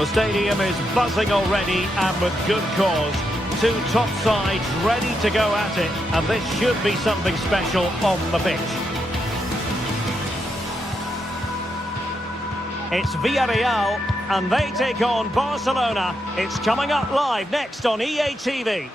The stadium is buzzing already, and with good cause. Two top sides ready to go at it, and this should be something special on the pitch. It's Villarreal, and they take on Barcelona. It's coming up live next on EA TV.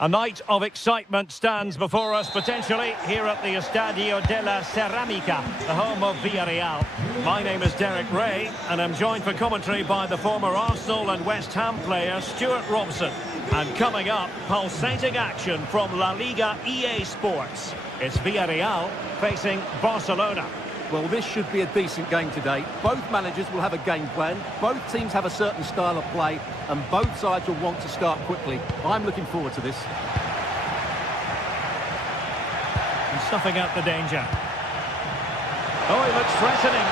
A night of excitement stands before us potentially here at the Estadio de la Cerámica, the home of Villarreal. My name is Derek Ray, and I'm joined for commentary by the former Arsenal and West Ham player Stuart Robson. And coming up, pulsating action from La Liga EA Sports. It's Villarreal facing Barcelona. Well, this should be a decent game today. Both managers will have a game plan. Both teams have a certain style of play, and both sides will want to start quickly. I'm looking forward to this. And snuffing out the danger. Oh, he looks threatening.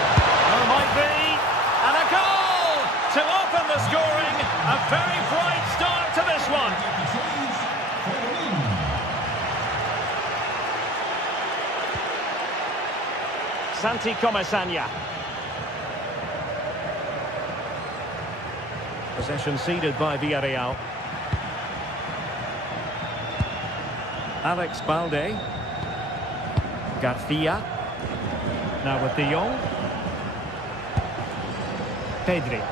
Oh, might be. And a goal to open the scoring. A very bright start to this one. Santi Comesaña. Possession ceded by Villarreal. Alex Balde. Garcia. Now with De Jong. Pedri.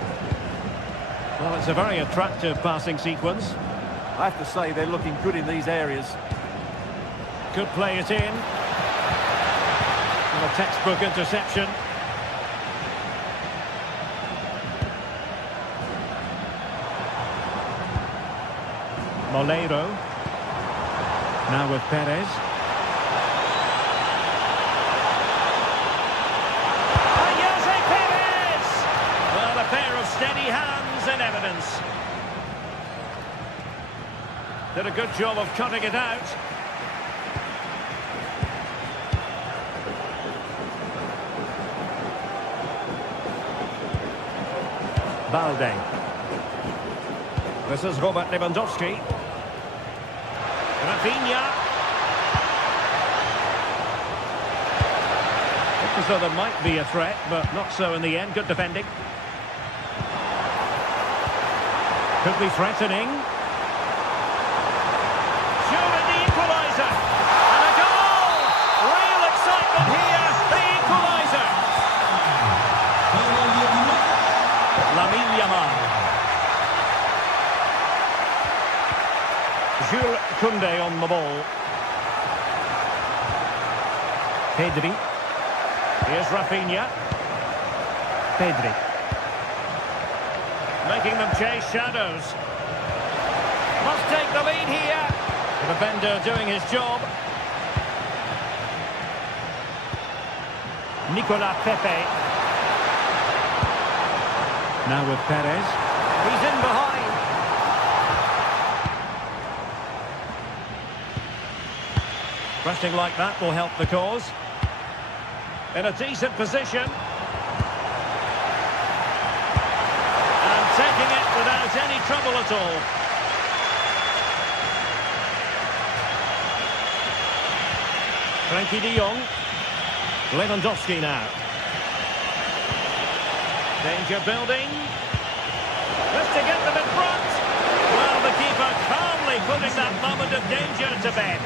Well, it's a very attractive passing sequence. I have to say they're looking good in these areas. Could play it in. A textbook interception. Moleiro. Now with Perez. Perez! Well, a pair of steady hands in evidence. Did a good job of cutting it out. Balde. This is Robert Lewandowski. Rafinha. Looks as though there might be a threat, but not so in the end. Good defending. Could be threatening. Surely the equaliser. And a goal! Real excitement here. The equaliser. Lamine Yamal. Jules Koundé on the ball. Pedri. Here's Rafinha. Pedri. Making them chase shadows. Must take the lead here. The defender doing his job. Nicolas Pepe. Now with Perez. He's in behind. Pressing like that will help the cause. In a decent position. And taking it without any trouble at all. Frankie de Jong. Lewandowski now. Danger building. Just to get them in front. Well, the keeper calmly putting that moment of danger to bed.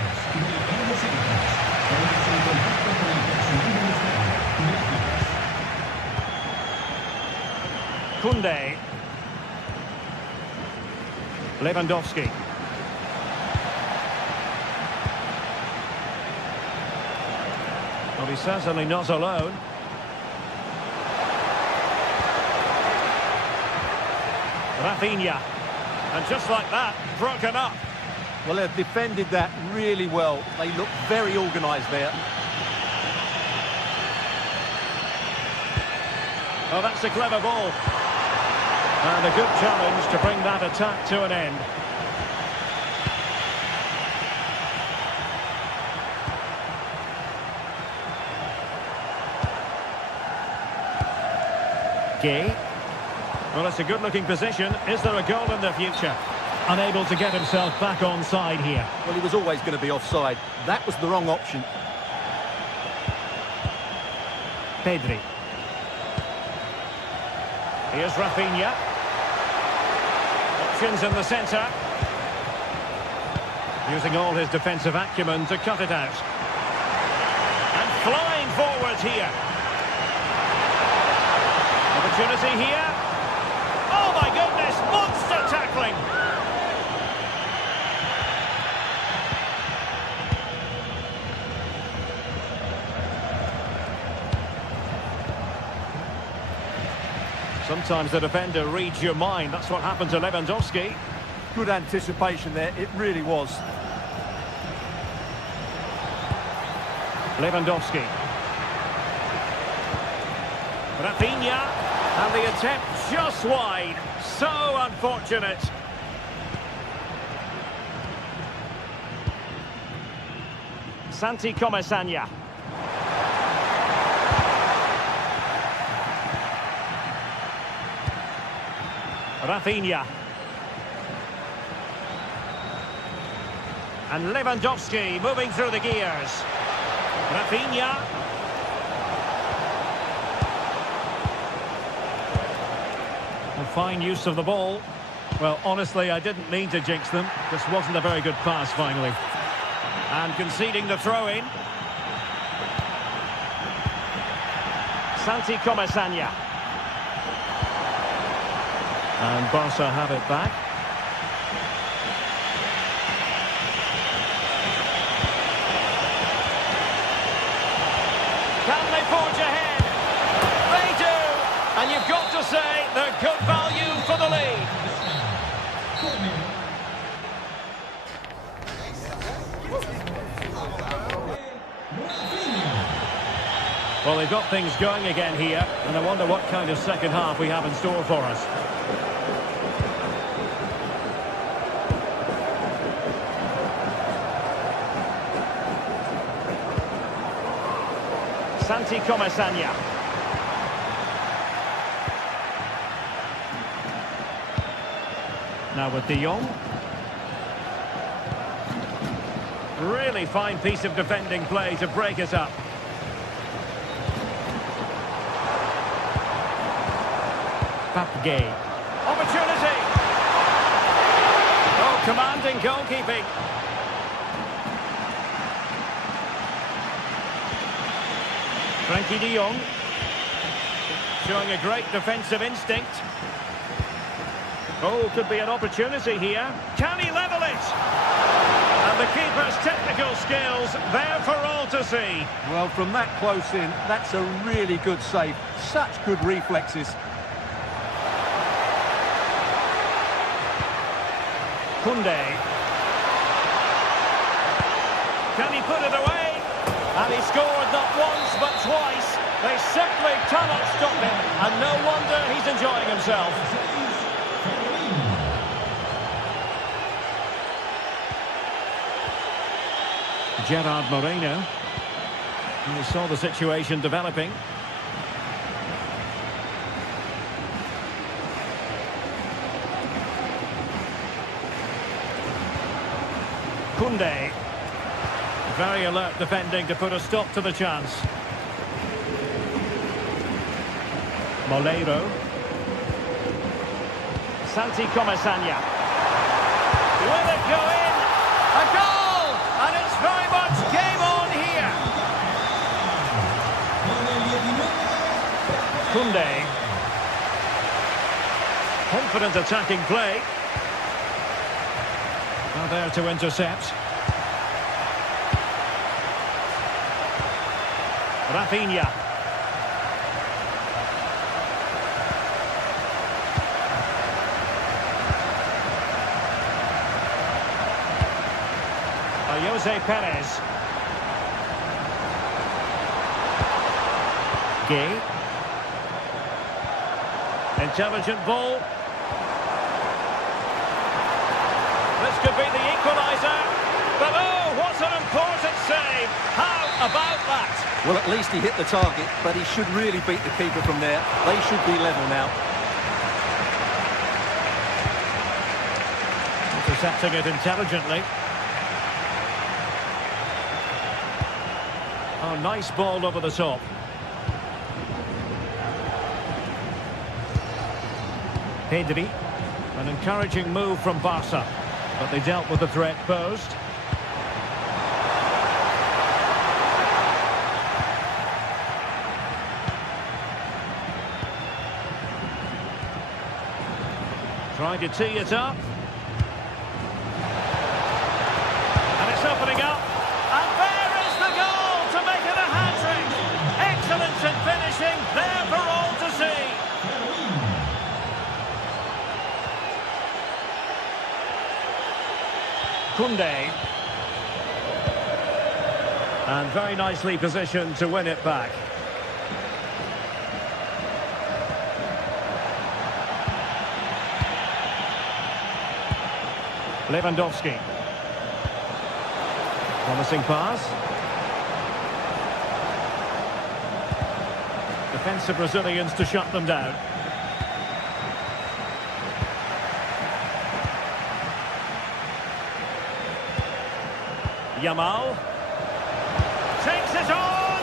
Koundé. Lewandowski. Well, he's certainly not alone. Rafinha. And just like that, broken up. Well, they've defended that really well. They look very organised there. Oh, that's a clever ball. And a good challenge to bring that attack to an end. Gay. Well, it's a good-looking position. Is there a goal in the future? Unable to get himself back on side here. Well, he was always going to be offside. That was the wrong option. Pedri. Here's Rafinha. options in the centre. Using all his defensive acumen to cut it out. And flying forwards here. Opportunity here. Oh my goodness, monster tackling. Sometimes the defender reads your mind. That's what happened to Lewandowski. Good anticipation there, it really was. Lewandowski. Rafinha. And the attempt just wide. So unfortunate. Santi Comesanya. Rafinha. And Lewandowski moving through the gears. Rafinha. A fine use of the ball. Well, honestly, I didn't mean to jinx them. Just wasn't a very good pass, finally. And conceding the throw-in. Santi Comesanya. And Barca have it back. Can they forge ahead? They do! And you've got to say they're good value for the lead. Well, they've got things going again here, and I wonder what kind of second half we have in store for us. Santi Comesanya. Now with De Jong. Really fine piece of defending play to break it up. Gay. Opportunity! Oh, commanding goalkeeping. Frankie De Jong. Showing a great defensive instinct. Oh, could be an opportunity here. Can he level it? And the keeper's technical skills there for all to see. Well, from that close in, that's a really good save. Such good reflexes. Koundé. Can he put it away? And he scored not once but twice. They simply cannot stop him, and no wonder he's enjoying himself. Gerard Moreno. And he saw the situation developing. Koundé. Very alert defending to put a stop to the chance. Moleiro. Santi Comesanya. Will it go in? A goal! And it's very much game on here. Koundé. Confident attacking play. Now there to intercept. Rafinha. Jose Perez. Gay. Intelligent ball. This could be the equaliser. But oh, what an important save. How about that? Well, at least he hit the target, but he should really beat the keeper from there. They should be level now. Intercepting it intelligently. Oh, nice ball over the top. Pedri. An encouraging move from Barca, but they dealt with the threat posed. Trying to tee it up. And it's opening up. And there is the goal to make it a hat-trick. Excellence in finishing, there for all to see. Koundé. And very nicely positioned to win it back. Lewandowski. Promising pass. Defensive Brazilians to shut them down. Yamal. Takes it on!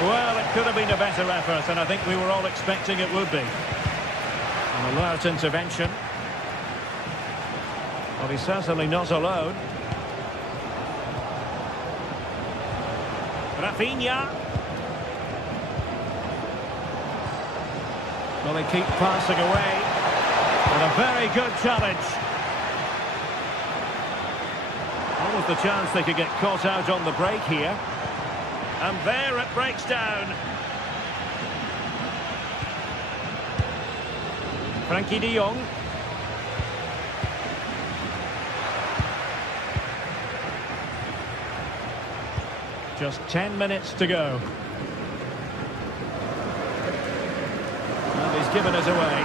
Well, it could have been a better effort, and I think we were all expecting it would be. An alert intervention. Well, he's certainly not alone. Rafinha. Well, they keep passing away. And a very good challenge. Almost the chance they could get caught out on the break here. And there it breaks down. Frankie de Jong. Just 10 minutes to go. And he's given it away.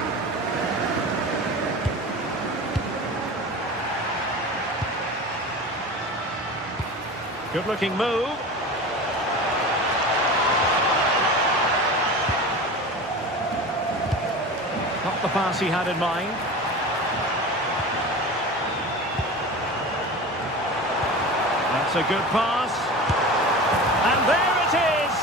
Good-looking move. Not the pass he had in mind. That's a good pass. And there it is!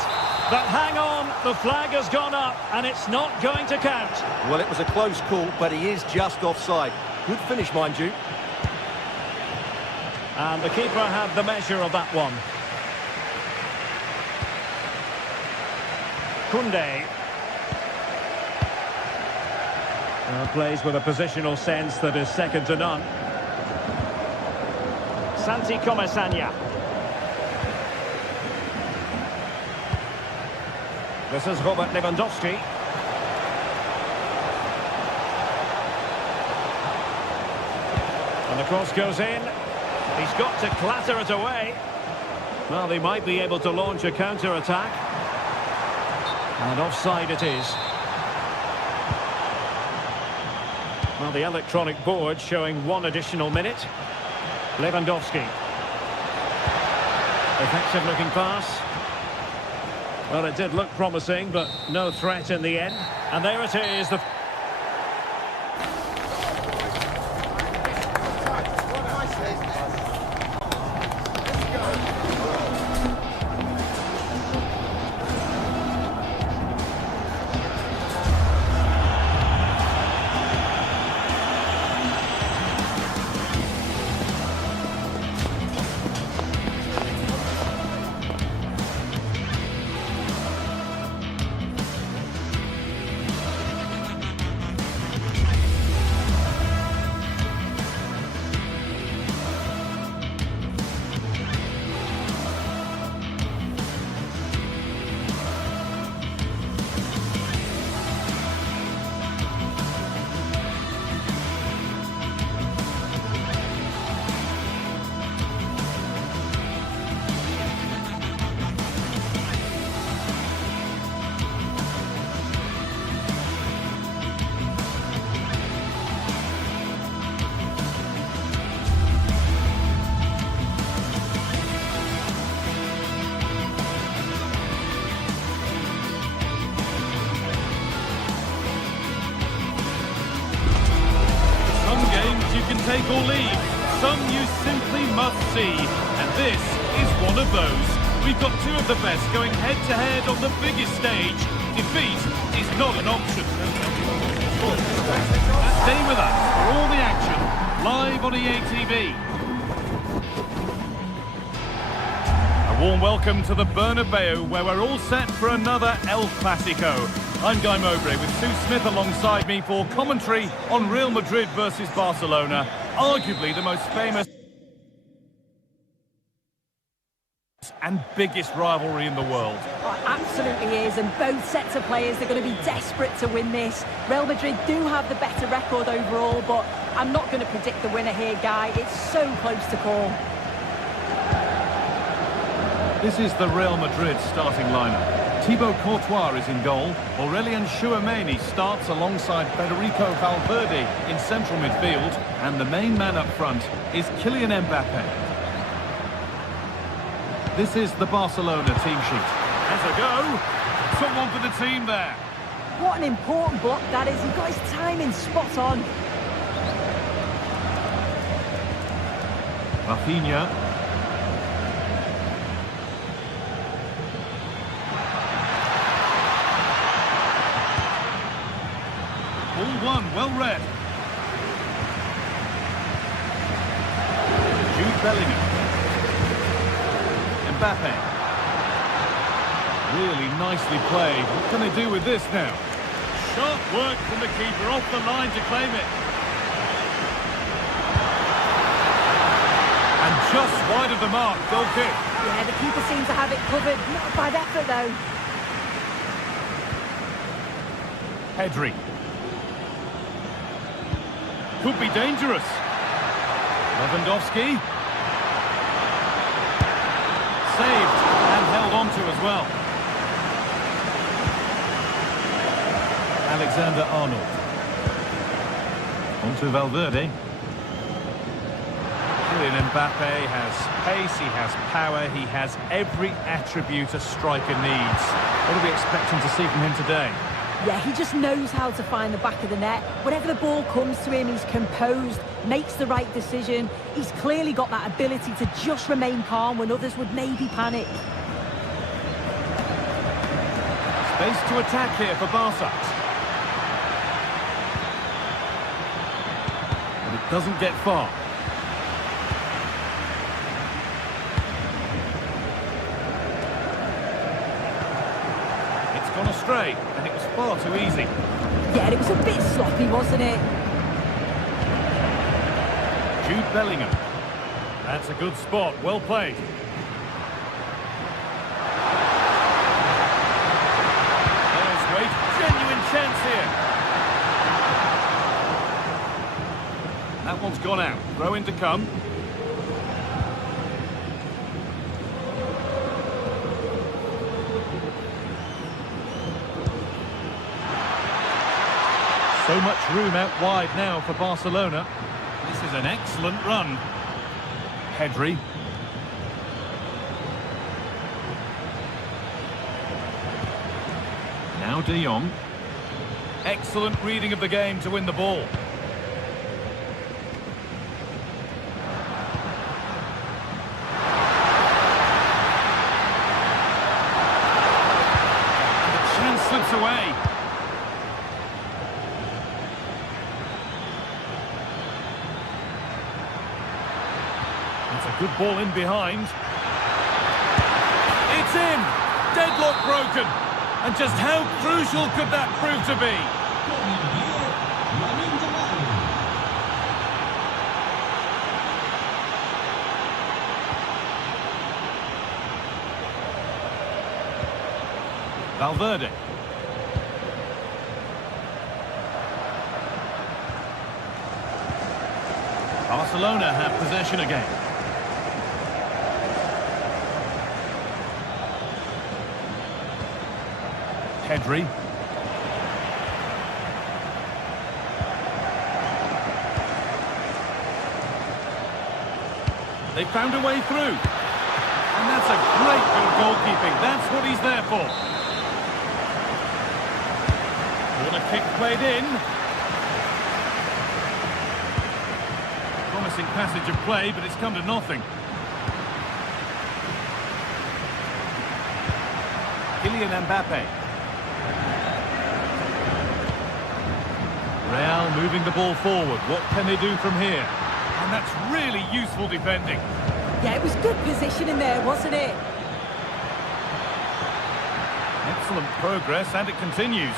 But hang on, the flag has gone up, and it's not going to count. Well, it was a close call, but he is just offside. Good finish, mind you. And the keeper had the measure of that one. Koundé. Plays with a positional sense that is second to none. Santi Comesaña. This is Robert Lewandowski. And the cross goes in. He's got to clatter it away. Well, they might be able to launch a counter-attack. And offside it is. Well, the electronic board showing 1 additional minute. Lewandowski. Effective looking pass. Well, it did look promising, but no threat in the end. And there it is. Take or leave. Some you simply must see, and this is one of those. We've got two of the best going head-to-head on the biggest stage. Defeat is not an option. Stay with us for all the action, live on EA TV. A warm welcome to the Bernabeu, where we're all set for another El Clasico. I'm Guy Mowbray with Sue Smith alongside me for commentary on Real Madrid versus Barcelona, arguably the most famous and biggest rivalry in the world. Oh, absolutely is, and both sets of players are going to be desperate to win this. Real Madrid do have the better record overall, but I'm not going to predict the winner here, Guy. It's so close to call. This is the Real Madrid starting lineup. Thibaut Courtois is in goal. Aurelien Tchouameni starts alongside Federico Valverde in central midfield, and the main man up front is Kylian Mbappe. This is the Barcelona team sheet. As a go, someone for the team there. What an important block that is. He got his timing spot on. Rafinha. Ball one, well read. Jude Bellingham. Mbappe. Really nicely played. What can they do with this now? Sharp work from the keeper off the line to claim it. And just wide of the mark, goal kick. Yeah, the keeper seems to have it covered. Not a bad effort, though. Pedri. Could be dangerous. Lewandowski. Saved and held on to as well. Alexander-Arnold. On to Valverde. Kylian Mbappe has pace, he has power, he has every attribute a striker needs. What are we expecting to see from him today? Yeah, he just knows how to find the back of the net. Whenever the ball comes to him, he's composed, makes the right decision. He's clearly got that ability to just remain calm when others would maybe panic. Space to attack here for Barca. But it doesn't get far. It's gone astray, and it was far too easy. Yeah, it was a bit sloppy, wasn't it? Jude Bellingham. That's a good spot, well played. There's Wade, genuine chance here. That one's gone out, throw in to come. So much room out wide now for Barcelona. This is an excellent run. Pedri. Now De Jong. Excellent reading of the game to win the ball. And the chance slips away. It's a good ball in behind. It's in! Deadlock broken! And just how crucial could that prove to be? Valverde. Barcelona have possession again. Pedri. They found a way through. And that's a great bit of goalkeeping. That's what he's there for. Corner kick played in. Promising passage of play, but it's come to nothing. Kylian Mbappe. Real moving the ball forward. What can they do from here? And that's really useful defending. Yeah, it was good positioning there, wasn't it? Excellent progress, and it continues.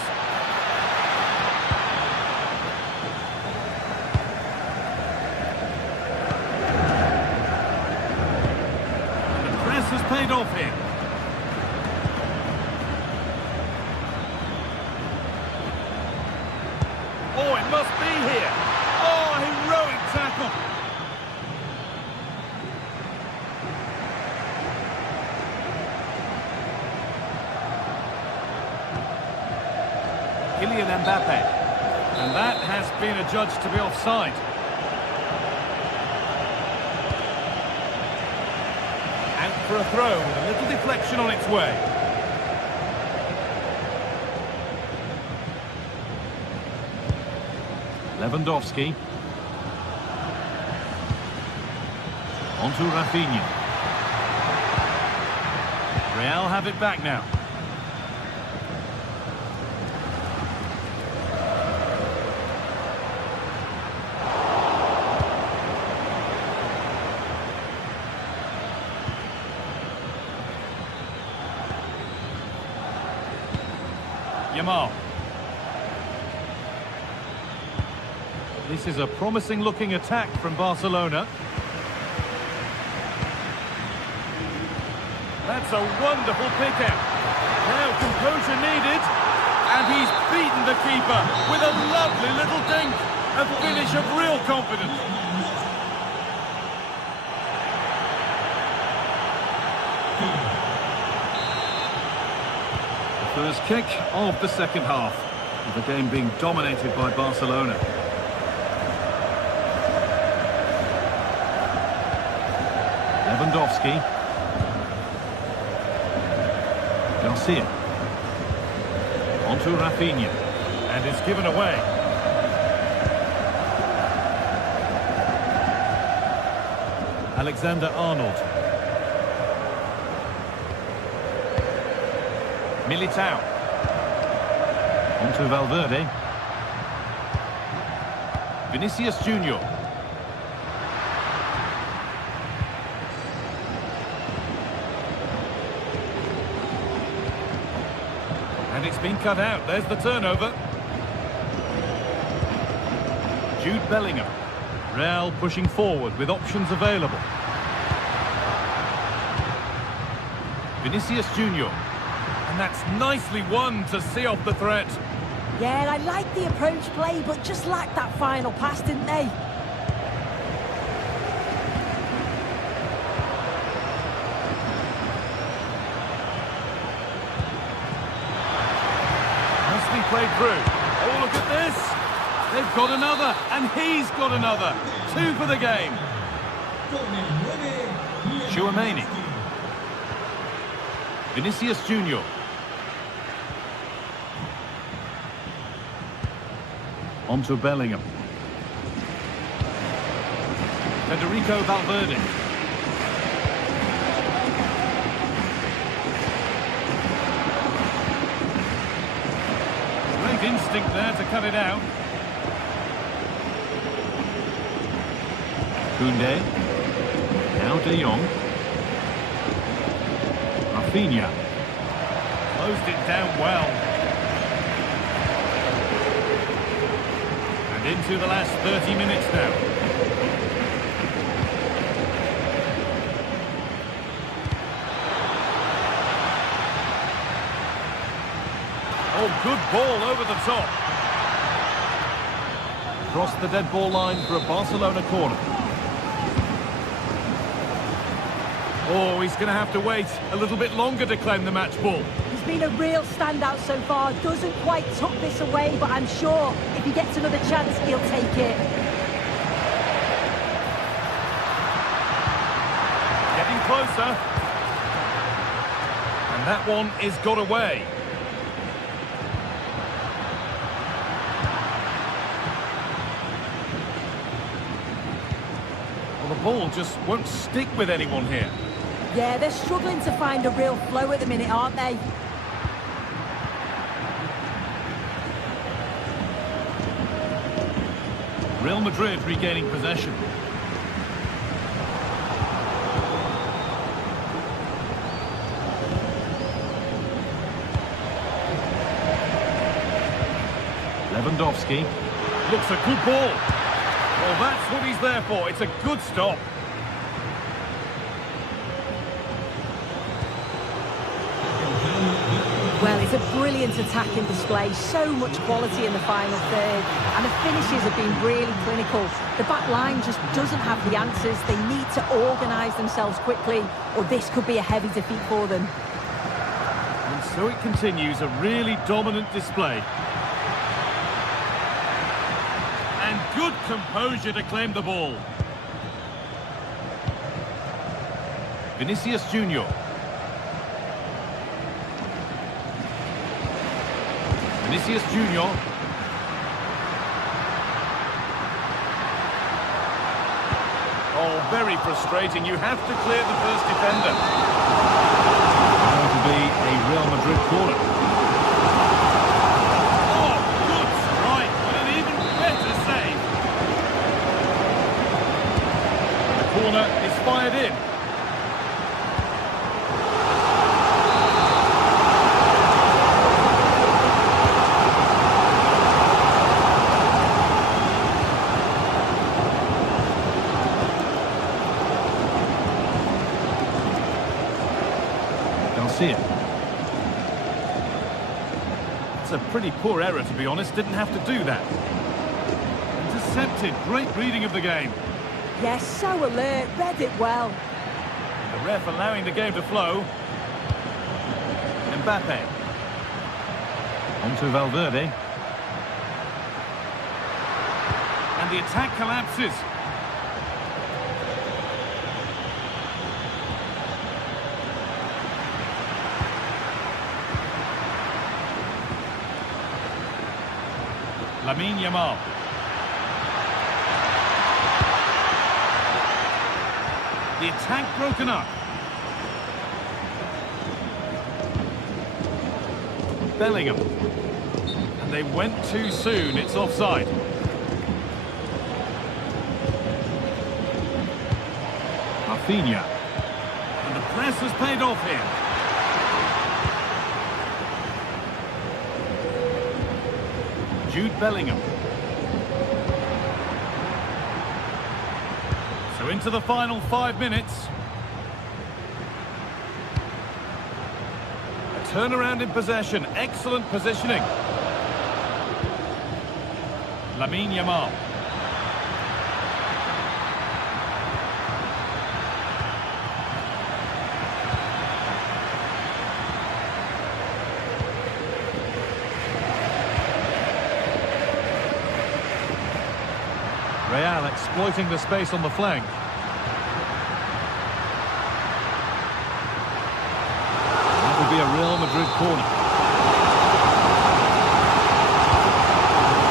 The press has paid off here. Oh, it must be here. Oh, heroic tackle. Kylian Mbappe. And that has been adjudged to be offside. Out for a throw with a little deflection on its way. Lewandowski. On to Rafinha. Real have it back now. Yamal. This is a promising looking attack from Barcelona. That's a wonderful pick out. Now composure needed. And he's beaten the keeper with a lovely little dink. A finish of real confidence. The first kick of the second half. The game being dominated by Barcelona. Lewandowski. Garcia. On to Rafinha. And it's given away. Alexander-Arnold. Militao. On to Valverde. Vinicius Junior. And it's been cut out. There's the turnover. Jude Bellingham. Real pushing forward with options available. Vinicius Junior. And that's nicely won to see off the threat. Yeah, I like the approach play, but just lacked that final pass, didn't they? Nicely played through. Oh, look at this. They've got another, and he's got another. 2 for the game. Tchouaméni. Vinicius Junior. On to Bellingham. Federico Valverde. Great instinct there to cut it out. Koundé. Now De Jong. Rafinha. Closed it down well. And into the last 30 minutes now. Oh, good ball over the top. Crossed the dead ball line for a Barcelona corner. Oh, he's going to have to wait a little bit longer to claim the match ball. He's been a real standout so far. Doesn't quite tuck this away, but I'm sure if he gets another chance, he'll take it. Getting closer. And that one is got away. Well, the ball just won't stick with anyone here. Yeah, they're struggling to find a real flow at the minute, aren't they? Real Madrid regaining possession. Lewandowski. Looks a good ball. Well, that's what he's there for. It's a good stop. Well, it's a brilliant attacking display. So much quality in the final third. And the finishes have been really clinical. The back line just doesn't have the answers. They need to organise themselves quickly, or this could be a heavy defeat for them. And so it continues, a really dominant display. And good composure to claim the ball. Vinicius Junior. Vinicius Junior. Oh, very frustrating. You have to clear the first defender. Going to be a Real Madrid corner. Oh, good strike, but an even better save. The corner is fired in. See it. It's a pretty poor error, to be honest. Didn't have to do that. Intercepted. Great reading of the game. Yes, so alert. Read it well. The ref allowing the game to flow. Mbappe. On to Valverde. And the attack collapses. Lamine Yamal. The attack broken up. Bellingham. And they went too soon. It's offside. Rafinha. And the press has paid off here. Jude Bellingham. So into the final 5 minutes. A turnaround in possession. Excellent positioning. Lamine Yamal. Real exploiting the space on the flank. That will be a Real Madrid corner.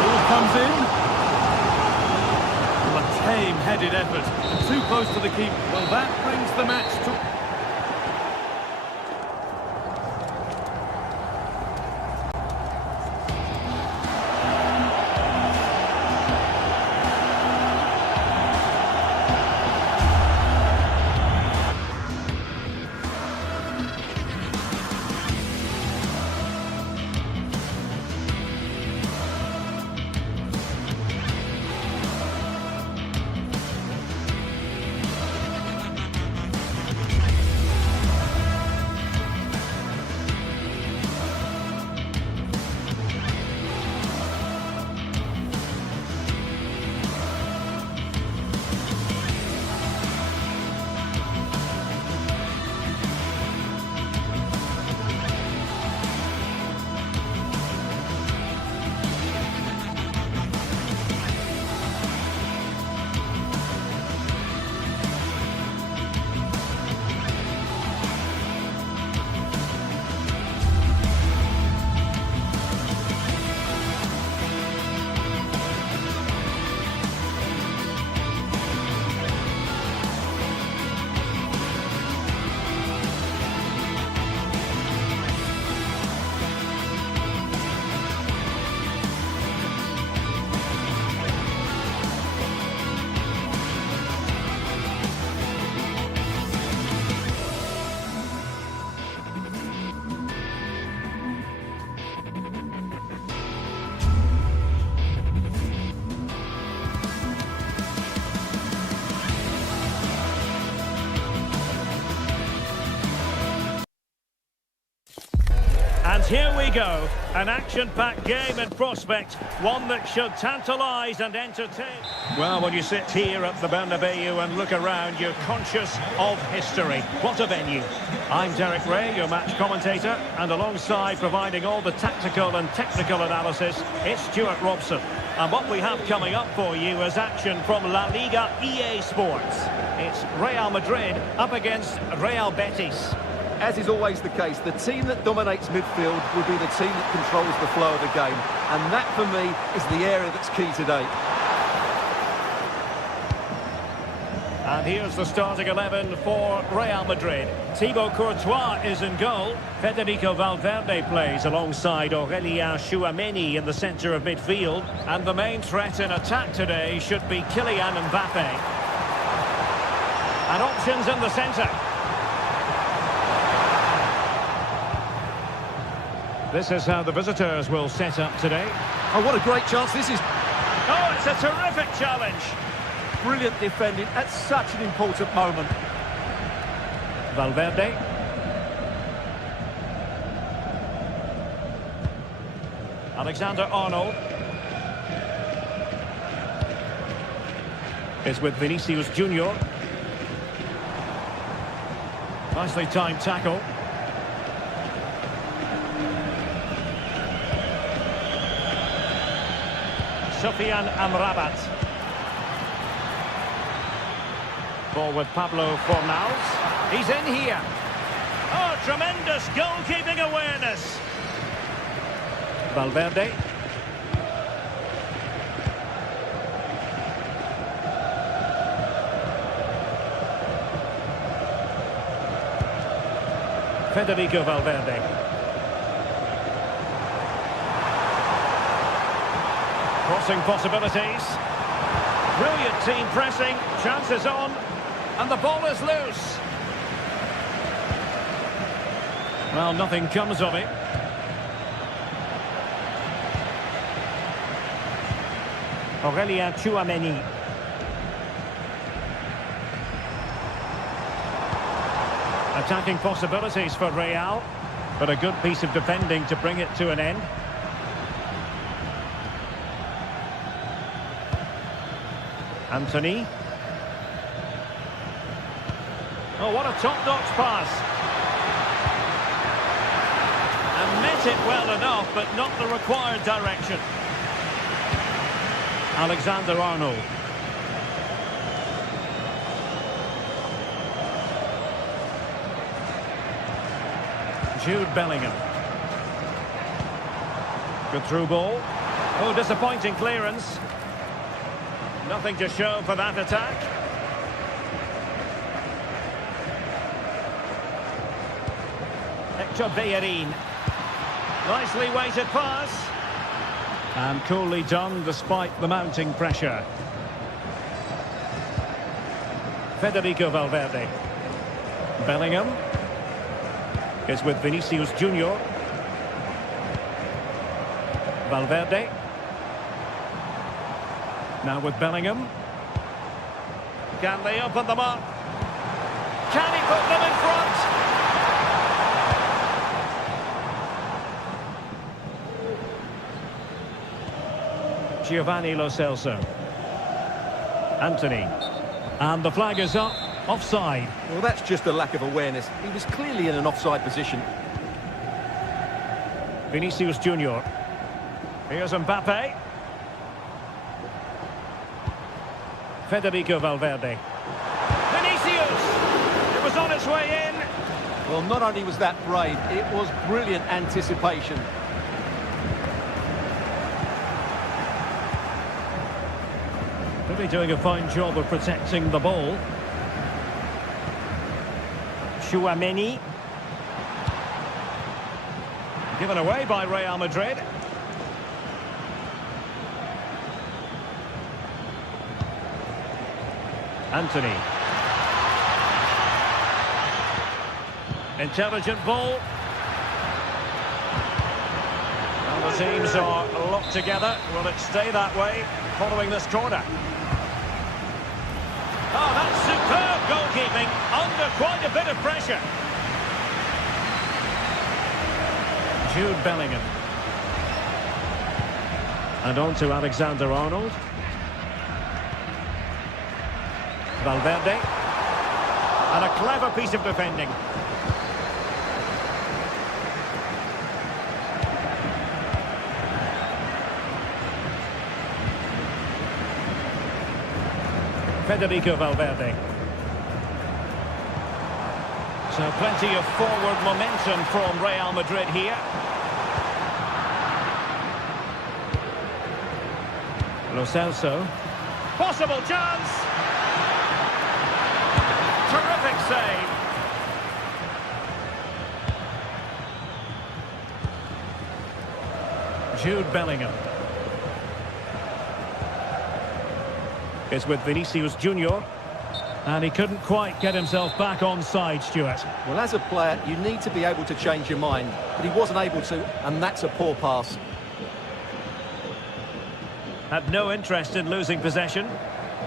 Ball comes in. Well, a tame-headed effort. And too close to the keeper. Well, that brings the match to... And here we go, an action-packed game in prospect, one that should tantalise and entertain. Well, when you sit here at the Bernabeu and look around, you're conscious of history. What a venue. I'm Derek Ray, your match commentator, and alongside providing all the tactical and technical analysis, it's Stuart Robson. And what we have coming up for you is action from La Liga EA Sports. It's Real Madrid up against Real Betis. As is always the case, the team that dominates midfield will be the team that controls the flow of the game. And that, for me, is the area that's key today. And here's the starting 11 for Real Madrid. Thibaut Courtois is in goal. Federico Valverde plays alongside Aurélien Tchouaméni in the centre of midfield. And the main threat in attack today should be Kylian Mbappé. And options in the centre. This is how the visitors will set up today. Oh, what a great chance this is. Oh, it's a terrific challenge. Brilliant defending at such an important moment. Valverde. Alexander-Arnold. Is with Vinicius Junior. Nicely timed tackle. Sofiane Amrabat. Ball with Pablo Fornals. He's in here. Oh, tremendous goalkeeping awareness. Valverde. Federico Valverde. Crossing possibilities. Brilliant team pressing. Chances on. And the ball is loose. Well, nothing comes of it. Aurélien Tchouaméni. Attacking possibilities for Real, but a good piece of defending to bring it to an end. Anthony. Oh, what a top-notch pass. And met it well enough, but not the required direction. Alexander-Arnold. Jude Bellingham. Good through ball. Oh, disappointing clearance. Nothing to show for that attack. Hector Bellerin. Nicely weighted pass. And coolly done despite the mounting pressure. Federico Valverde. Bellingham. Is with Vinicius Junior. Valverde. Now with Bellingham. Can they open them up? Can he put them in front? Giovanni Lo Celso. Anthony. And the flag is up. Offside. Well, that's just a lack of awareness. He was clearly in an offside position. Vinicius Junior. Here's Mbappé. Federico Valverde. Vinicius! It was on its way in. Well, not only was that brave, it was brilliant anticipation. Really doing a fine job of protecting the ball. Tchouaméni. Given away by Real Madrid. Anthony. Intelligent ball. And the teams are locked together. Will it stay that way following this corner? Oh, that's superb goalkeeping under quite a bit of pressure. Jude Bellingham. And on to Alexander-Arnold. Valverde. And a clever piece of defending. Federico Valverde. So plenty of forward momentum from Real Madrid here. Lo Celso. Possible chance! Terrific save. Jude Bellingham. It's with Vinicius Junior. And he couldn't quite get himself back on side, Stuart. Well, as a player, you need to be able to change your mind. But he wasn't able to, and that's a poor pass. Had no interest in losing possession.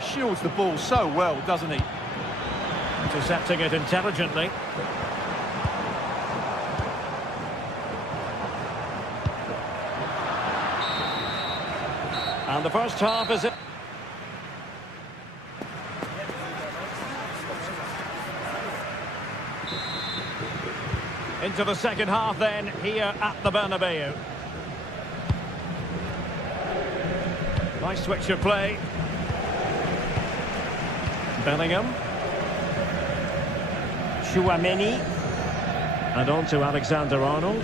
Shields the ball so well, doesn't he? Intercepting it intelligently. And the first half is it. Into the second half then, here at the Bernabeu. Nice switch of play. Bellingham. Chouameni. And on to Alexander-Arnold.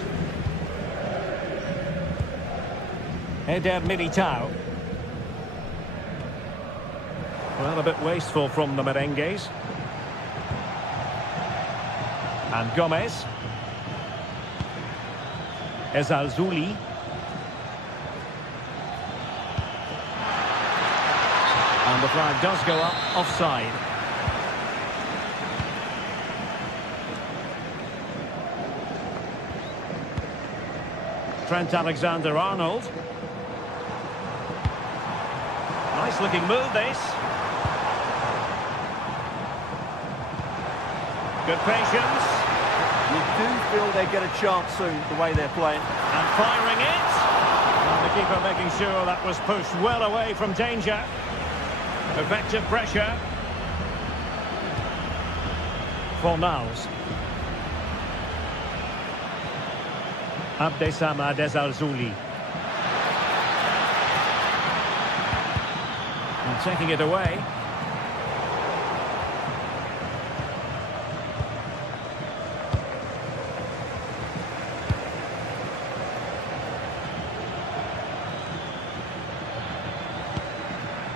Eder Militao. Well, a bit wasteful from the merengues. And Gomez. Ezalzouli. And the flag does go up, offside. Trent Alexander-Arnold. Nice looking move, this. Good patience. You do feel they get a chance soon, the way they're playing. And firing it. And the keeper making sure that was pushed well away from danger. Effective pressure. Fornals. Abdessamad Ezalzouli. And taking it away.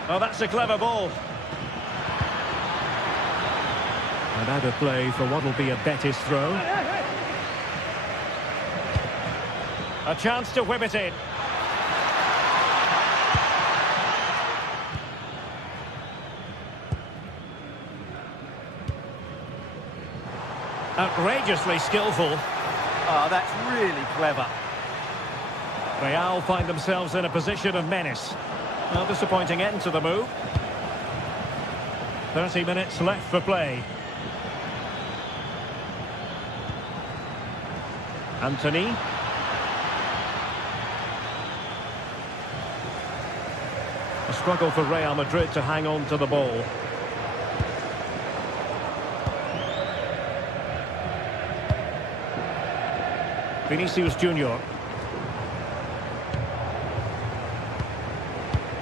Oh, that's a clever ball. And out of play for what will be a Betis throw. A chance to whip it in. Outrageously skillful. Ah, that's really clever. Real find themselves in a position of menace. Well, disappointing end to the move. 30 minutes left for play. Anthony. A struggle for Real Madrid to hang on to the ball. Vinicius Junior.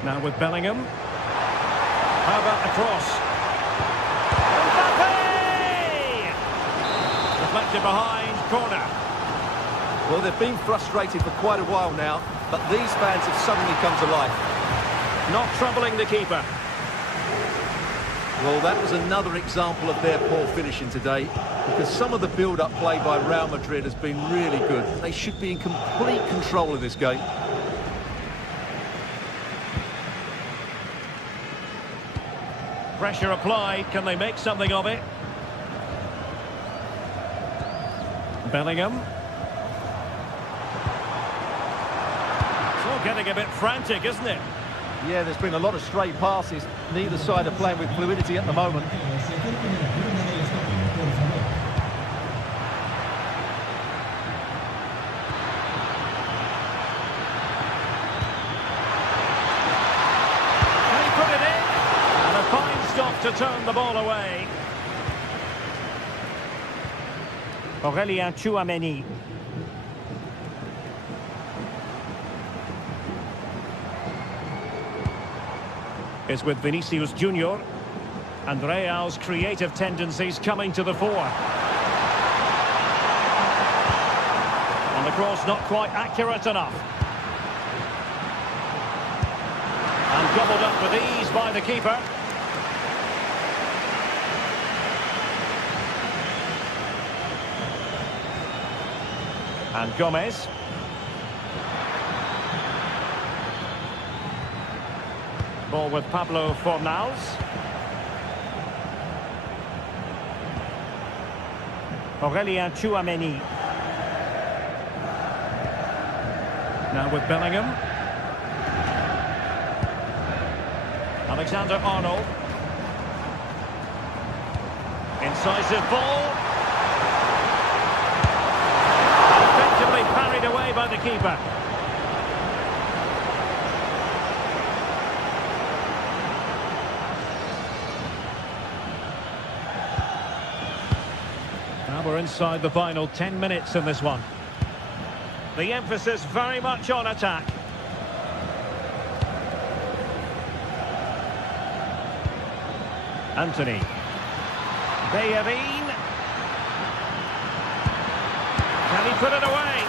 Now with Bellingham. How about the cross? Mbappe! Deflected behind, corner. Well, they've been frustrated for quite a while now, but these fans have suddenly come to life. Not troubling the keeper. Well, that was another example of their poor finishing today, because some of the build-up play by Real Madrid has been really good. They should be in complete control of this game. Pressure applied. Can they make something of it? Bellingham. It's all getting a bit frantic, isn't it? Yeah, there's been a lot of stray passes. Neither side are playing with fluidity at the moment. to turn the ball away. Aurélien Tchouameni. Is with Vinicius Junior. And Real's creative tendencies coming to the fore. And the cross not quite accurate enough. And gobbled up with ease by the keeper. And Gomez. Ball with Pablo Fornals. Aurélien Tchouameni. Now with Bellingham. Alexander-Arnold. Incisive ball. Effectively parried away by the keeper. Now we're inside the final 10 minutes in this one. The emphasis very much on attack. Anthony. Bellerin. Can he put it away?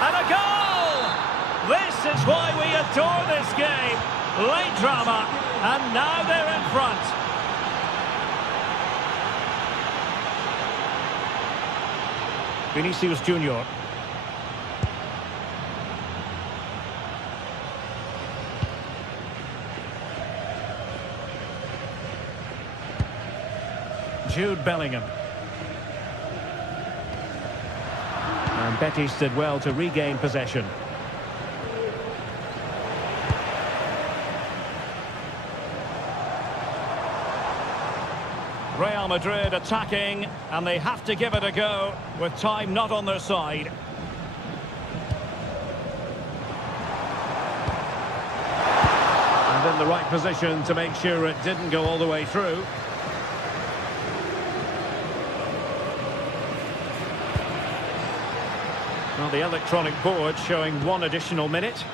And a goal! This is why we adore this game. Late drama, and now they're in front. Vinicius Junior. Jude Bellingham. And Betis did well to regain possession. Real Madrid attacking, and they have to give it a go with time not on their side. And in the right position to make sure it didn't go all the way through. Well, the electronic board showing 1 additional minute.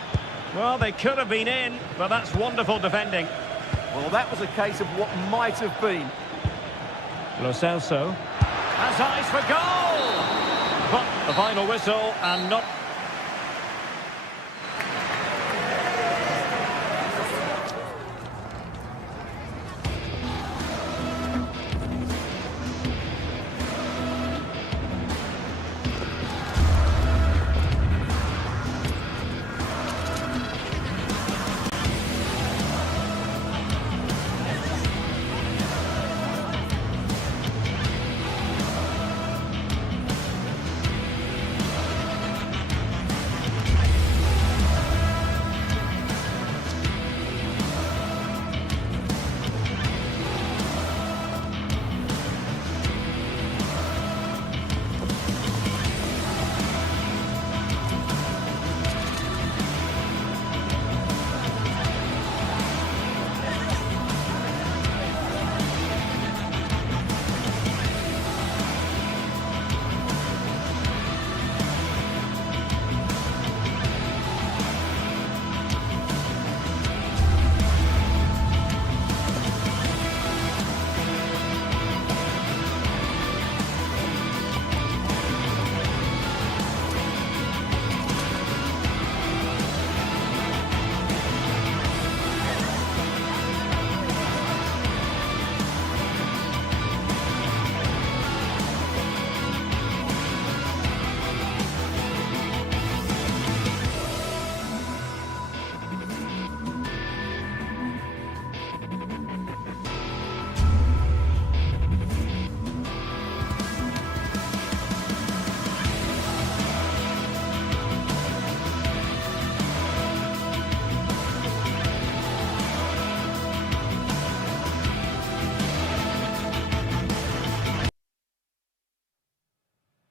Well, they could have been in, but that's wonderful defending. Well, that was a case of what might have been. Lo Celso has eyes for goal! But the final whistle and not...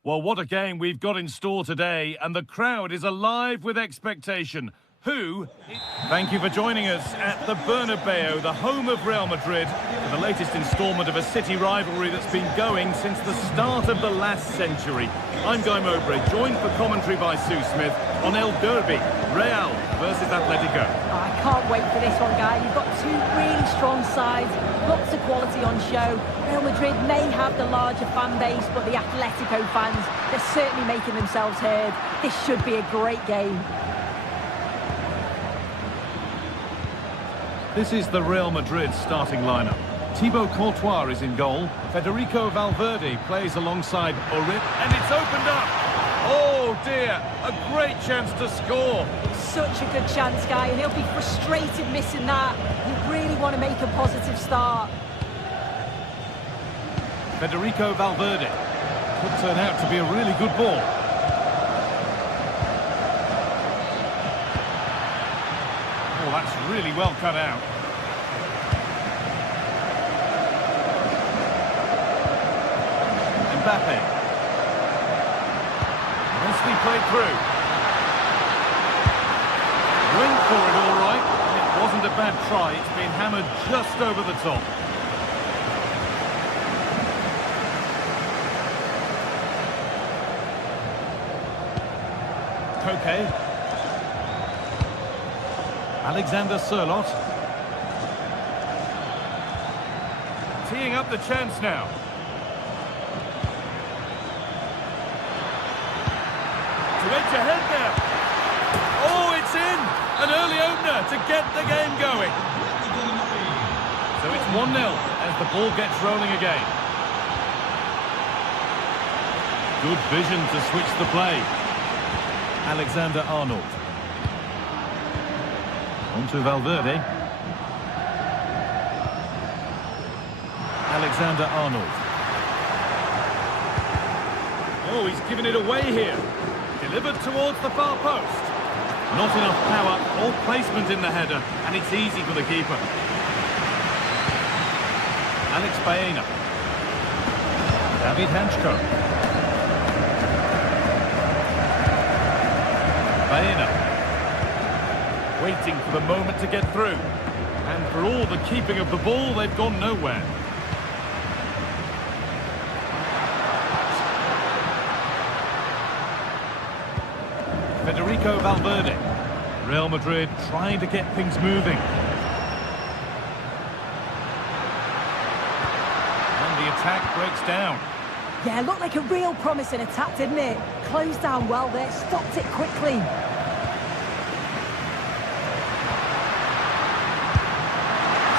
Well, what a game we've got in store today, and the crowd is alive with expectation. who... Thank you for joining us at the Bernabeu, the home of Real Madrid, for the latest instalment of a city rivalry that's been going since the start of the last century. I'm Guy Mowbray, joined for commentary by Sue Smith on El Derby, Real versus Atletico. I can't wait for this one, Guy. You've got two really strong sides, lots of quality on show. Real Madrid may have the larger fan base, but the Atletico fans, they're certainly making themselves heard. This should be a great game. This is the Real Madrid starting lineup. Thibaut Courtois is in goal. Federico Valverde plays alongside Orip, and it's opened up. Oh dear, a great chance to score. Such a good chance, Guy, and he'll be frustrated missing that. You really want to make a positive start. Federico Valverde could turn out to be a really good ball. Oh, that's really well cut out. Mbappe. Nicely played through. Went for it all right, and it wasn't a bad try. It's been hammered just over the top. Koke. Alexander Sørloth. Teeing up the chance now. To edge ahead there. Oh, it's in! An early opener to get the game going. So it's 1-0 as the ball gets rolling again. Good vision to switch the play. Alexander-Arnold. On to Valverde. Alexander-Arnold. Oh, he's given it away here. Delivered towards the far post. Not enough power or placement in the header, and it's easy for the keeper. Alex Baena. David Hanchko. Baena. Waiting for the moment to get through. And for all the keeping of the ball, they've gone nowhere. Federico Valverde. Real Madrid trying to get things moving. And the attack breaks down. Yeah, looked like a real promising attack, didn't it? Closed down well there, stopped it quickly.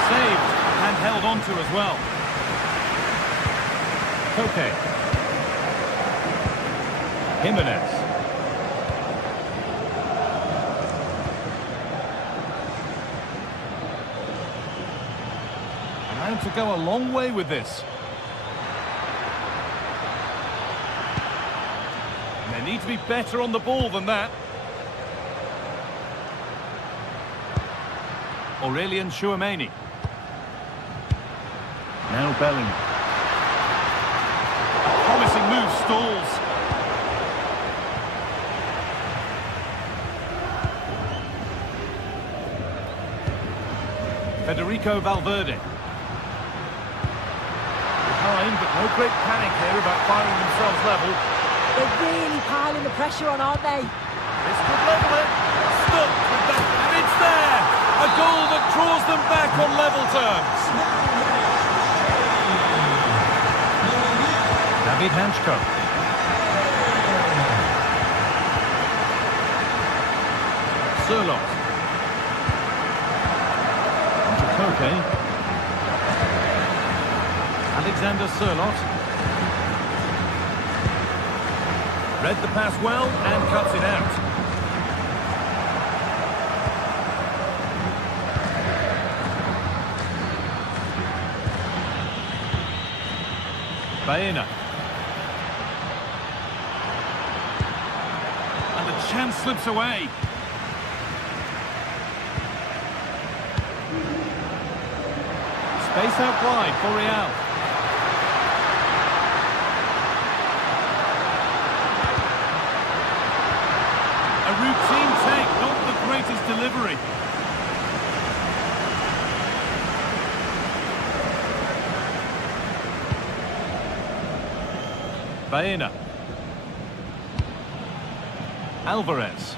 Saved and held on to as well. Koke. Jimenez. And to go a long way with this. And they need to be better on the ball than that. Aurelien Tchouameni. Now Bellingham. Promising move stalls. Federico Valverde. Behind, but no great panic here about finding themselves level. They're really piling the pressure on, aren't they? This could level it. Stuck with that, and it's there! A goal that draws them back on level terms. David Hanchko. Sørloth. On to Koke. Alexander Sørloth. Read the pass well and cuts it out. Baena. And the chance slips away. Space out wide for Real. A routine take, not the greatest delivery. Baena. Alvarez.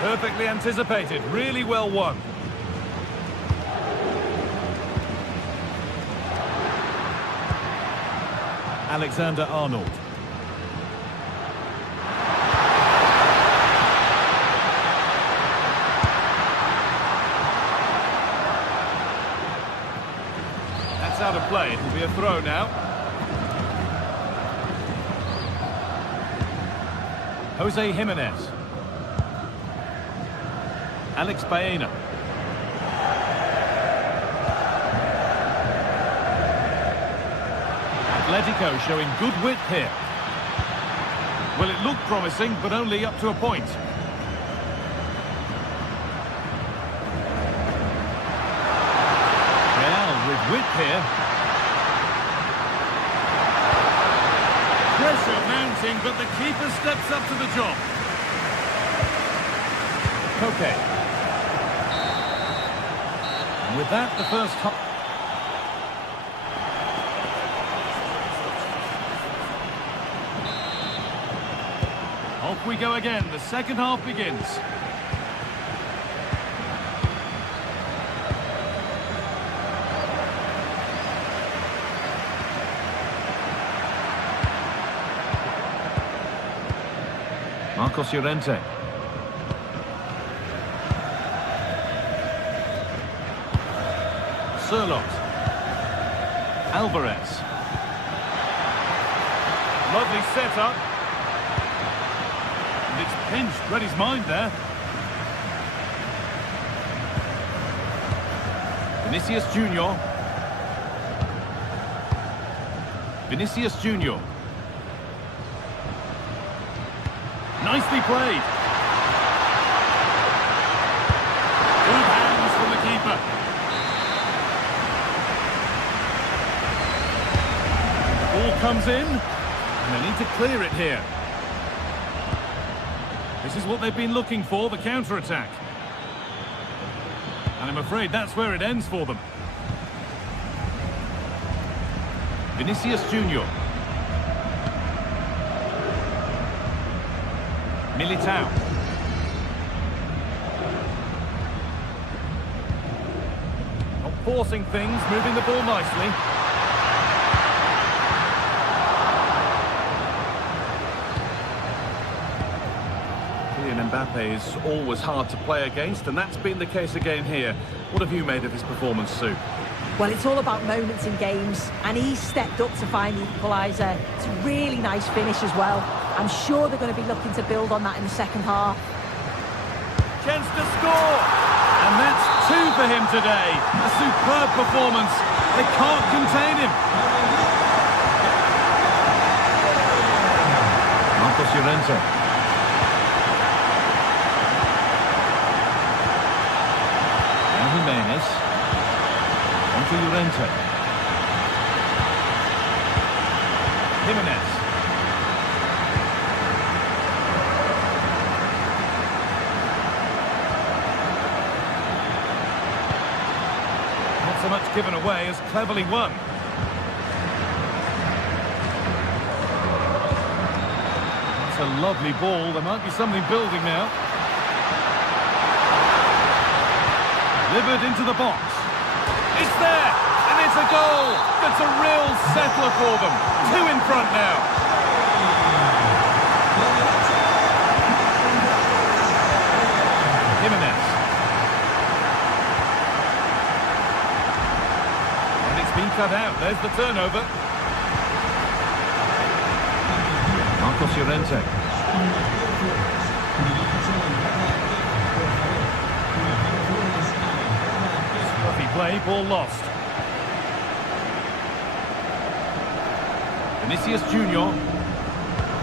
Perfectly anticipated, really well won. Alexander-Arnold. That's out of play. It'll be a throw now. Jose Jimenez. Alex Baena. Atletico showing good width here. Well, it looked promising, but only up to a point. Real with width here. Pressure mounting, but the keeper steps up to the job. Okay. And with that, the first half. Off we go again. The second half begins. Marcos Llorente. Sirlot. Alvarez. Lovely setup. And it's pinched. Read his mind there. Vinicius Junior. Vinicius Junior. Nicely played. Good hands from the keeper. Ball comes in, and they need to clear it here. This is what they've been looking for, the counter-attack. And I'm afraid that's where it ends for them. Vinicius Junior. Militao. Not forcing things, moving the ball nicely. Kylian Mbappe is always hard to play against, and that's been the case again here. What have you made of his performance, Sue? Well, it's all about moments in games, and he stepped up to find the equaliser. It's a really nice finish as well. I'm sure they're going to be looking to build on that in the second half. Chance to score! And that's 2 for him today. A superb performance. They can't contain him. Marcos Llorente. Now Jimenez. On to Llorente. Jimenez. So much given away as cleverly won. It's a lovely ball. There might be something building now. Delivered into the box. It's there, and it's a goal. That's a real settler for them. 2 in front now. Jimenez. Been cut out. There's the turnover. Marcos Llorente. Scruffy play, ball lost. Vinicius Junior.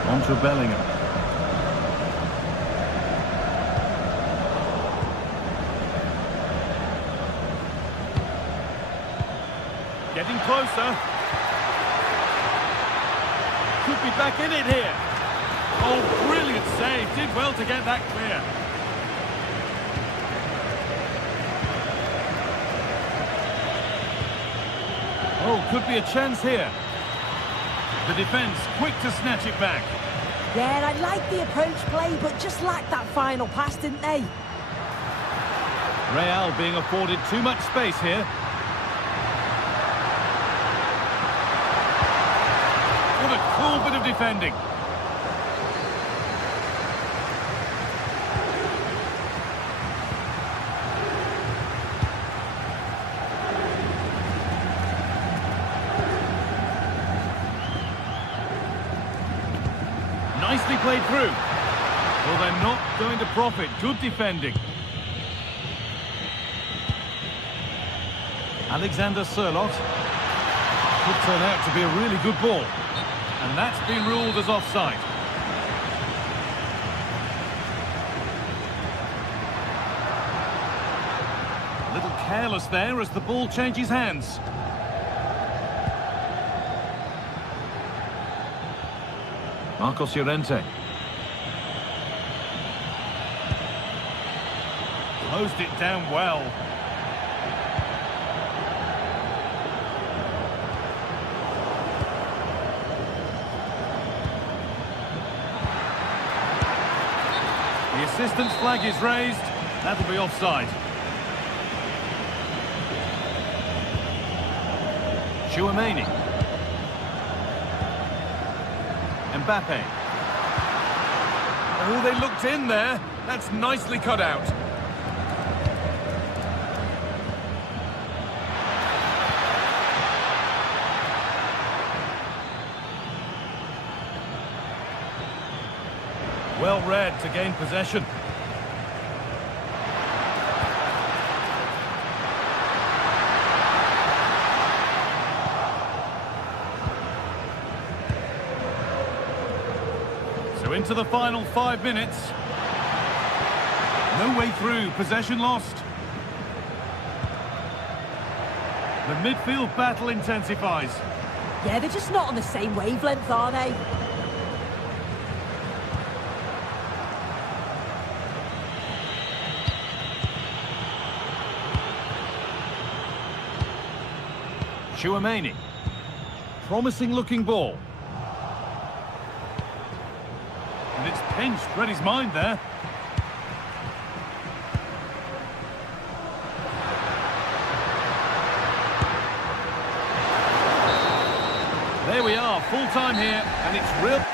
On to Bellingham. Getting closer. Could be back in it here. Oh, brilliant save. Did well to get that clear. Oh, could be a chance here. The defence quick to snatch it back. Yeah, I like the approach play, but just lacked that final pass, didn't they? Real being afforded too much space here. What a cool bit of defending. Nicely played through. Well, they're not going to profit. Good defending. Alexander Sørloth. Could turn out to be a really good ball. And that's been ruled as offside. A little careless there as the ball changes hands. Marcos Llorente. Closed it down well. The assistant's flag is raised. That'll be offside. Chouameni. Mbappe. Oh, they looked in there. That's nicely cut out. Well read to gain possession. So into the final 5 minutes. No way through, possession lost. The midfield battle intensifies. Yeah, they're just not on the same wavelength, are they? Chouameni. Promising looking ball. And it's pinched, read his mind there. There we are, full time here, and it's real.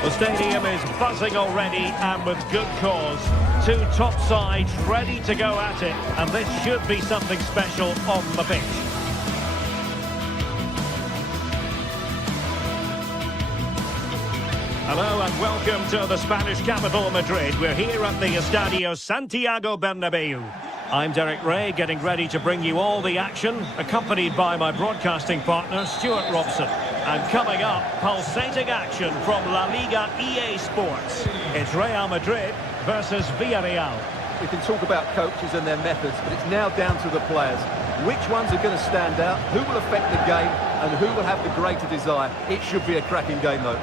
The stadium is buzzing already, and with good cause. Two top sides ready to go at it, and this should be something special on the pitch. Hello and welcome to the Spanish capital, Madrid. We're here at the Estadio Santiago Bernabeu. I'm Derek Ray, getting ready to bring you all the action, accompanied by my broadcasting partner, Stuart Robson. And coming up, pulsating action from La Liga EA Sports. It's Real Madrid versus Villarreal. we can talk about coaches and their methods, but it's now down to the players. Which ones are going to stand out, who will affect the game, and who will have the greater desire? It should be a cracking game, though.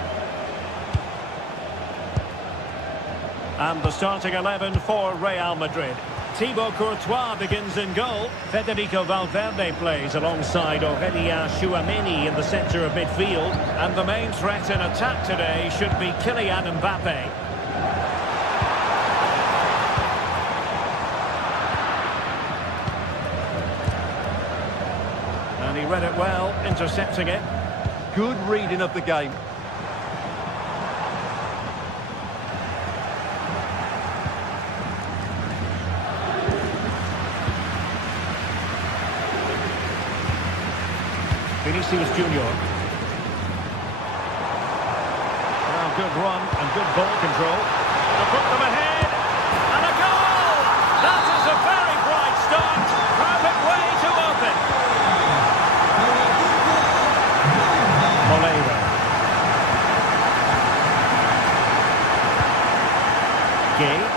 And the starting 11 for Real Madrid. Thibaut Courtois begins in goal. Federico Valverde plays alongside Aurélien Tchouaméni in the centre of midfield. And the main threat in attack today should be Kylian Mbappé. And he read it well, intercepting it. Good reading of the game. Vinicius Junior. Well, good run and good ball control. To put them ahead. And a goal! That is a very bright start. Perfect way to open. Moreira. Gay.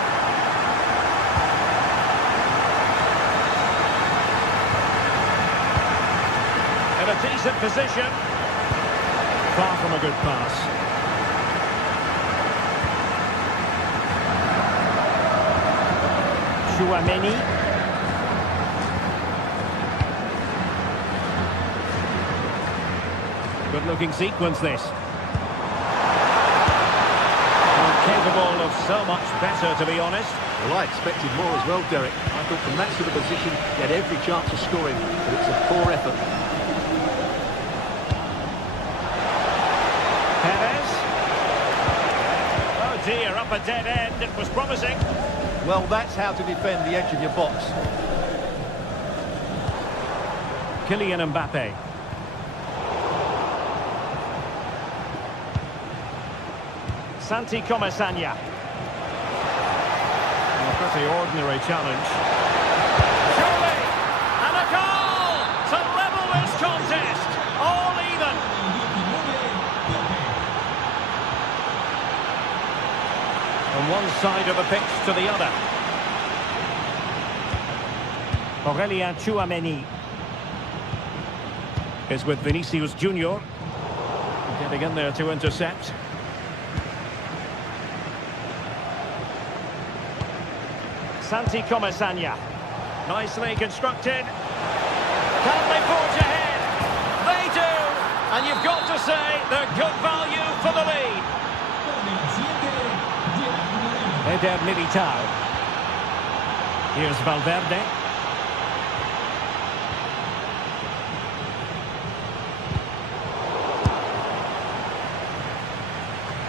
A decent position. Far from a good pass. Tchouaméni. Good looking sequence this. Capable of so much better, to be honest. Well, I expected more as well, Derek. I thought from that sort of position he had every chance of scoring, but it's a poor effort. Up a dead end, it was promising. Well, that's how to defend the edge of your box. Kylian Mbappé. Santi Comasagna. A pretty ordinary challenge. Surely! And a goal! To level this contest! All even! From one side of the pitch to the other. Aurélien Tchouaméni is with Vinicius Junior. Getting in there to intercept. Santi Comasagna. Nicely constructed. Can they forge ahead? They do! And you've got to say they're good value for the lead. Eder Militao. Here's Valverde.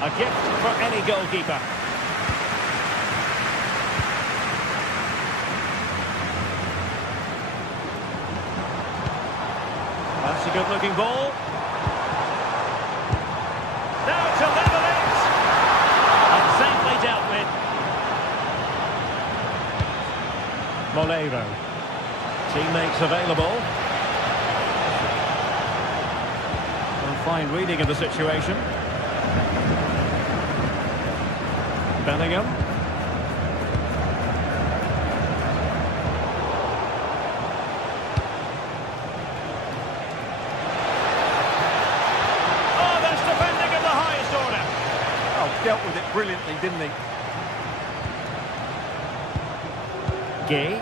A gift for any goalkeeper. That's a good-looking ball. Now to level it. And safely dealt with. Moreira. Teammates available. And fine reading of the situation. Bellingham. Oh, that's defending of the highest order. Oh, dealt with it brilliantly, didn't he? Gay.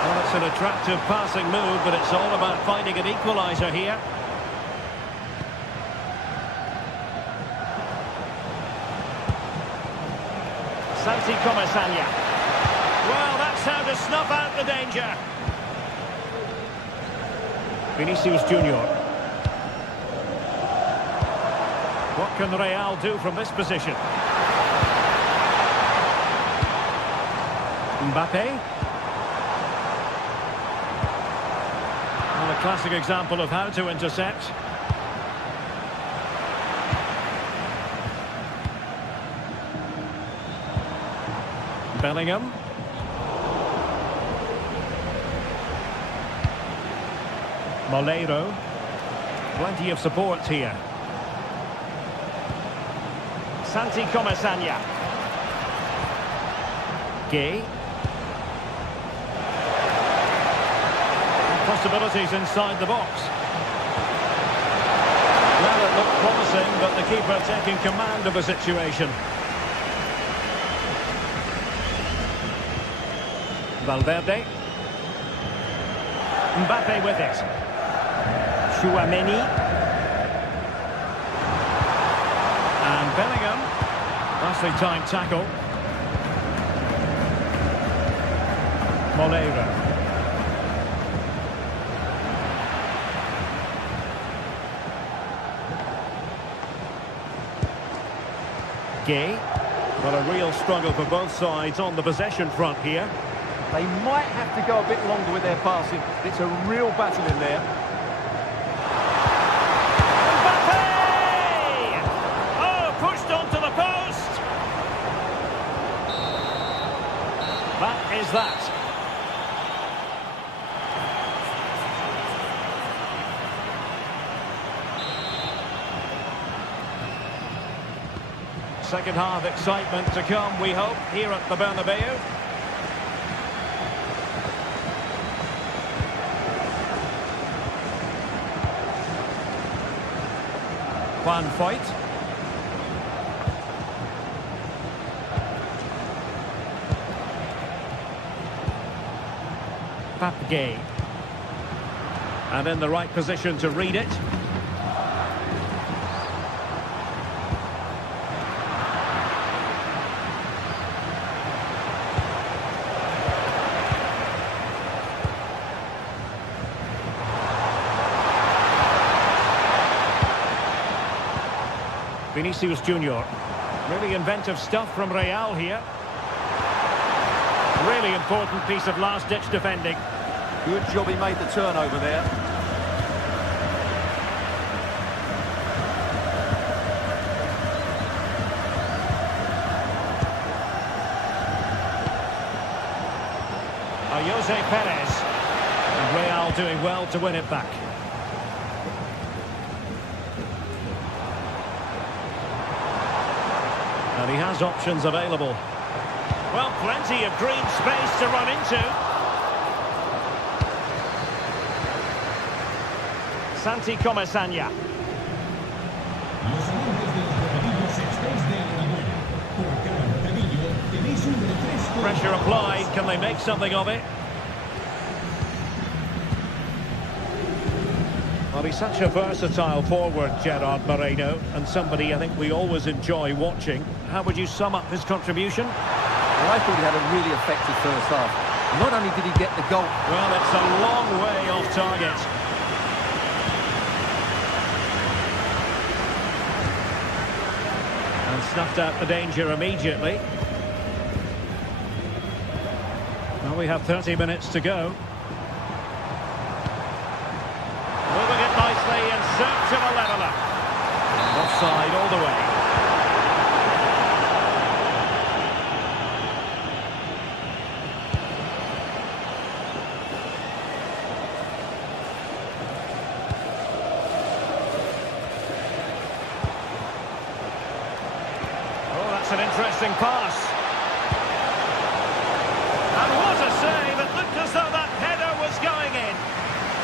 Well, it's an attractive passing move, but it's all about finding an equaliser here. Santi Comasagna. Well, that's how to snuff out the danger. Vinicius Junior. What can Real do from this position? Mbappé. Well, a classic example of how to intercept. Bellingham. Moleiro. Plenty of support here. Santi Comesaña. Gay. Possibilities inside the box. Well, it looked promising, but the keeper taking command of the situation. Valverde. Mbappe with it. Chouameni. And Bellingham. Nicely timed tackle. Moleiro. Gay. But a real struggle for both sides on the possession front here. They might have to go a bit longer with their passing. It's a real battle in there. Mbappe! Oh, pushed onto the post. That is that. Second half excitement to come, we hope, here at the Bernabeu. Juan Foyt. Pape. And in the right position to read it. Vinicius Junior. Really inventive stuff from Real here. Really important piece of last-ditch defending. Good job he made the turnover there. Jose Perez. And Real doing well to win it back. And he has options available. Well, plenty of green space to run into. Santi Comesaña. Pressure applied. Can they make something of it? Well, he's such a versatile forward, Gerard Moreno, and somebody I think we always enjoy watching. How would you sum up his contribution? Well, I thought he had a really effective first half. Not only did he get the goal... Well, it's a long way off target. And snuffed out the danger immediately. Well, we have 30 minutes to go. Moving it nicely in search of a leveller. Offside all the way. Oh, that's an interesting pass. And what a save! It looked as though that header was going in.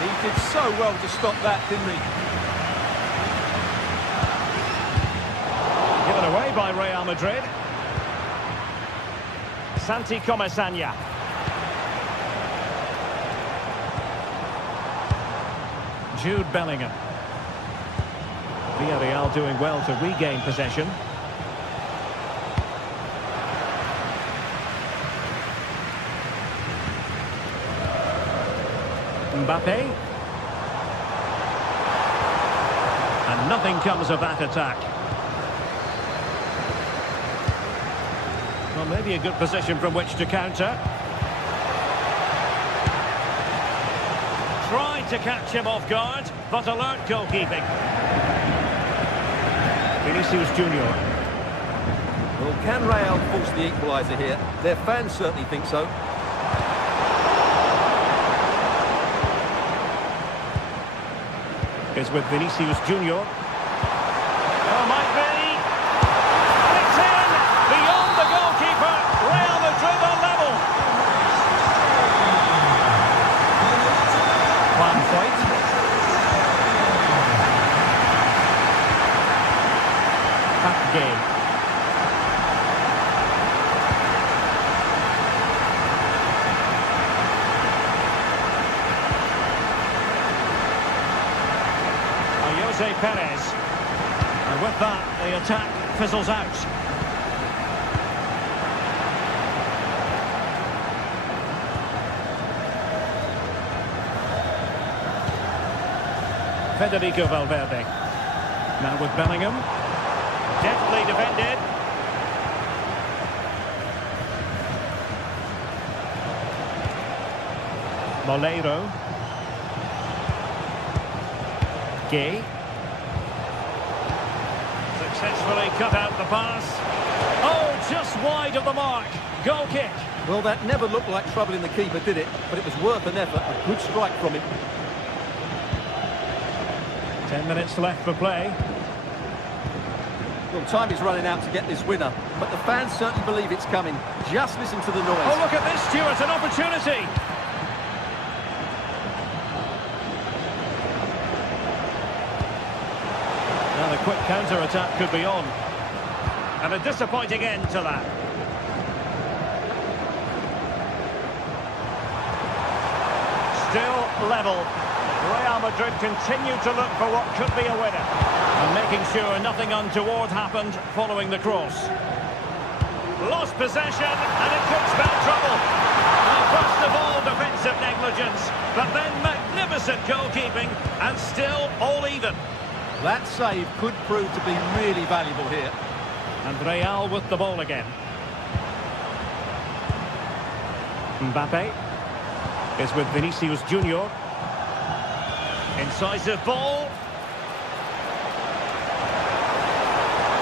He did so well to stop that, didn't he? Given away by Real Madrid. Santi Comesaña. Jude Bellingham. Villarreal doing well to regain possession. Mbappe. And nothing comes of that attack. Well, maybe a good position from which to counter. Tried to catch him off guard, but alert goalkeeping. Vinicius Junior. Well, can Real force the equaliser here? Their fans certainly think so. is with Vinicius Junior. Oh, might be. And it's in! Beyond the goalkeeper. Real Madrid are level. Plan fight. Back game. Jose Perez. And with that, the attack fizzles out. Federico Valverde. Now with Bellingham. Deftly defended. Moleiro. Gay. Successfully cut out the pass. Oh, just wide of the mark. Goal kick. Well, that never looked like trouble in the keeper, did it? But it was worth an effort. A good strike from him. 10 minutes left for play. Well, time is running out to get this winner. But the fans certainly believe it's coming. Just listen to the noise. Oh, look at this, Stuart. An opportunity. Now the quick counter-attack could be on. And a disappointing end to that. Still level. Real Madrid continue to look for what could be a winner. And making sure nothing untoward happened following the cross. Lost possession, and it could spell trouble. Now, first of all, defensive negligence, but then magnificent goalkeeping, and still all even. That save could prove to be really valuable here. And Real with the ball again. Mbappe is with Vinicius Junior. Incisive ball.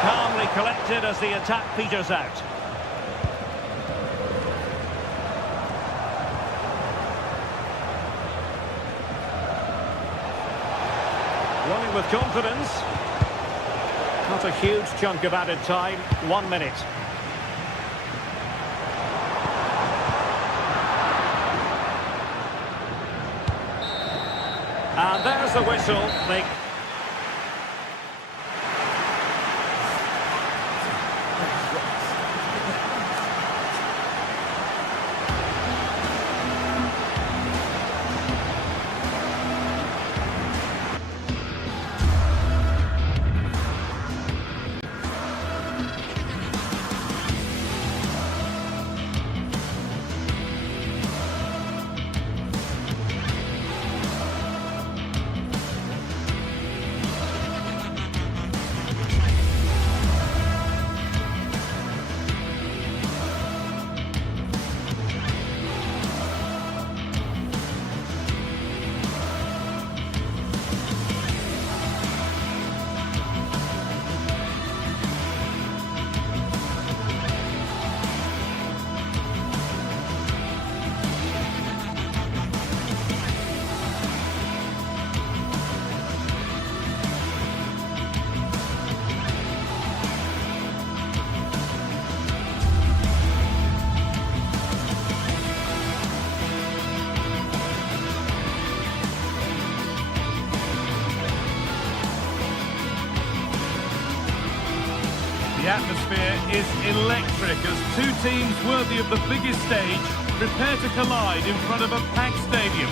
Calmly collected as the attack peters out. Running with confidence. Not a huge chunk of added time. 1 minute. And there's the whistle. The atmosphere is electric as two teams worthy of the biggest stage prepare to collide in front of a packed stadium.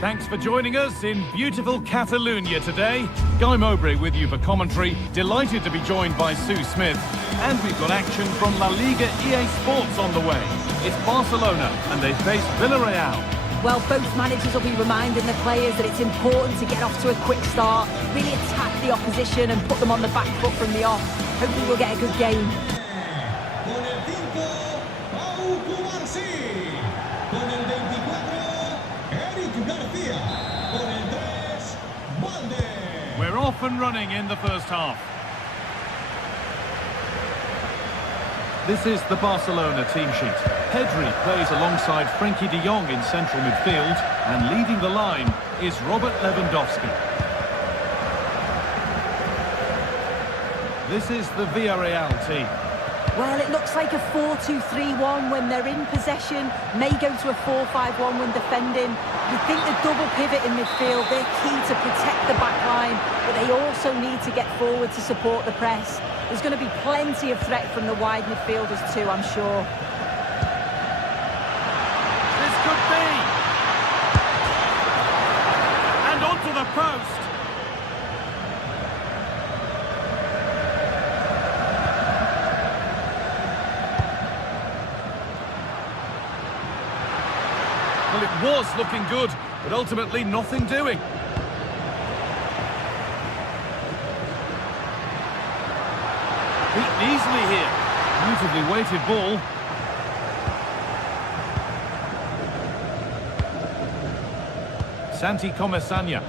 Thanks for joining us in beautiful Catalonia today. Guy Mowbray with you for commentary. Delighted to be joined by Sue Smith. And we've got action from La Liga EA Sports on the way. It's Barcelona and they face Villarreal. Well, both managers will be reminding the players that it's important to get off to a quick start, really attack the opposition and put them on the back foot from the off. Hopefully we'll get a good game. We're off and running in the first half. This is the Barcelona team sheet. Pedri plays alongside Frenkie de Jong in central midfield, and leading the line is Robert Lewandowski. This is the Villarreal team. Well, it looks like a 4-2-3-1 when they're in possession, may go to a 4-5-1 when defending. You think the double pivot in midfield, they're key to protect the back line, but they also need to get forward to support the press. There's going to be plenty of threat from the wide midfielders too, I'm sure. This could be! And onto the post! Well, it was looking good, but ultimately nothing doing. Beaten easily here. Beautifully weighted ball. Santi Comesaña.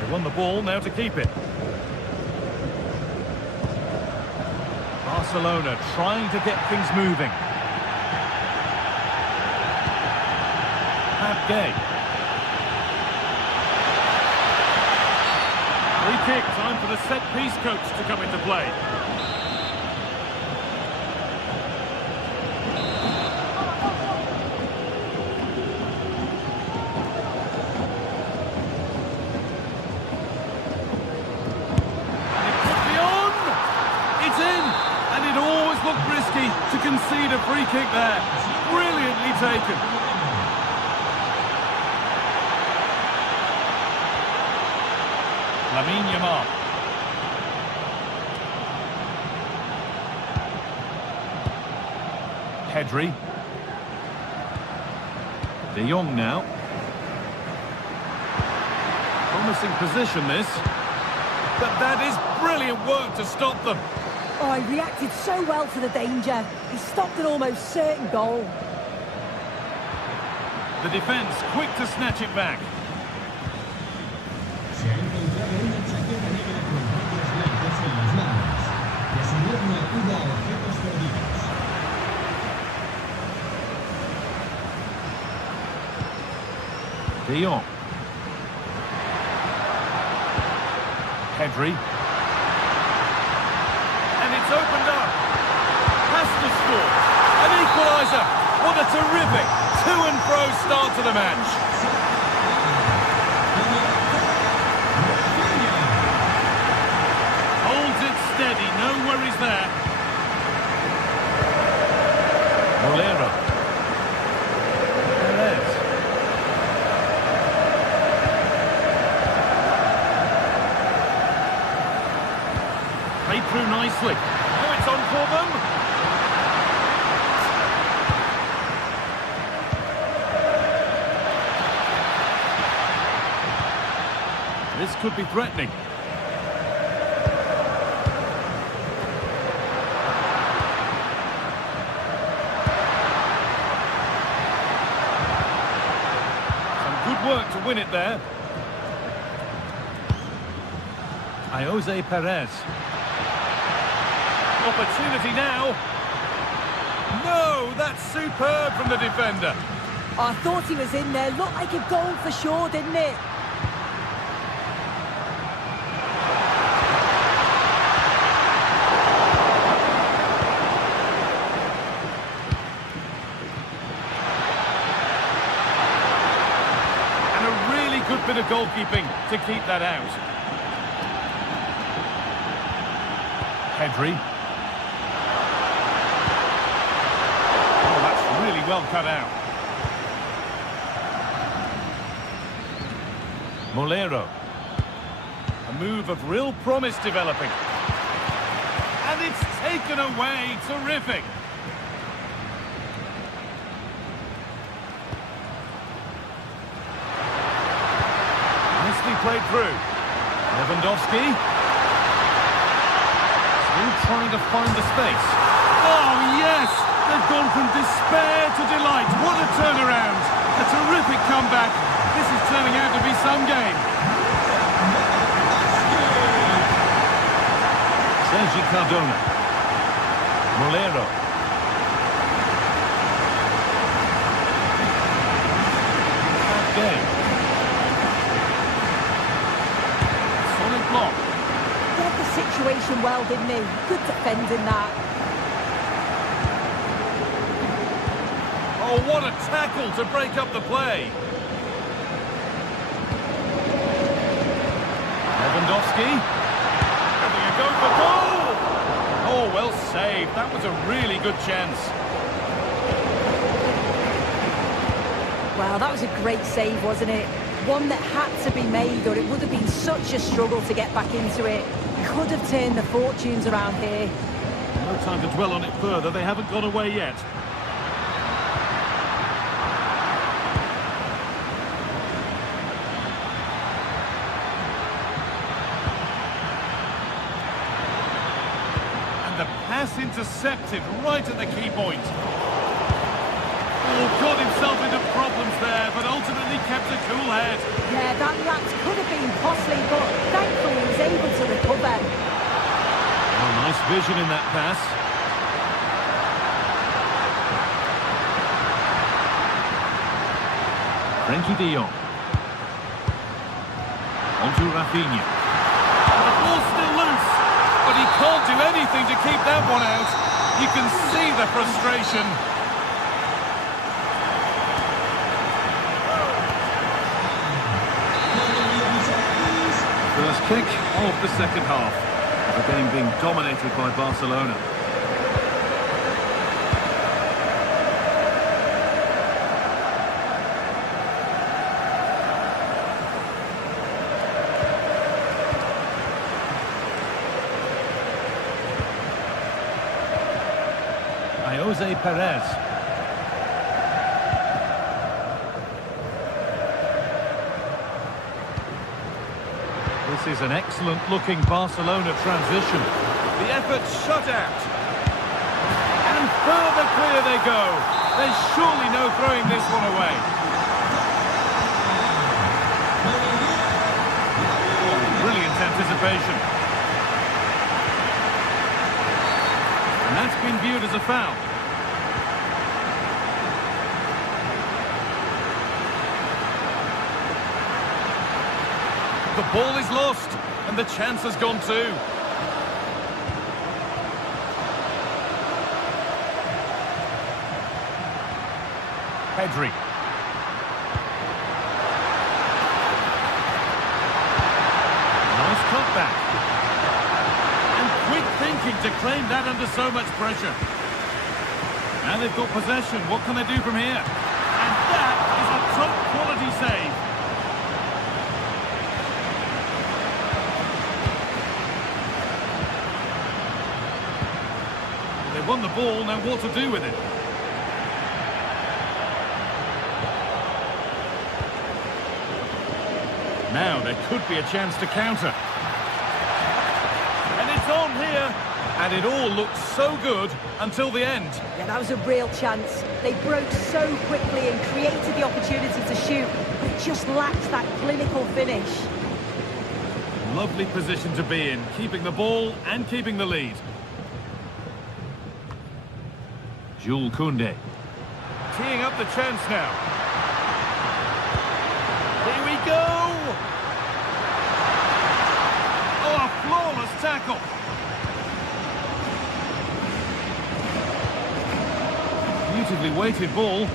They won the ball, now to keep it. Barcelona trying to get things moving. Gay. Free kick, time for the set-piece coach to come into play. And it could be on! It's in! And it always looked risky to concede a free kick there. Brilliantly taken. Lamine Yamal. Pedri. De Jong now. Promising position this. But that is brilliant work to stop them. Oh, he reacted so well to the danger. He stopped an almost certain goal. The defence quick to snatch it back. De Jong. Pedri. And it's opened up. Has to score. An equaliser. What a terrific to-and-fro start to the match. Holds it steady. No worries there. Molero. Perez. Played through nicely. Oh, it's on for them. This could be threatening. Some good work to win it there. Jose Perez. Opportunity now. No, that's superb from the defender. I thought he was in there. Looked like a goal for sure, didn't it? And a really good bit of goalkeeping to keep that out. Pedri. Oh, that's really well cut out. Molero. A move of real promise developing. And it's taken away. Terrific. Nicely played through. Lewandowski. Still trying to find the space. Oh, yes! They've gone from despair to delight. What a turnaround. A terrific comeback. This is turning out to be some game. Sergi Cardona. Molero. position well, didn't he? Good defending that. Oh, what a tackle to break up the play. Lewandowski. Having a go for goal. Oh, well saved. That was a really good chance. Well, that was a great save, wasn't it? One that had to be made, or it would have been such a struggle to get back into it. Could have turned the fortunes around here. No time to dwell on it further. They haven't gone away yet. And the pass intercepted right at the key point. Oh, got himself into problems there, but ultimately kept a cool head. Yeah, that lapse could have been costly, but thankfully he was able to recover. Oh, nice vision in that pass. Frenkie de Jong. Onto Rafinha. And the ball's still loose, but he can't do anything to keep that one out. You can see the frustration. First kick of the second half. The game being dominated by Barcelona. Jose Perez. This is an excellent-looking Barcelona transition. The effort shut out. And further clear they go. There's surely no throwing this one away. Oh, brilliant anticipation. And that's been viewed as a foul. The ball is lost, and the chance has gone too. Pedri. Nice cutback. And quick thinking to claim that under so much pressure. Now they've got possession. What can they do from here? And that is a top quality save. They won the ball, now what to do with it? Now there could be a chance to counter. And it's on here. And it all looked so good until the end. Yeah, that was a real chance. They broke so quickly and created the opportunity to shoot, but just lacked that clinical finish. Lovely position to be in, keeping the ball and keeping the lead. Jules Koundé. Teeing up the chance now. Here we go! Oh, a flawless tackle. Beautifully weighted ball.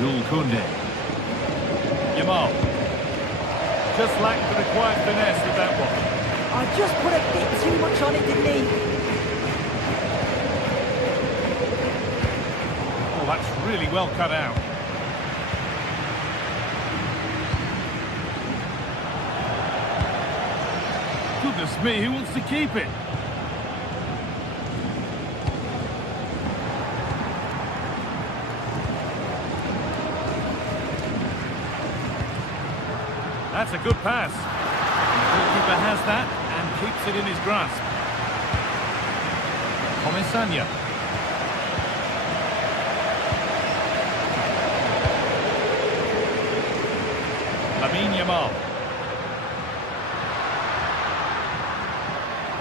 Jules Koundé. Yamal. Just lacked the required finesse with that one. I just put a bit too much on it, didn't he? Oh, that's really well cut out. Goodness me, who wants to keep it? That's a good pass. The goalkeeper has that and keeps it in his grasp. Comisania. Lamine Yamal.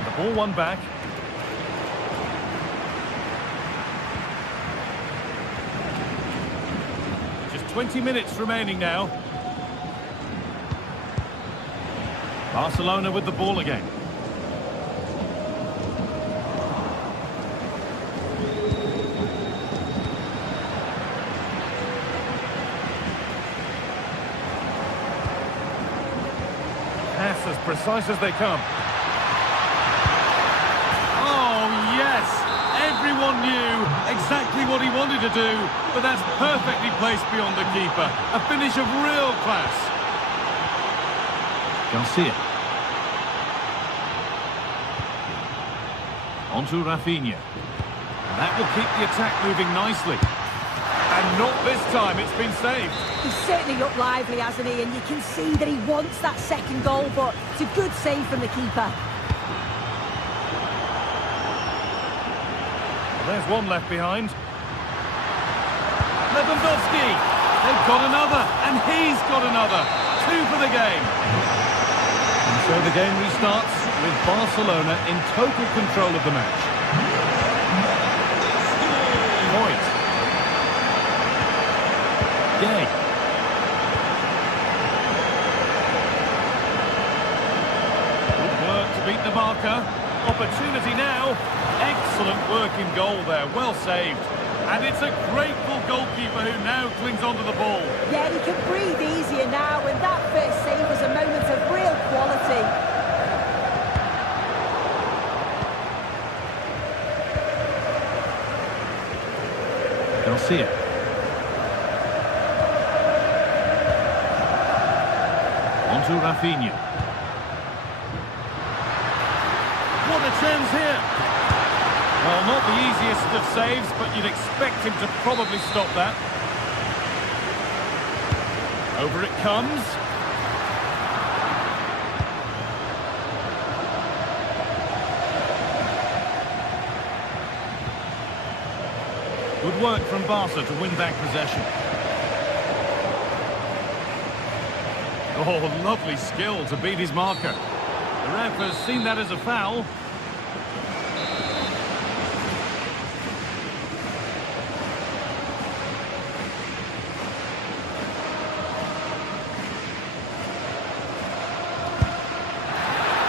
The ball won back. Just 20 minutes remaining now. Barcelona with the ball again. Pass as precise as they come. Oh, yes! Everyone knew exactly what he wanted to do, but that's perfectly placed beyond the keeper. A finish of real class. Garcia. On to Rafinha. And that will keep the attack moving nicely. And not this time, it's been saved. He's certainly looked lively, hasn't he? And you can see that he wants that second goal, but it's a good save from the keeper. Well, there's one left behind. Lewandowski. They've got another, and he's got another. 2 for the game. And so the game restarts with Barcelona in total control of the match. Point. Gay. Good work to beat the marker. Opportunity now. Excellent work in goal there. Well saved. And it's a grateful goalkeeper who now clings onto the ball. Yeah, he can breathe easier now, and that first save was a moment of real quality. Garcia. On to Rafinha. What a chance here! Well, not the easiest of saves, but you'd expect him to probably stop that. Over it comes. Good work from Barca to win back possession. Oh, lovely skill to beat his marker. The ref has seen that as a foul.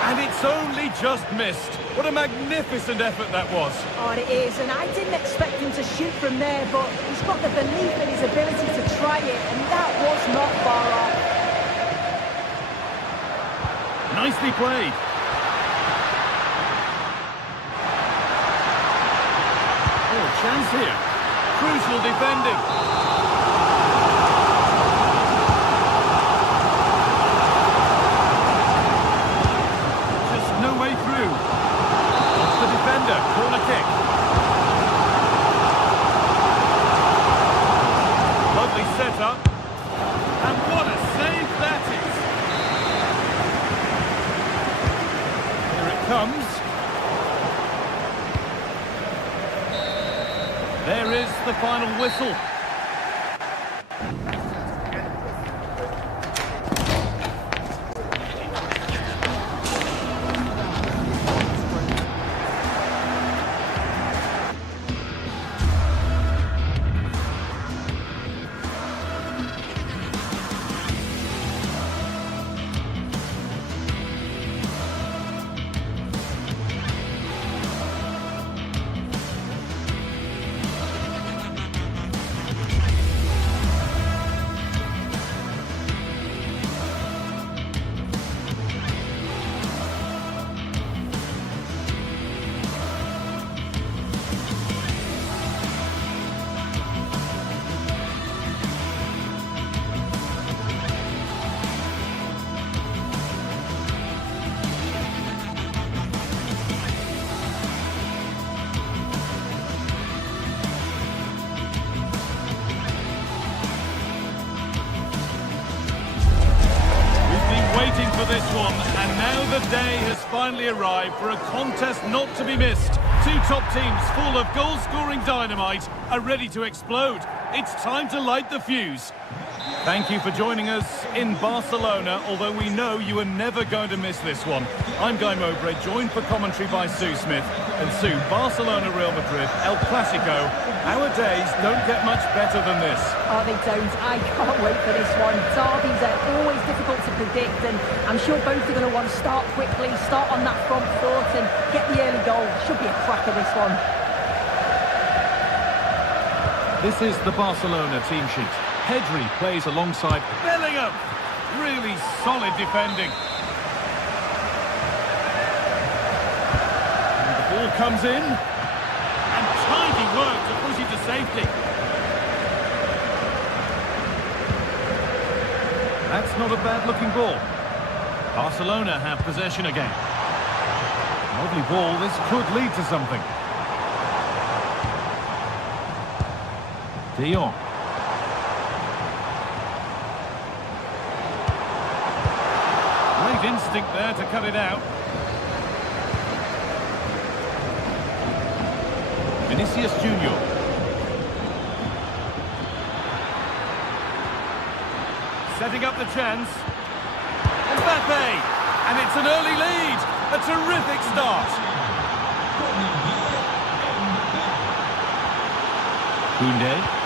And it's only just missed. What a magnificent effort that was. Oh, it is, and I didn't expect him to shoot from there, but he's got the belief in his ability to try it, and that was not far off. Nicely played. Oh, chance here. Crucial defending. Just no way through. Off the defender. Corner kick. Lovely setup. And what a save that is. Comes. There is the final whistle. Waiting for this one, and now the day has finally arrived for a contest not to be missed. Two top teams full of goal-scoring dynamite are ready to explode. It's time to light the fuse. Thank you for joining us in Barcelona, although we know you are never going to miss this one. I'm Guy Mowbray, joined for commentary by Sue Smith. And Sue, Barcelona, Real Madrid, El Clasico. Our days don't get much better than this. Oh, they don't. I can't wait for this one. Derbies are always difficult to predict, and I'm sure both are going to want to start quickly, start on that front foot and get the early goal. Should be a cracker, this one. This is the Barcelona team sheet. Pedri plays alongside Bellingham. Really solid defending. And the ball comes in. And tidy work to push it to safety. That's not a bad-looking ball. Barcelona have possession again. Lovely ball. This could lead to something. De Jong. Great instinct there to cut it out. Vinicius Junior. Setting up the chance. Mbappe! And it's an early lead. A terrific start. Koundé.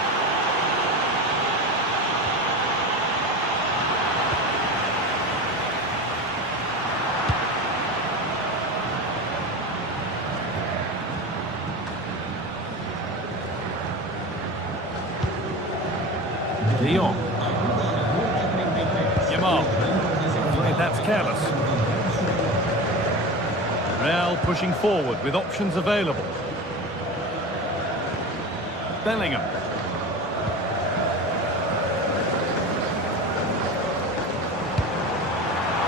De Jong. Yamal. That's careless. Real pushing forward with options available. Bellingham.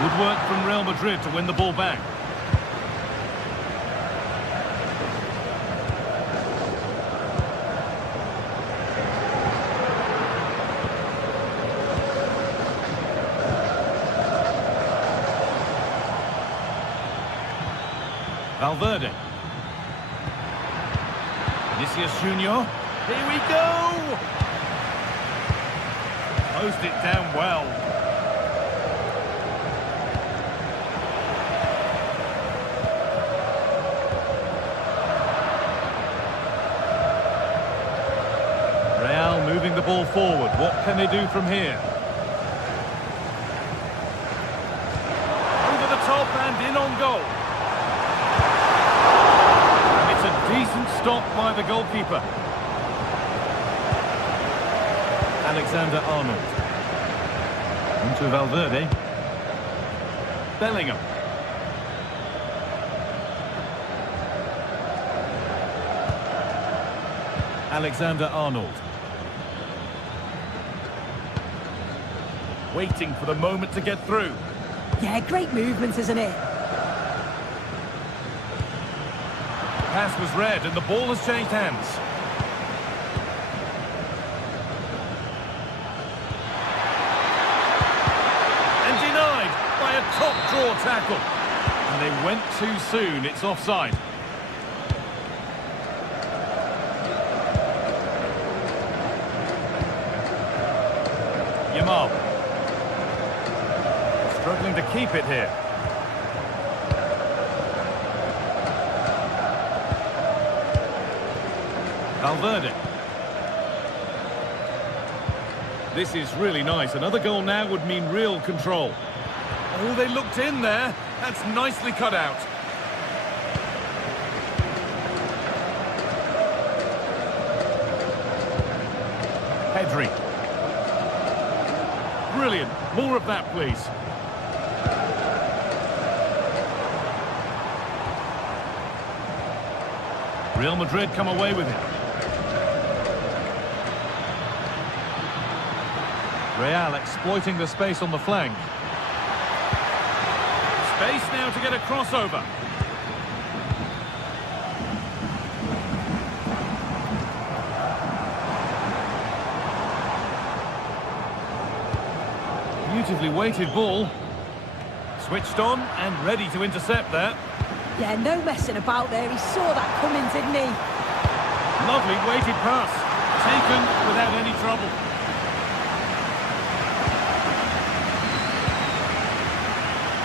Good work from Real Madrid to win the ball back. Valverde. Vinicius Junior. Here we go! Closed it down well. Real moving the ball forward. What can they do from here? Over the top and in on goal. Decent stop by the goalkeeper. Alexander-Arnold. Into Valverde. Bellingham. Alexander-Arnold. Waiting for the moment to get through. Yeah, great movement, isn't it? Pass was read and the ball has changed hands. And denied by a top draw tackle. And they went too soon. It's offside. Yamal. Struggling to keep it here. Valverde. This is really nice. Another goal now would mean real control. Oh, they looked in there. That's nicely cut out. Pedri. Brilliant. More of that, please. Real Madrid come away with it. Real exploiting the space on the flank. Space now to get a crossover. Beautifully weighted ball. Switched on and ready to intercept there. Yeah, no messing about there. He saw that coming, didn't he? Lovely weighted pass. Taken without any trouble.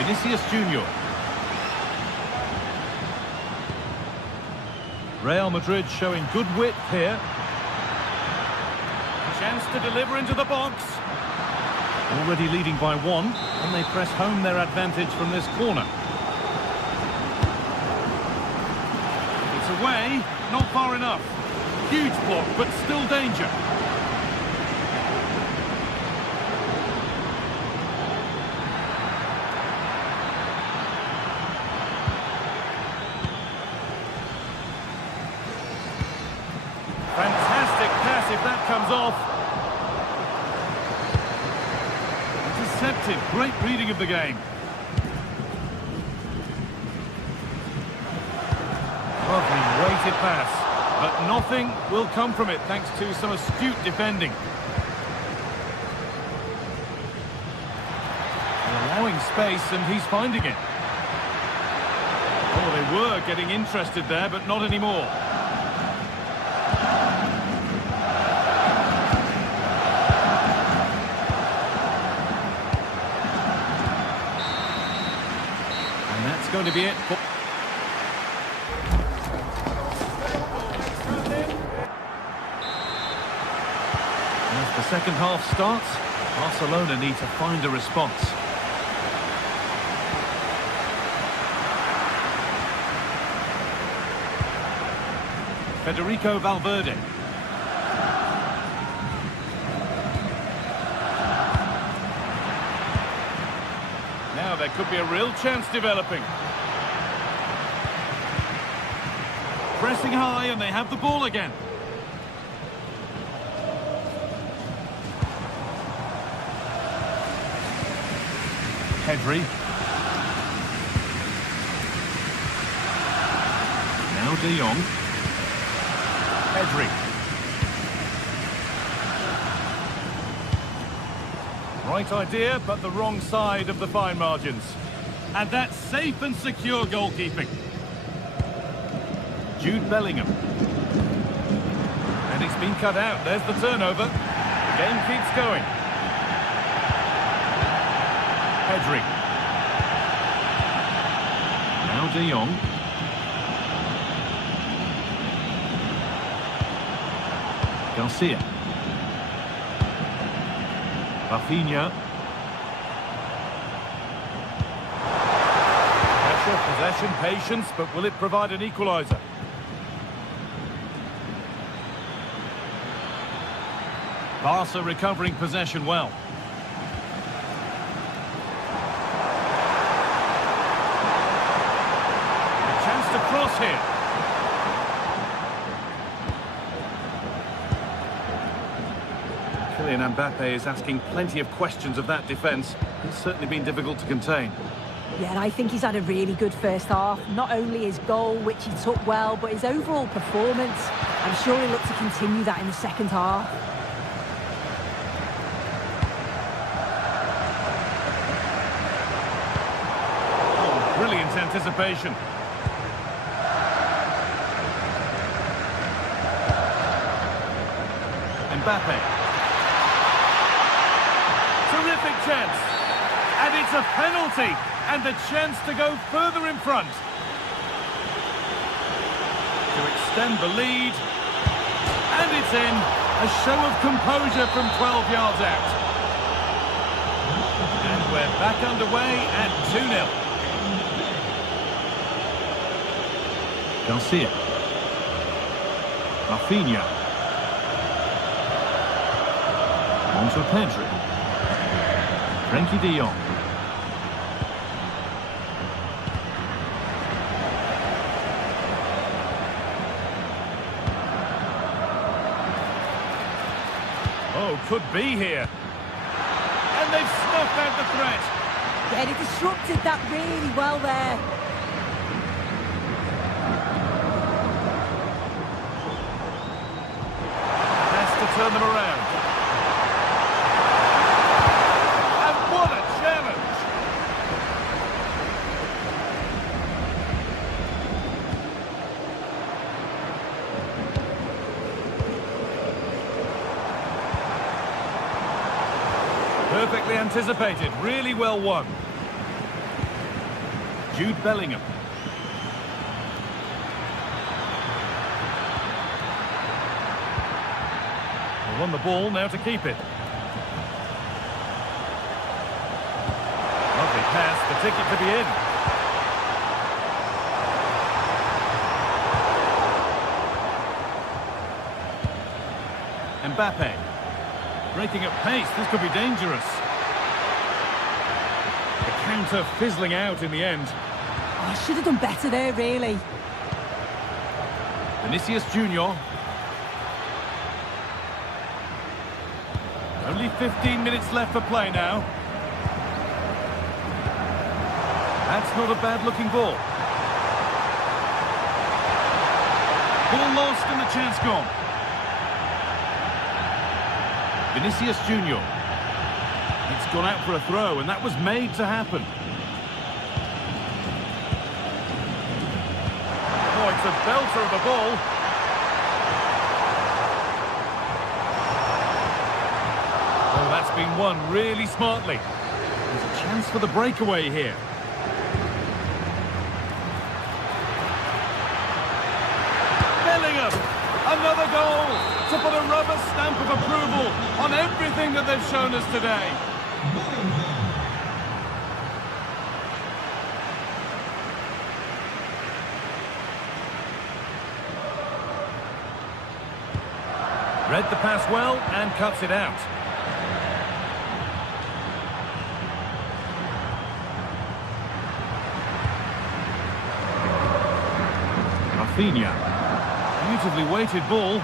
Vinicius Junior. Real Madrid showing good width here. Chance to deliver into the box. Already leading by 1, and they press home their advantage from this corner. It's away, not far enough. Huge block, but still danger. Fantastic pass if that comes off. Intercepted. Great reading of the game. Lovely weighted pass, but nothing will come from it thanks to some astute defending. Allowing space, and he's finding it. Oh, they were getting interested there, but not anymore. Going to be it. As the second half starts, Barcelona need to find a response. Federico Valverde. Now there could be a real chance developing. Pressing high, and they have the ball again. Pedri. Now De Jong. Pedri. Right idea, but the wrong side of the fine margins. And that's safe and secure goalkeeping. Jude Bellingham. And it's been cut out. There's the turnover. The game keeps going. Pedri. Now De Jong. Garcia. Rafinha. Pressure, possession, patience, but will it provide an equaliser? Barca recovering possession well. A chance to cross here. Kylian Mbappe is asking plenty of questions of that defence. It's certainly been difficult to contain. Yeah, and I think he's had a really good first half. Not only his goal, which he took well, but his overall performance. I'm sure he'll look to continue that in the second half. Brilliant anticipation. Mbappe. Terrific chance. And it's a penalty. And the chance to go further in front. To extend the lead. And it's in. A show of composure from 12 yards out. And we're back underway at 2-0. Garcia. Rafinha. On to Pedri. Frenkie de Jong. Oh, could be here. And they've snuffed out the threat. Yeah, they disrupted that really well there. Turn them around. And what a challenge! Perfectly anticipated, really well won. Jude Bellingham. They won the ball, now to keep it. Lovely pass, the ticket to the in. Mbappe. Breaking at pace, this could be dangerous. The counter fizzling out in the end. Oh, I should have done better there, really. Vinicius Junior. Only 15 minutes left for play now. That's not a bad-looking ball. Ball lost and the chance gone. Vinicius Junior. It's gone out for a throw, and that was made to happen. Oh, it's a belter of a ball. Oh, that's been won really smartly. There's a chance for the breakaway here. Bellingham! Another goal to put a rubber stamp of approval on everything that they've shown us today. Read the pass well and cuts it out. Rafinha. Beautifully weighted ball.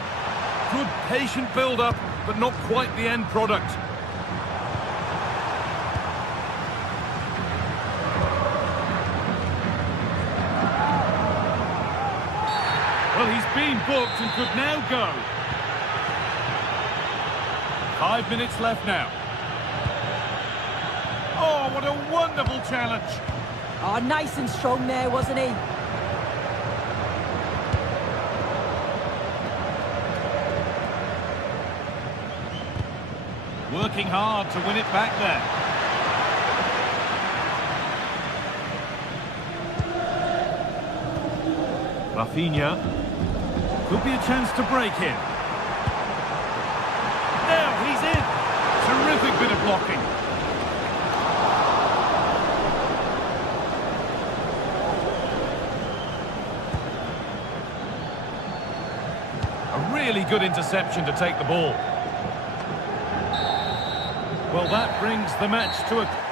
Good patient build-up, but not quite the end product. Well, he's been booked and could now go. 5 minutes left now. Oh, what a wonderful challenge. Oh, nice and strong there, wasn't he? Working hard to win it back there. Rafinha. Could be a chance to break here. Now he's in. Terrific bit of blocking. A really good interception to take the ball. Well, that brings the match to a...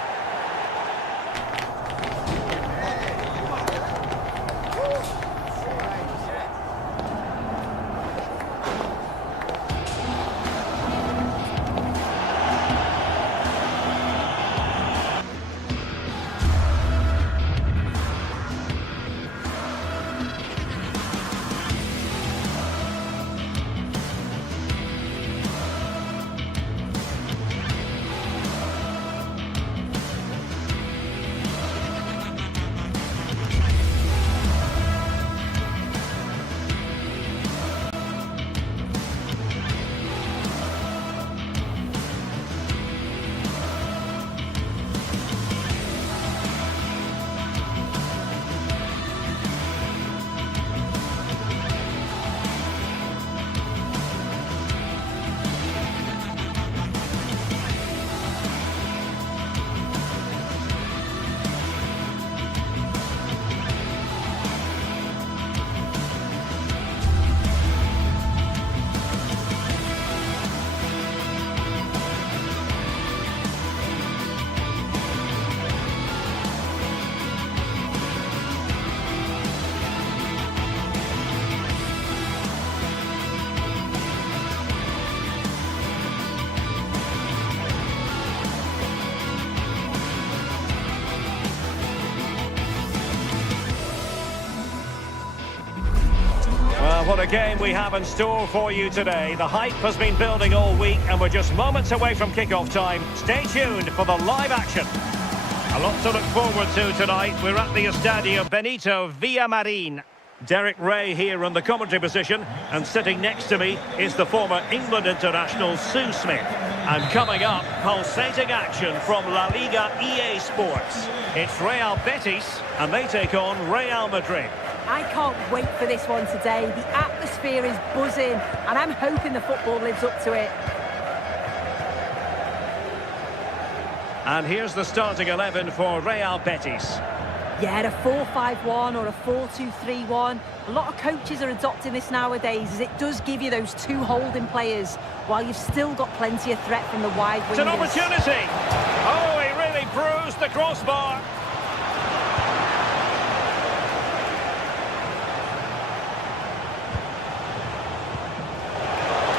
What a game we have in store for you today. The hype has been building all week and we're just moments away from kick-off time. Stay tuned for the live action. A lot to look forward to tonight. We're at the Estadio Benito Villamarin. Derek Ray here in the commentary position, and sitting next to me is the former England international Sue Smith. And coming up, pulsating action from La Liga EA Sports. It's Real Betis, and they take on Real Madrid. I can't wait for this one today. The atmosphere is buzzing, and I'm hoping the football lives up to it. And here's the starting 11 for Real Betis. Yeah, a 4-5-1 or a 4-2-3-1. A lot of coaches are adopting this nowadays, as it does give you those two holding players, while you've still got plenty of threat from the wide wingers. It's an opportunity! Oh, he really bruised the crossbar.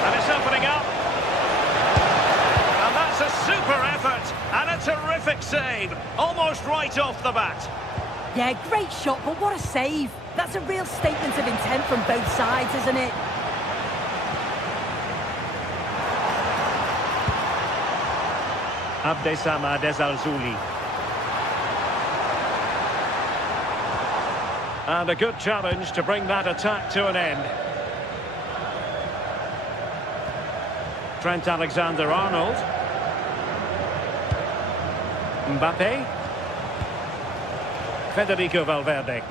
And it's opening up. And that's a super effort, and a terrific save, almost right off the bat. Yeah, great shot, but what a save. That's a real statement of intent from both sides, isn't it? Abdesama Dezalzouli. And a good challenge to bring that attack to an end. Trent Alexander-Arnold. Mbappe. Federico Valverde.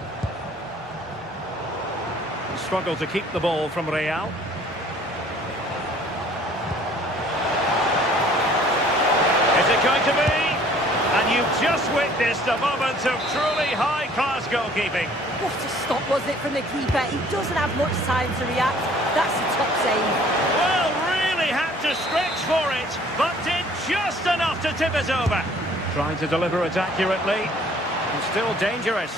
Struggle to keep the ball from Real. Is it going to be? And you've just witnessed a moment of truly high-class goalkeeping. What a stop was it from the keeper. He doesn't have much time to react. That's a top save. Well, really had to stretch for it, but did just enough to tip it over. Trying to deliver it accurately. And still dangerous.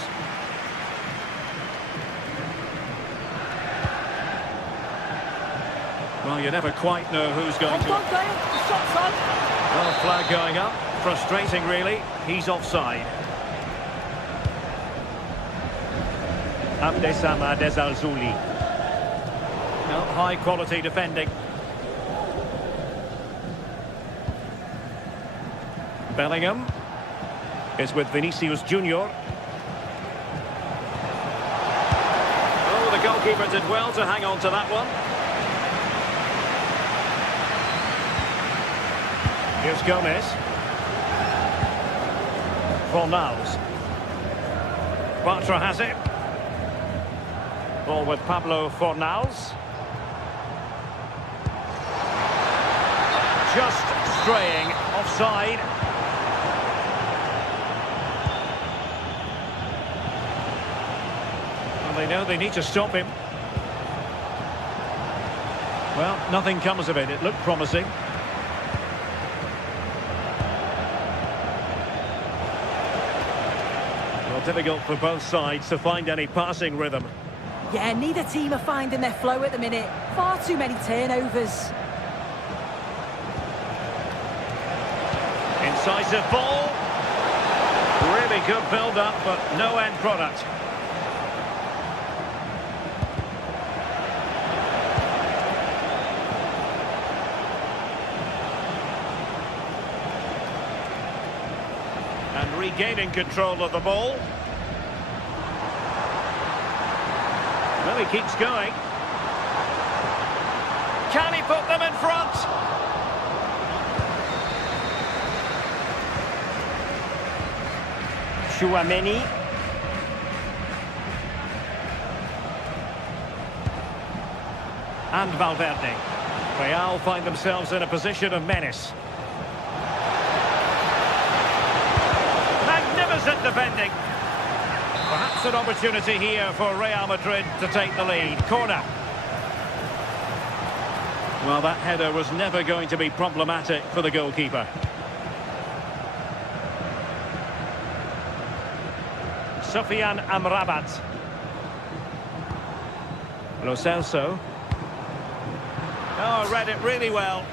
Well, you never quite know who's going to... The shot's on. Well, flag going up. Frustrating, really. He's offside. Abdesama Dezalzouli. No, high-quality defending. Bellingham is with Vinicius Junior. Oh, the goalkeeper did well to hang on to that one. Here's Gomez. Fornals. Bartra has it. Ball with Pablo Fornals. Just straying offside. Well, they know they need to stop him. Well, nothing comes of it. It looked promising. Difficult for both sides to find any passing rhythm. Yeah, neither team are finding their flow at the minute. Far too many turnovers. Incisive ball. Really good build-up, but no end product. And regaining control of the ball. Well, he keeps going. Can he put them in front? Chouameni. And Valverde. Real find themselves in a position of menace. Magnificent defending. Perhaps an opportunity here for Real Madrid to take the lead. Corner. Well, that header was never going to be problematic for the goalkeeper. Sofiane Amrabat. Lo Celso. Oh, read it really well.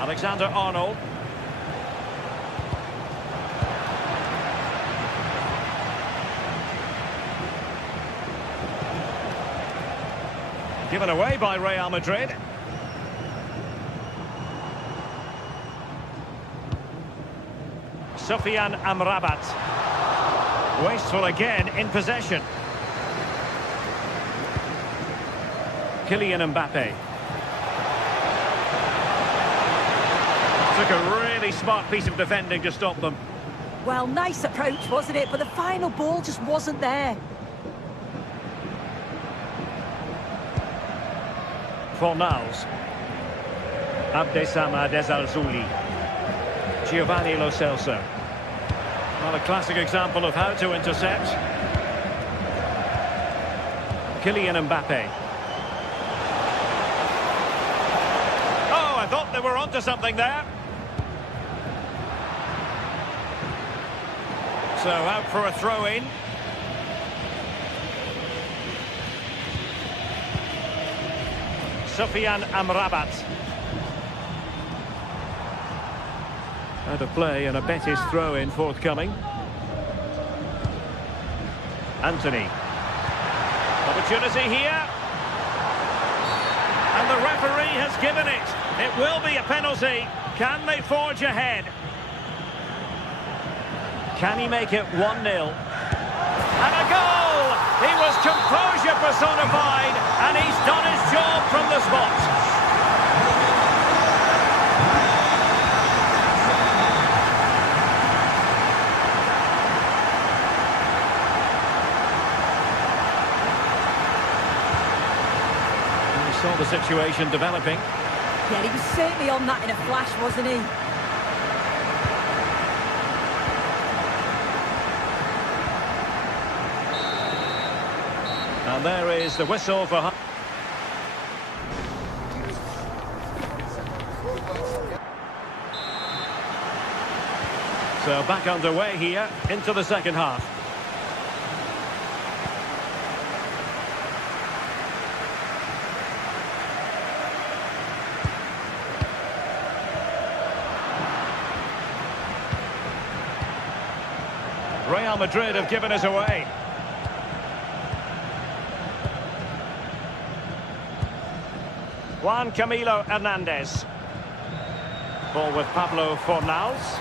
Alexander-Arnold. Given away by Real Madrid. Sofiane Amrabat. Wasteful again in possession. Kylian Mbappe. Took a really smart piece of defending to stop them. Well, nice approach, wasn't it? But the final ball just wasn't there. Fornals. Abdessamad Ezalzouli. Giovanni Lo Celso. Well, a classic example of how to intercept. Kylian Mbappe. Oh, I thought they were onto something there. So out for a throw-in. Sofiane Amrabat. Out of play and a Betis throw-in forthcoming. Anthony. Opportunity here. And the referee has given it. It will be a penalty. Can they forge ahead? Can he make it 1-0? And a goal! He was composure personified, and he's done his job from the spot. Saw the situation developing. Yeah, he was certainly on that in a flash, wasn't he? And there is the whistle for... So back underway here into the second half. Real Madrid have given us away. Juan Camilo Hernandez. Ball with Pablo Fornals.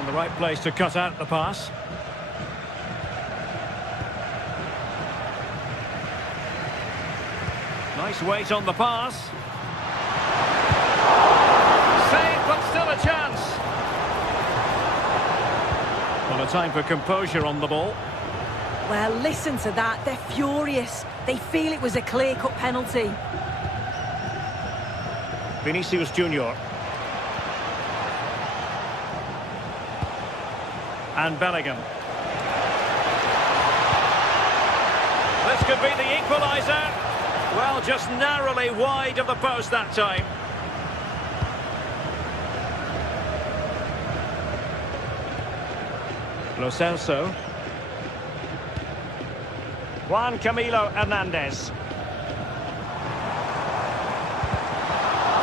In the right place to cut out the pass. Nice weight on the pass. Saved, but still a chance. Well, a time for composure on the ball. Well, listen to that. They're furious. They feel it was a clear-cut penalty. Vinicius Junior. And Bellingham. This could be the equaliser. Well, just narrowly wide of the post that time. Lo Celso. Juan Camilo Hernandez.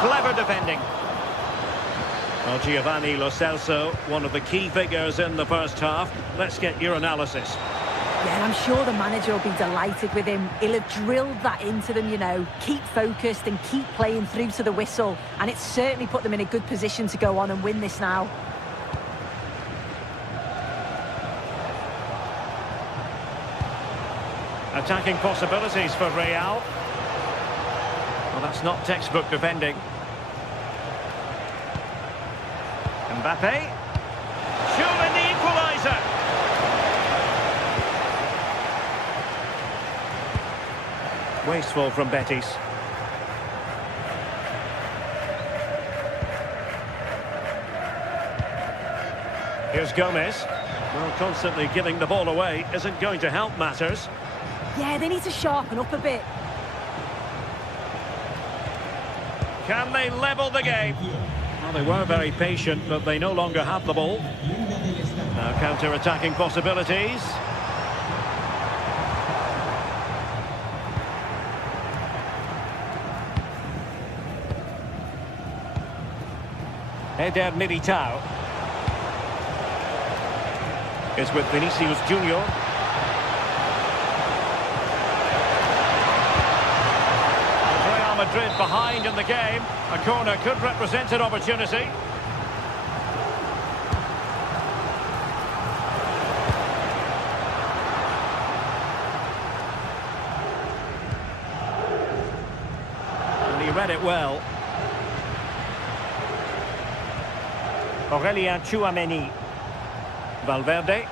Clever defending. Well, Giovanni Lo Celso, one of the key figures in the first half. Let's get your analysis. Yeah, I'm sure the manager will be delighted with him. He'll have drilled that into them, you know. Keep focused and keep playing through to the whistle. And it's certainly put them in a good position to go on and win this now. Attacking possibilities for Real. Well, that's not textbook defending. Mbappe. Surely the equaliser. Wasteful from Betis. Here's Gomez. Well, constantly giving the ball away isn't going to help matters. Yeah, they need to sharpen up a bit. Can they level the game? Well, they were very patient, but they no longer have the ball. Now counter-attacking possibilities. Eder Militao is with Vinicius Junior. Real Madrid behind in the game. A corner could represent an opportunity. read it well. Aurelien Tchouameni. Valverde.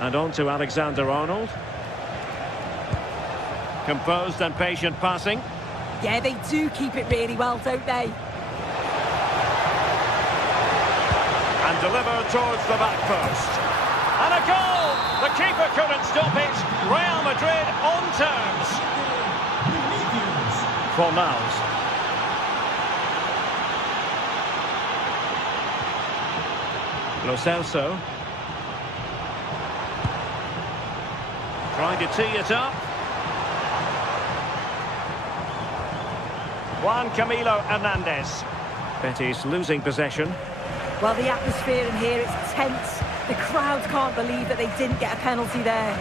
And on to Alexander-Arnold. Composed and patient passing. Yeah, they do keep it really well, don't they? And delivered towards the back post. And a goal! The keeper couldn't stop it. Real Madrid on terms. Fornals. Lo Celso. Trying to tee it up. Juan Camilo Hernandez. Betis losing possession. Well, the atmosphere in here, it's tense. The crowd can't believe that they didn't get a penalty there.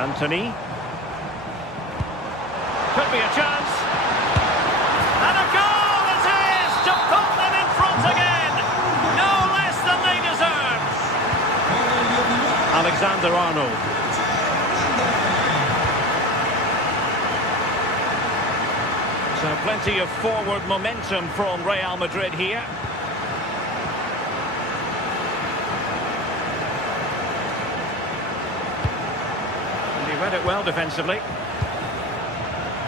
Anthony. Could be a chance. And a goal it is to put them in front again. No less than they deserve. Alexander-Arnold. So plenty of forward momentum from Real Madrid here. And he read it well defensively.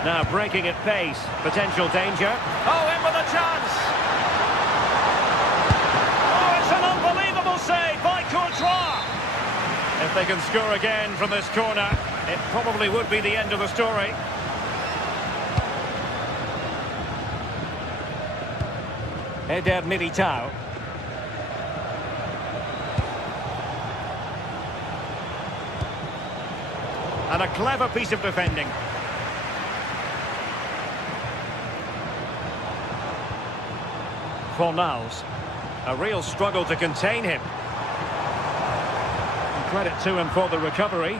Now breaking at pace. Potential danger. Oh, in with a chance! Oh, it's an unbelievable save by Courtois! If they can score again from this corner, it probably would be the end of the story. Eder Militao. And a clever piece of defending. Fornals. A real struggle to contain him. And credit to him for the recovery.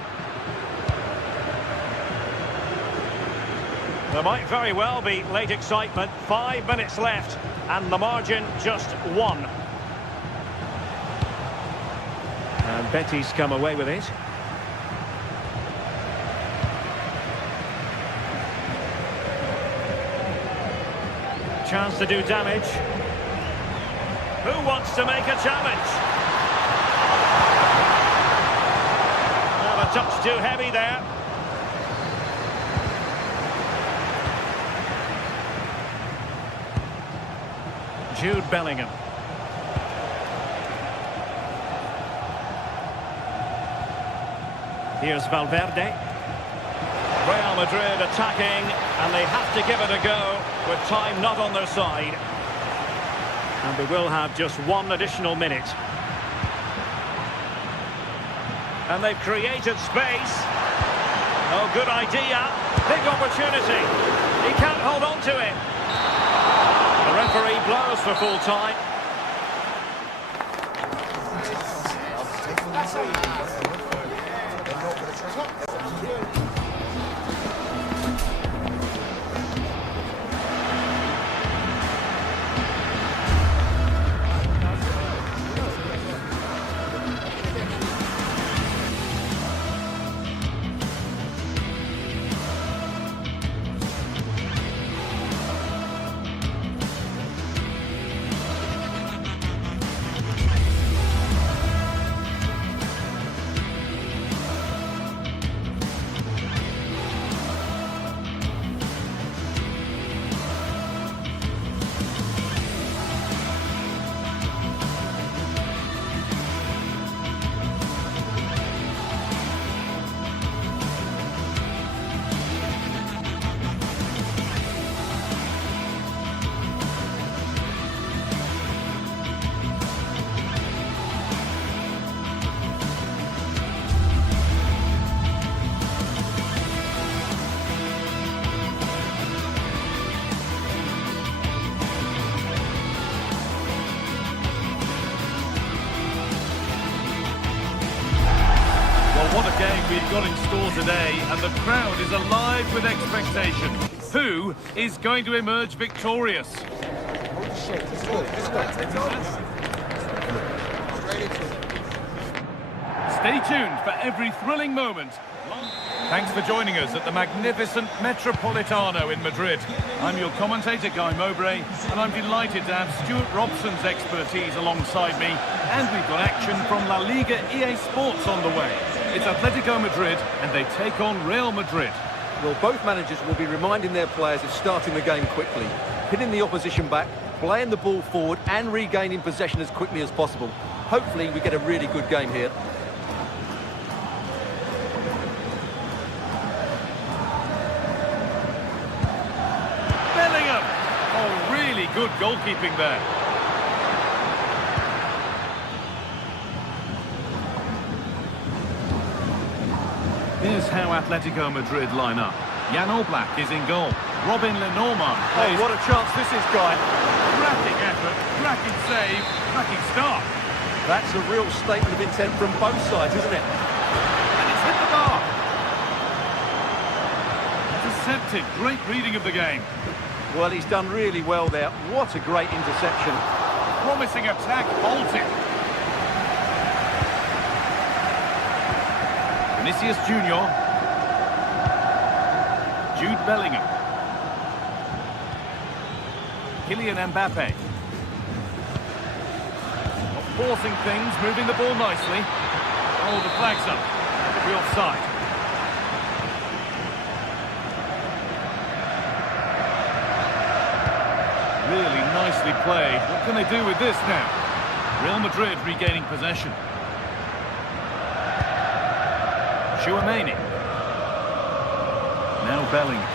There might very well be late excitement. 5 minutes left. And the margin just 1. And Betis come away with it. Chance to do damage. Who wants to make a challenge? Well, a touch too heavy there. Jude Bellingham. Here's Valverde. Real Madrid attacking, and they have to give it a go with time not on their side. And they will have just 1 additional minute. And they've created space. Oh, good idea. Big opportunity. He can't hold on to it. The referee blows for full time. What a game we've got in store today, and the crowd is alive with expectation. Who is going to emerge victorious? Stay tuned for every thrilling moment. Thanks for joining us at the magnificent Metropolitano in Madrid. I'm your commentator, Guy Mowbray, and I'm delighted to have Stuart Robson's expertise alongside me. And we've got action from La Liga EA Sports on the way. It's Atletico Madrid, and they take on Real Madrid. Well, both managers will be reminding their players of starting the game quickly, pinning the opposition back, playing the ball forward and regaining possession as quickly as possible. Hopefully we get a really good game here. Bellingham! Oh, really good goalkeeping there. Here's how Atletico Madrid line up. Jan Oblak is in goal. Robin Lenormand plays. Oh, what a chance this is, Guy. Cracking effort, cracking save, cracking start. That's a real statement of intent from both sides, isn't it? And it's hit the bar. Intercepted, great reading of the game. Well, he's done really well there. What a great interception. Promising attack, halted. Vinicius Junior. Jude Bellingham. Kylian Mbappe. Forcing things, moving the ball nicely. Oh, the flag's up. It'll be offside. Really nicely played. What can they do with this now? Real Madrid regaining possession. Chouameni. Now Bellingham.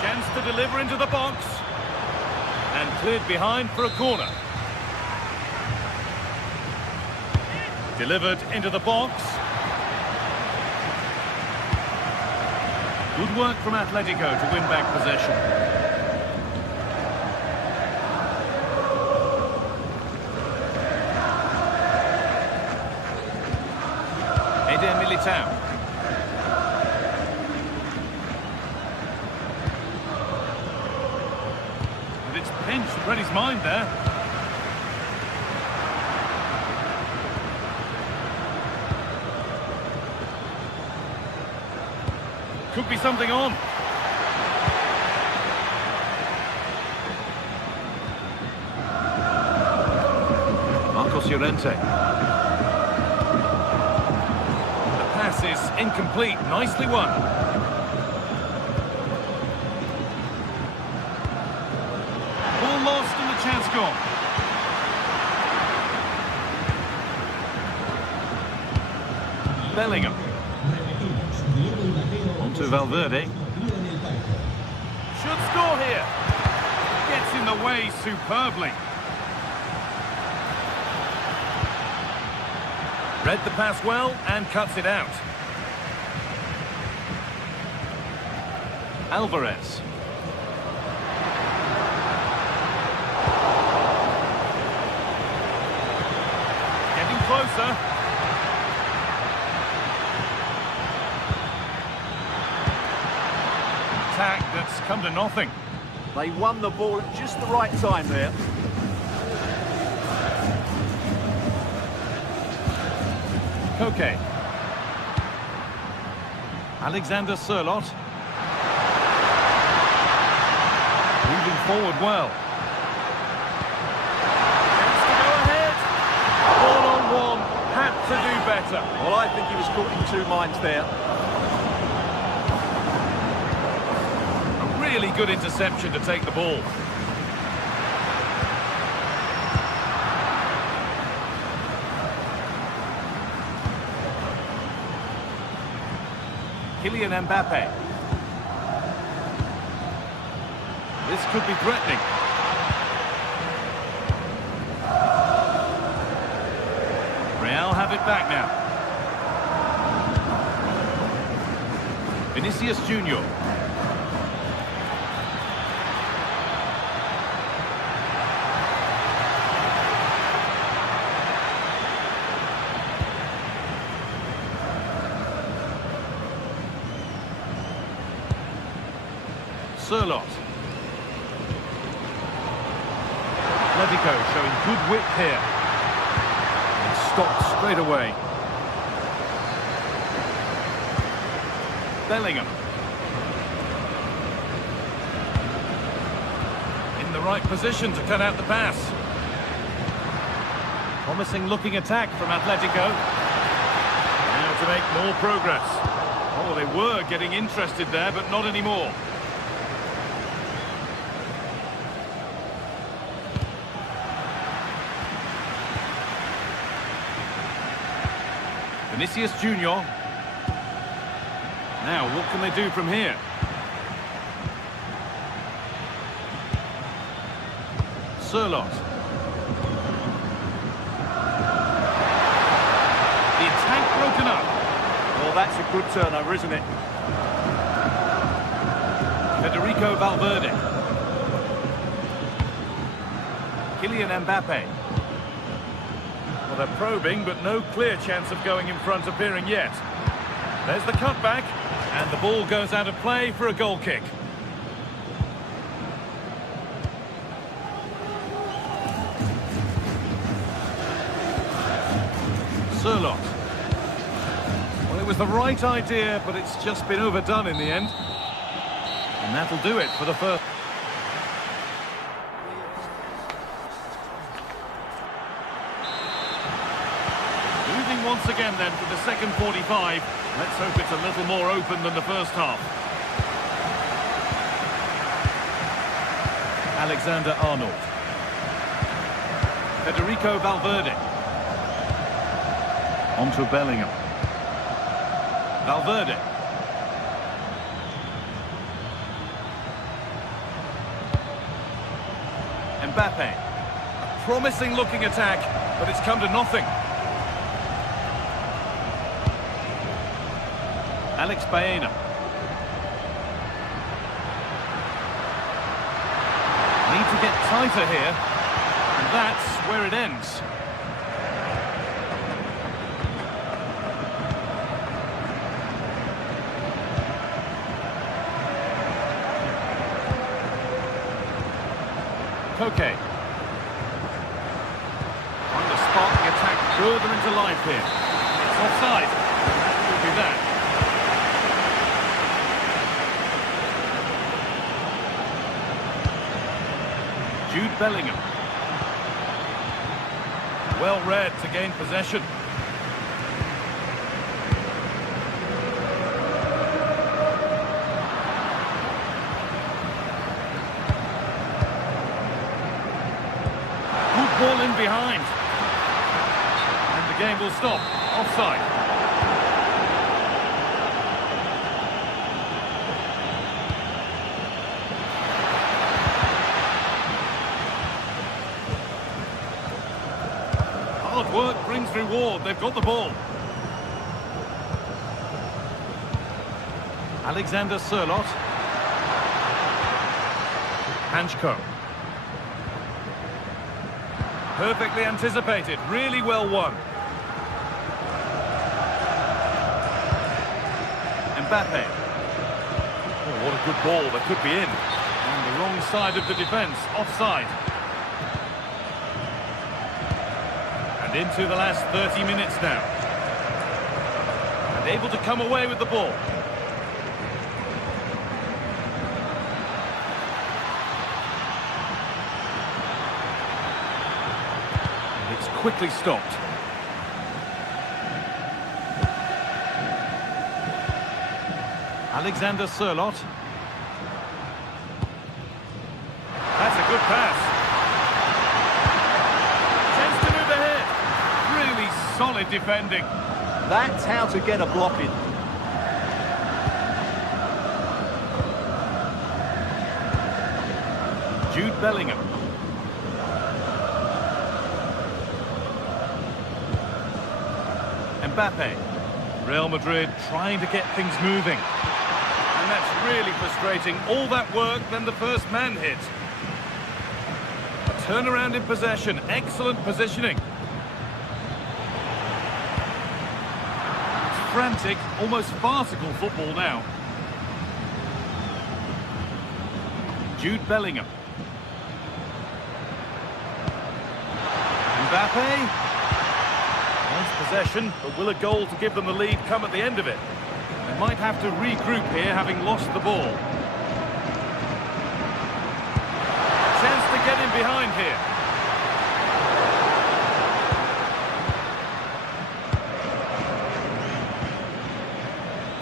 Chance to deliver into the box. And cleared behind for a corner. Delivered into the box. Good work from Atletico to win back possession. Eder Militao. And it's pinched, read his mind there. Could be something on. Marcos Llorente. The pass is incomplete. Nicely won. Ball lost and the chance gone. Bellingham. To Valverde. Should score here. Gets in the way superbly. Read the pass well and cuts it out. Alvarez. Getting closer. That's come to nothing. They won the ball at just the right time there. Koke. Alexander Sørloth. Moving forward well. Chance to go ahead. 1-on-1. Had to do better. Well, I think he was caught in two minds there. Really good interception to take the ball. Kylian Mbappe. This could be threatening. Real have it back now. Vinicius Junior. Sørloth. Atletico showing good width here. stopped straight away. Bellingham. In the right position to cut out the pass. Promising looking attack from Atletico. Now to make more progress. Oh, they were getting interested there, but not anymore. Vinicius Junior. Now, what can they do from here? Sirlot. The attack broken up. Well, that's a good turnover, isn't it? Federico Valverde. Kylian Mbappe. Well, they're probing, but no clear chance of going in front appearing yet. There's the cutback, and the ball goes out of play for a goal kick. Sirlot. Well, it was the right idea, but it's just been overdone in the end. And that'll do it for the first. Moving once again then for the second 45. Let's hope it's a little more open than the first half. Alexander-Arnold. Federico Valverde. On to Bellingham. Valverde. Mbappe. A promising looking attack, but it's come to nothing. Alex Baena. Need to get tighter here, and that's where it ends. Koke. Trying to spark the attack further into life here. It's offside. That will be that. Jude Bellingham. Well read to gain possession. Good ball in behind. And the game will stop. Offside. Hard work brings reward. They've got the ball. Alexander Sirlot. Hanchko. Perfectly anticipated. Really well won. Mbappe. Oh, what a good ball. That could be in. On the wrong side of the defence. Offside. And into the last 30 minutes now. And able to come away with the ball. And it's quickly stopped. Alexander Sirlot. That's a good pass. Chance to move ahead. Really solid defending. That's how to get a block in. Jude Bellingham. Mbappe. Real Madrid trying to get things moving. And that's really frustrating. All that work, then the first man hit. A turnaround in possession. Excellent positioning. It's frantic, almost farcical football now. Jude Bellingham. Mbappe. possession, but will a goal to give them the lead come at the end of it? They might have to regroup here, having lost the ball. Chance to get in behind here.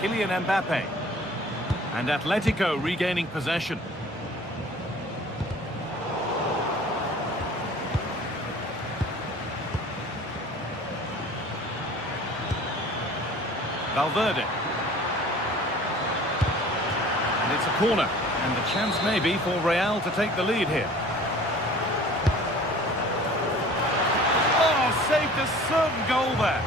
Kylian Mbappe. And Atletico regaining possession. Valverde. And it's a corner. And the chance maybe for Real to take the lead here. Oh, saved a certain goal there.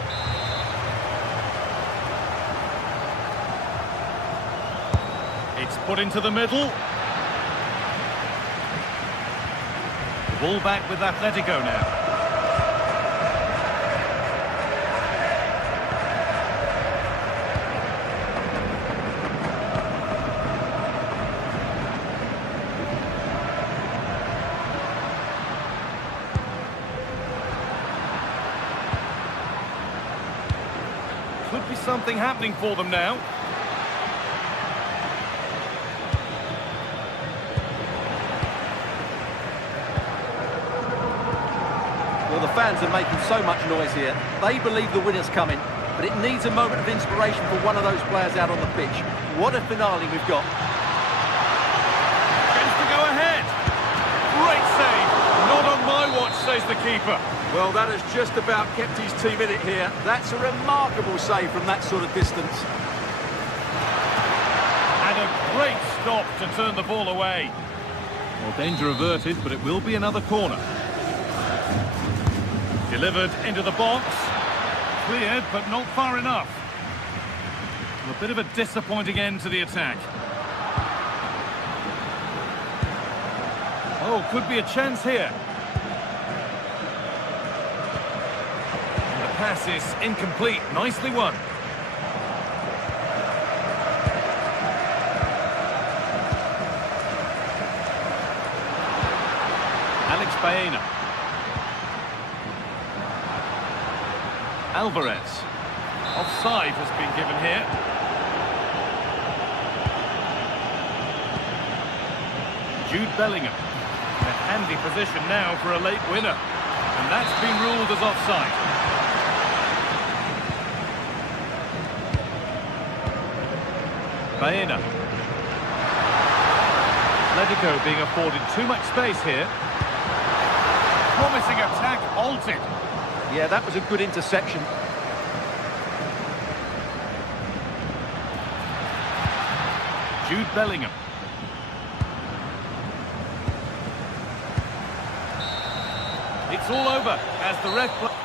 It's put into the middle. The ball back with Atletico now. Could be something happening for them now. Well, the fans are making so much noise here. They believe the winner's coming, but it needs a moment of inspiration for one of those players out on the pitch. What a finale we've got. Chance to go ahead. Great save. Not on my watch, says the keeper. Well, that has just about kept his team in it here. That's a remarkable save from that sort of distance. And a great stop to turn the ball away. Well, danger averted, but it will be another corner. Delivered into the box. Cleared, but not far enough. A bit of a disappointing end to the attack. Oh, could be a chance here. And the pass is incomplete. Nicely won. Alex Baena. Alvarez. Offside has been given here. Jude Bellingham. A handy position now for a late winner. And that's been ruled as offside. Baena. Atletico being afforded too much space here. Promising attack halted. Yeah, that was a good interception. Jude Bellingham. It's all over as the ref...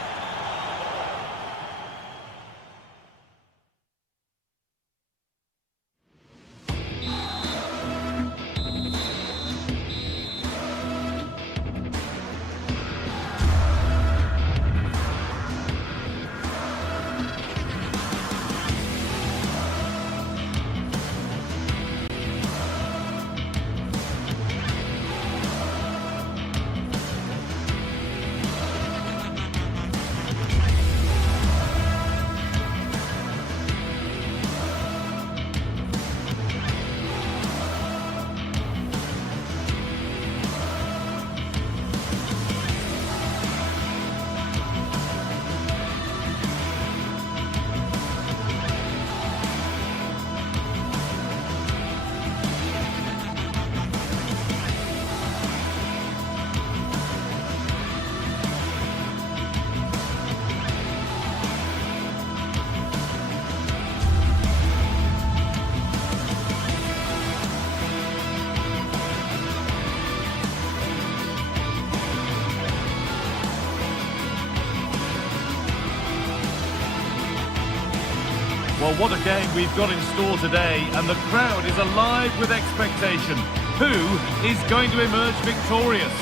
Well, what a game we've got in store today, and the crowd is alive with expectation. Who is going to emerge victorious?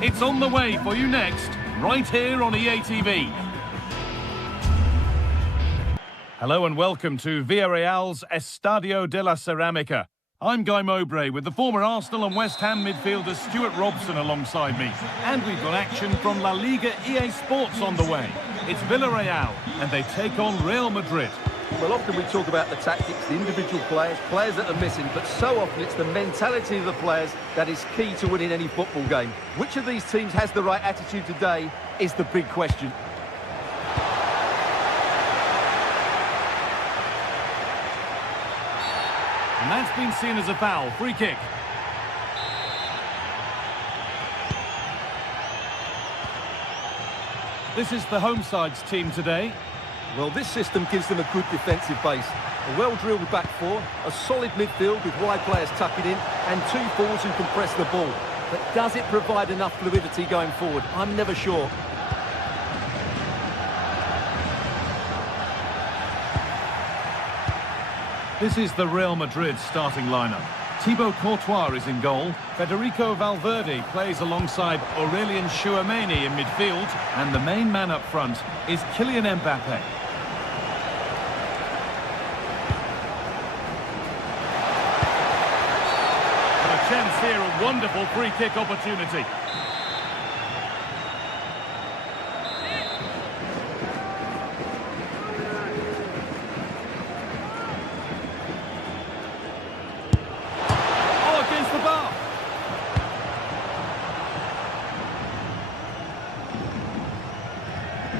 It's on the way for you next, right here on EA TV. Hello and welcome to Villarreal's Estadio de la Ceramica. I'm Guy Mowbray with the former Arsenal and West Ham midfielder Stuart Robson alongside me. And we've got action from La Liga EA Sports on the way. It's Villarreal and they take on Real Madrid. Well, often we talk about the tactics, the individual players that are missing, but so often it's the mentality of the players that is key to winning any football game. Which of these teams has the right attitude today is the big question. And that's been seen as a foul. Free kick. This is the home side's team today. Well, this system gives them a good defensive base. A well-drilled back four, a solid midfield with wide players tucking in, and two forwards who can press the ball. But does it provide enough fluidity going forward? I'm never sure. This is the Real Madrid starting lineup. Thibaut Courtois is in goal. Federico Valverde plays alongside Aurelien Tchouameni in midfield. And the main man up front is Kylian Mbappe. And a chance here, a wonderful free kick opportunity.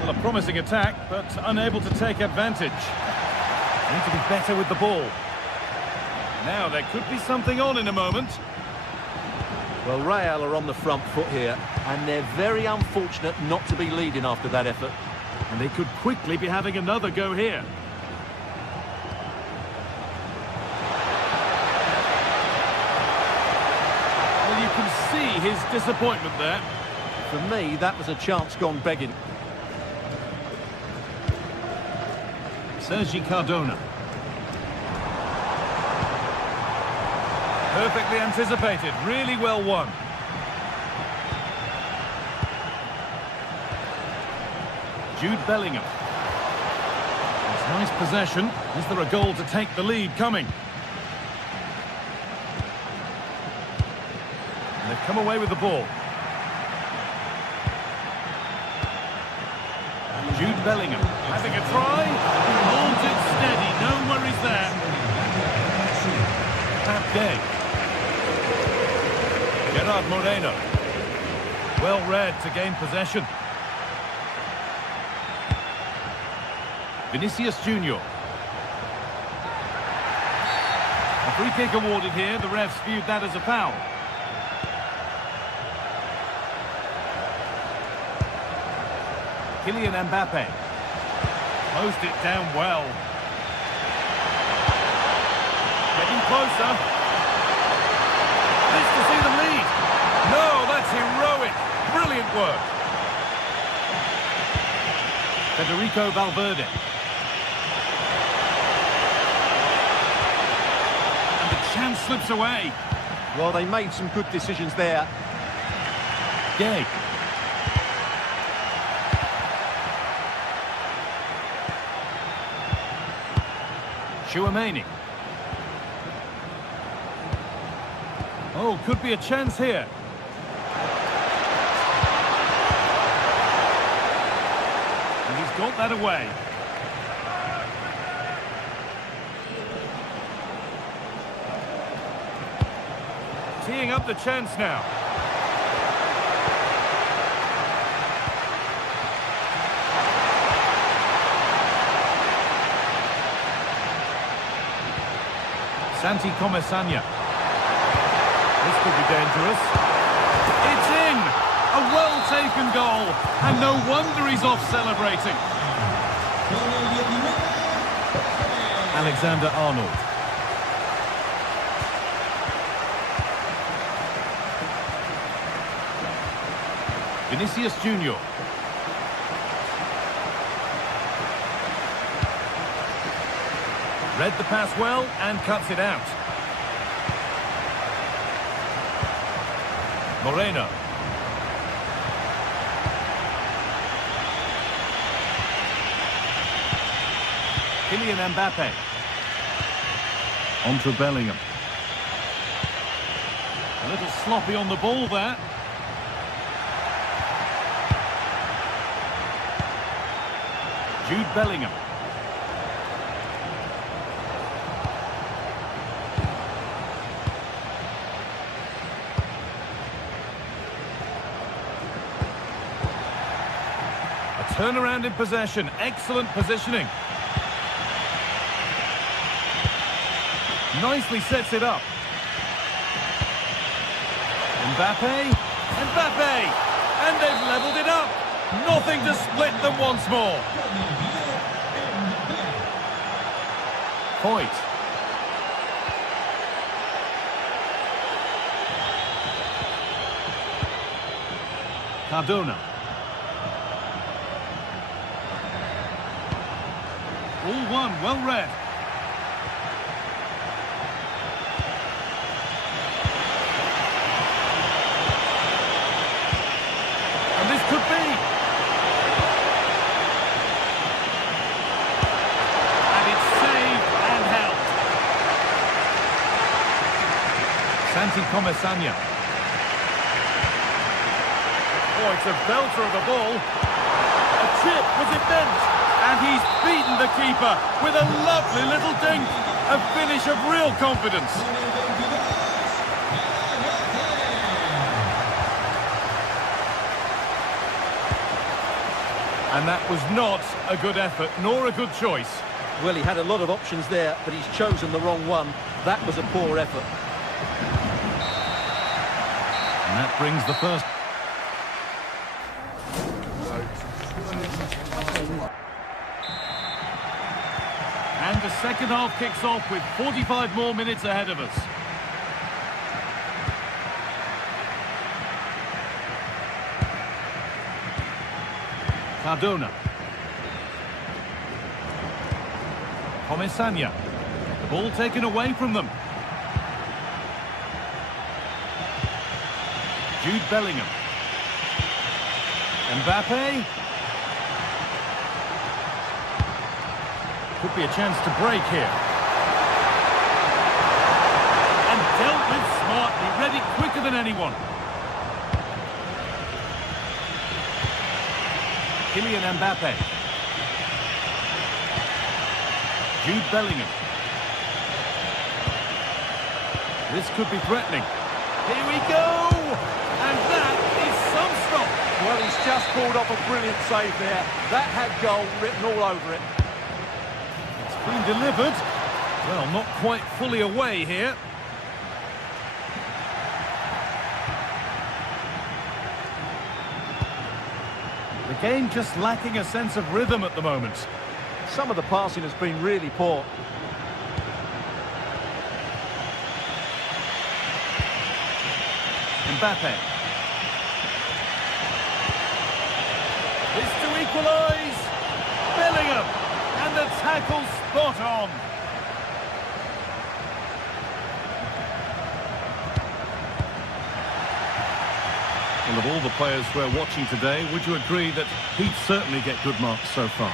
A promising attack, but unable to take advantage. Need to be better with the ball. Now there could be something on in a moment. Well, Real are on the front foot here, and they're very unfortunate not to be leading after that effort. And they could quickly be having another go here. Well, you can see his disappointment there. For me, that was a chance gone begging. Sergi Cardona. Perfectly anticipated, really well won. Jude Bellingham. It's nice possession. Is there a goal to take the lead coming? And they've come away with the ball. Jude Bellingham having a try, holds it steady, no worries there. Tap Gay. Gerard Moreno. Well read to gain possession. Vinicius Junior. A free kick awarded here, the refs viewed that as a foul. Kylian Mbappe. Closed it down well. Getting closer. This to see them lead. No, that's heroic. Brilliant work. Federico Valverde. And the chance slips away. Well, they made some good decisions there. Gay. Tchouameni. Oh, could be a chance here. And he's got that away. Teeing up the chance now. Santi Comesanya. This could be dangerous. It's in! A well-taken goal. And no wonder he's off celebrating. Alexander-Arnold. Vinicius Junior. Read the pass well and cuts it out. Moreno. Kylian Mbappe. On to Bellingham. A little sloppy on the ball there. Jude Bellingham. A turnaround in possession. Excellent positioning. Nicely sets it up. Mbappe. Mbappe! And they've levelled it up. Nothing to split them once more. Point. Cardona. All one, well read. And this could be. And it's saved and held. Santi Comesaña. Oh, it's a belter of a ball. A chip, was it meant? And he's beaten the keeper with a lovely little dink. A finish of real confidence. And that was not a good effort, nor a good choice. Well, he had a lot of options there, but he's chosen the wrong one. That was a poor effort. And that brings the first. And the second half kicks off with 45 more minutes ahead of us. Cardona. Comesaña. The ball taken away from them. Jude Bellingham. Mbappe. Could be a chance to break here. And dealt with smartly, read it quicker than anyone. Kylian Mbappe. Jude Bellingham. This could be threatening. Here we go! And that is some stop. Well, he's just pulled off a brilliant save there. That had goal written all over it. Been delivered. Well, not quite fully away here. The game just lacking a sense of rhythm at the moment. Some of the passing has been really poor. Mbappe. This to equalise. Bellingham. And the tackle spot on. Well, of all the players we're watching today, would you agree that he'd certainly get good marks so far?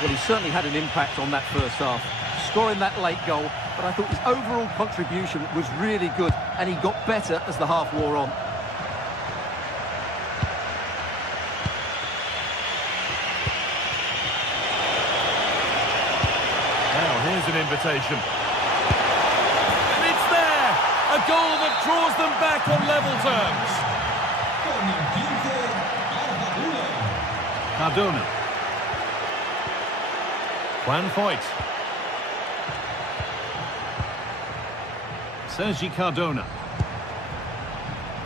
Well, he certainly had an impact on that first half, scoring that late goal, but I thought his overall contribution was really good, and he got better as the half wore on. Here's an invitation. And it's there! A goal that draws them back on level terms. Cardona. Juan Foyt. Sergi Cardona.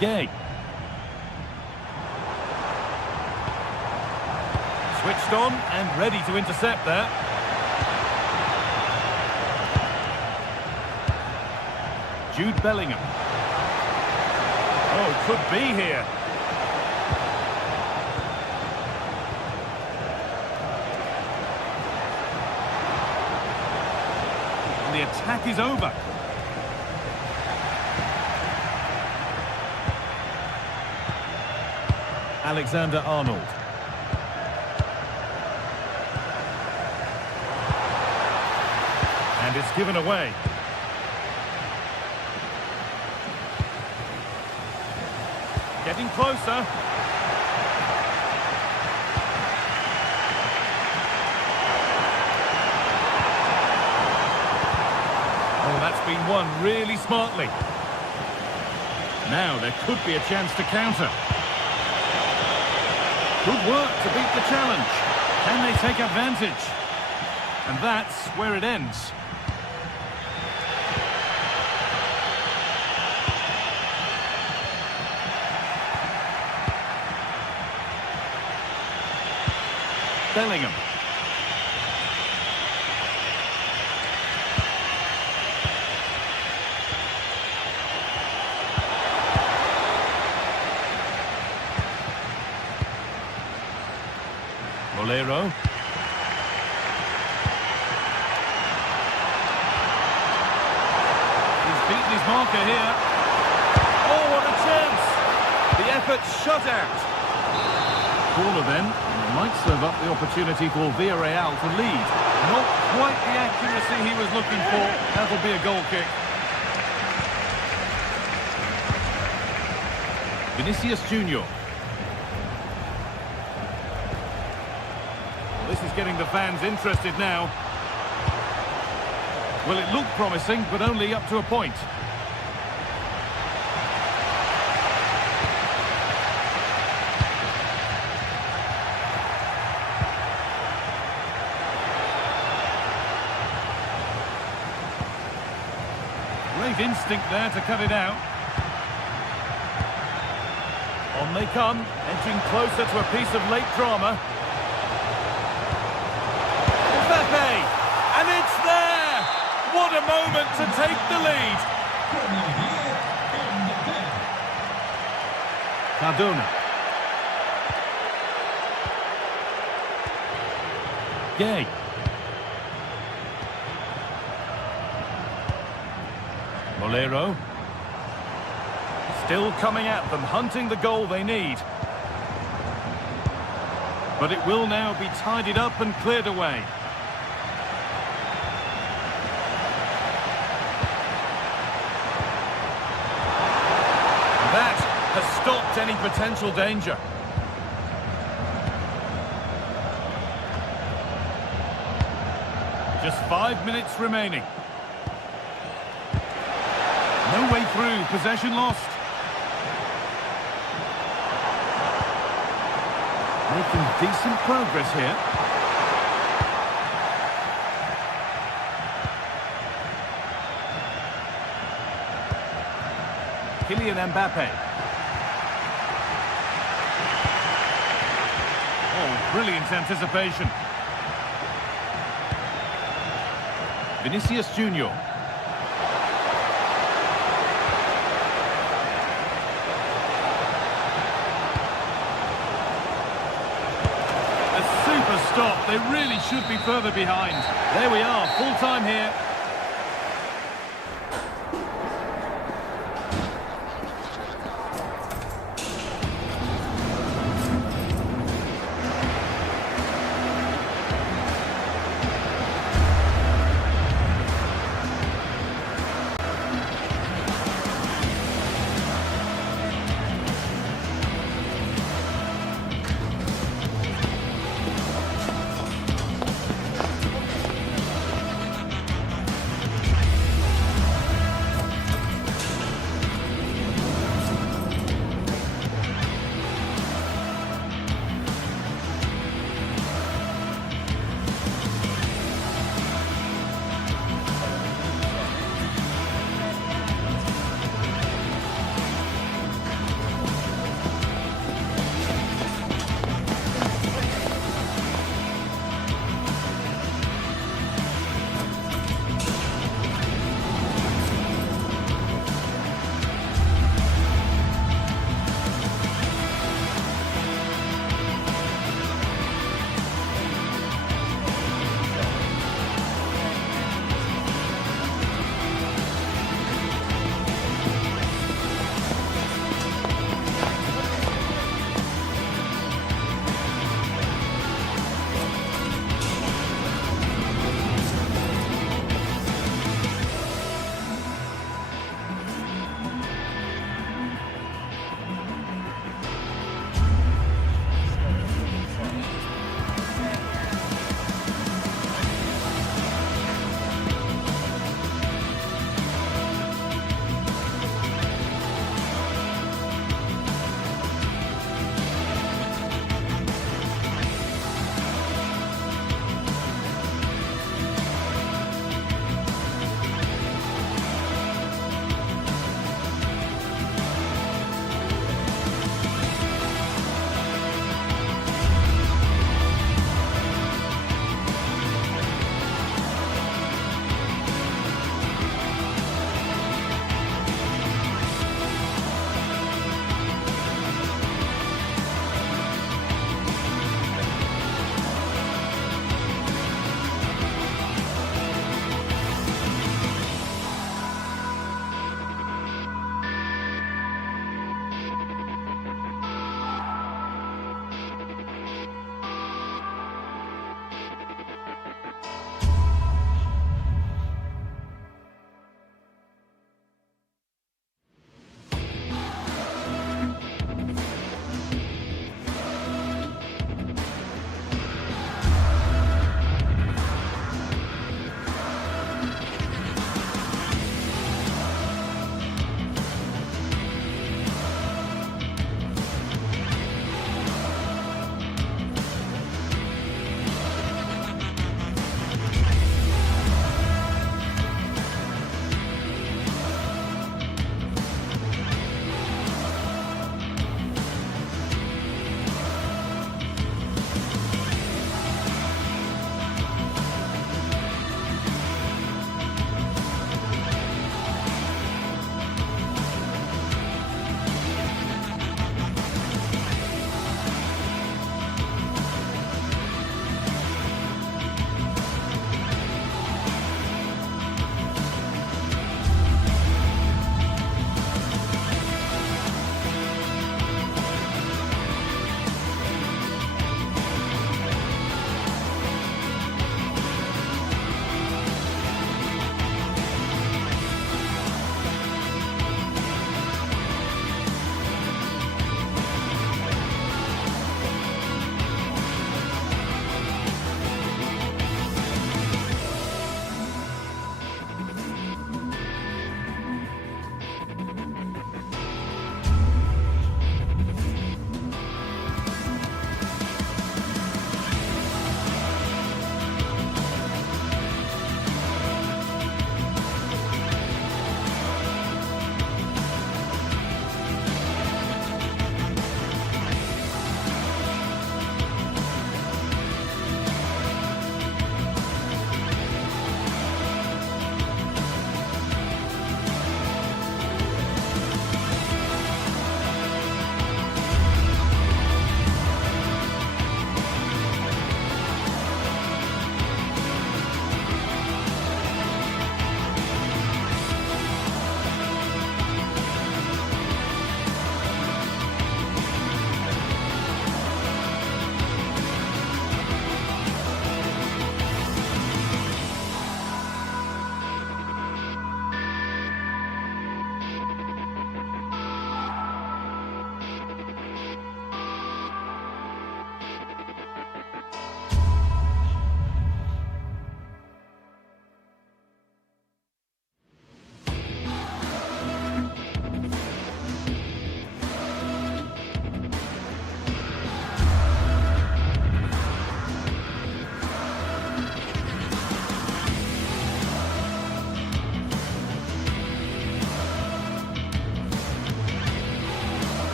Gay. Switched on and ready to intercept there. Jude Bellingham. Oh, could be here. And the attack is over. Alexander-Arnold. And it's given away. Getting closer. Oh, that's been won really smartly. Now there could be a chance to counter. Good work to beat the challenge. Can they take advantage? And that's where it ends. Bellingham. Molero. He's beaten his marker here. Oh, what a chance! The effort shut out. Corner then. Might serve up the opportunity for Villarreal to lead. Not quite the accuracy he was looking for. That'll be a goal kick. Vinicius Junior. This is getting the fans interested now. Well, it looked promising, but only up to a point. Great instinct there to cut it out. On they come, edging closer to a piece of late drama. Pepe! And it's there! What a moment to take the lead! Cardona. Gay. Molero. Still coming at them, hunting the goal they need. But it will now be tidied up and cleared away. That has stopped any potential danger. Just 5 minutes remaining. No way through, possession lost. Making decent progress here. Kylian Mbappe. Oh, brilliant anticipation. Vinicius Junior. Stop. They really should be further behind. There we are, full time here.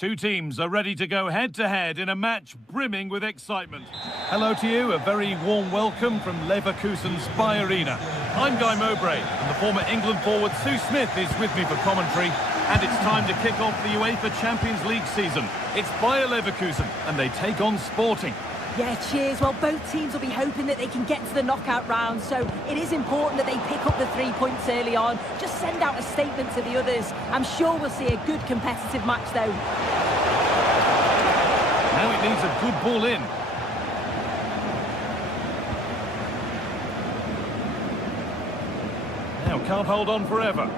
Two teams are ready to go head-to-head in a match brimming with excitement. Hello to you, a very warm welcome from Leverkusen's Spy Arena. I'm Guy Mowbray, and the former England forward Sue Smith is with me for commentary. And it's time to kick off the UEFA Champions League season. It's Bayer Leverkusen, and they take on Sporting. Yeah, cheers. Well, both teams will be hoping that they can get to the knockout round, so it is important that they pick up the 3 points early on. Just send out a statement to the others. I'm sure we'll see a good competitive match, though. Now it needs a good ball in. Now can't hold on forever.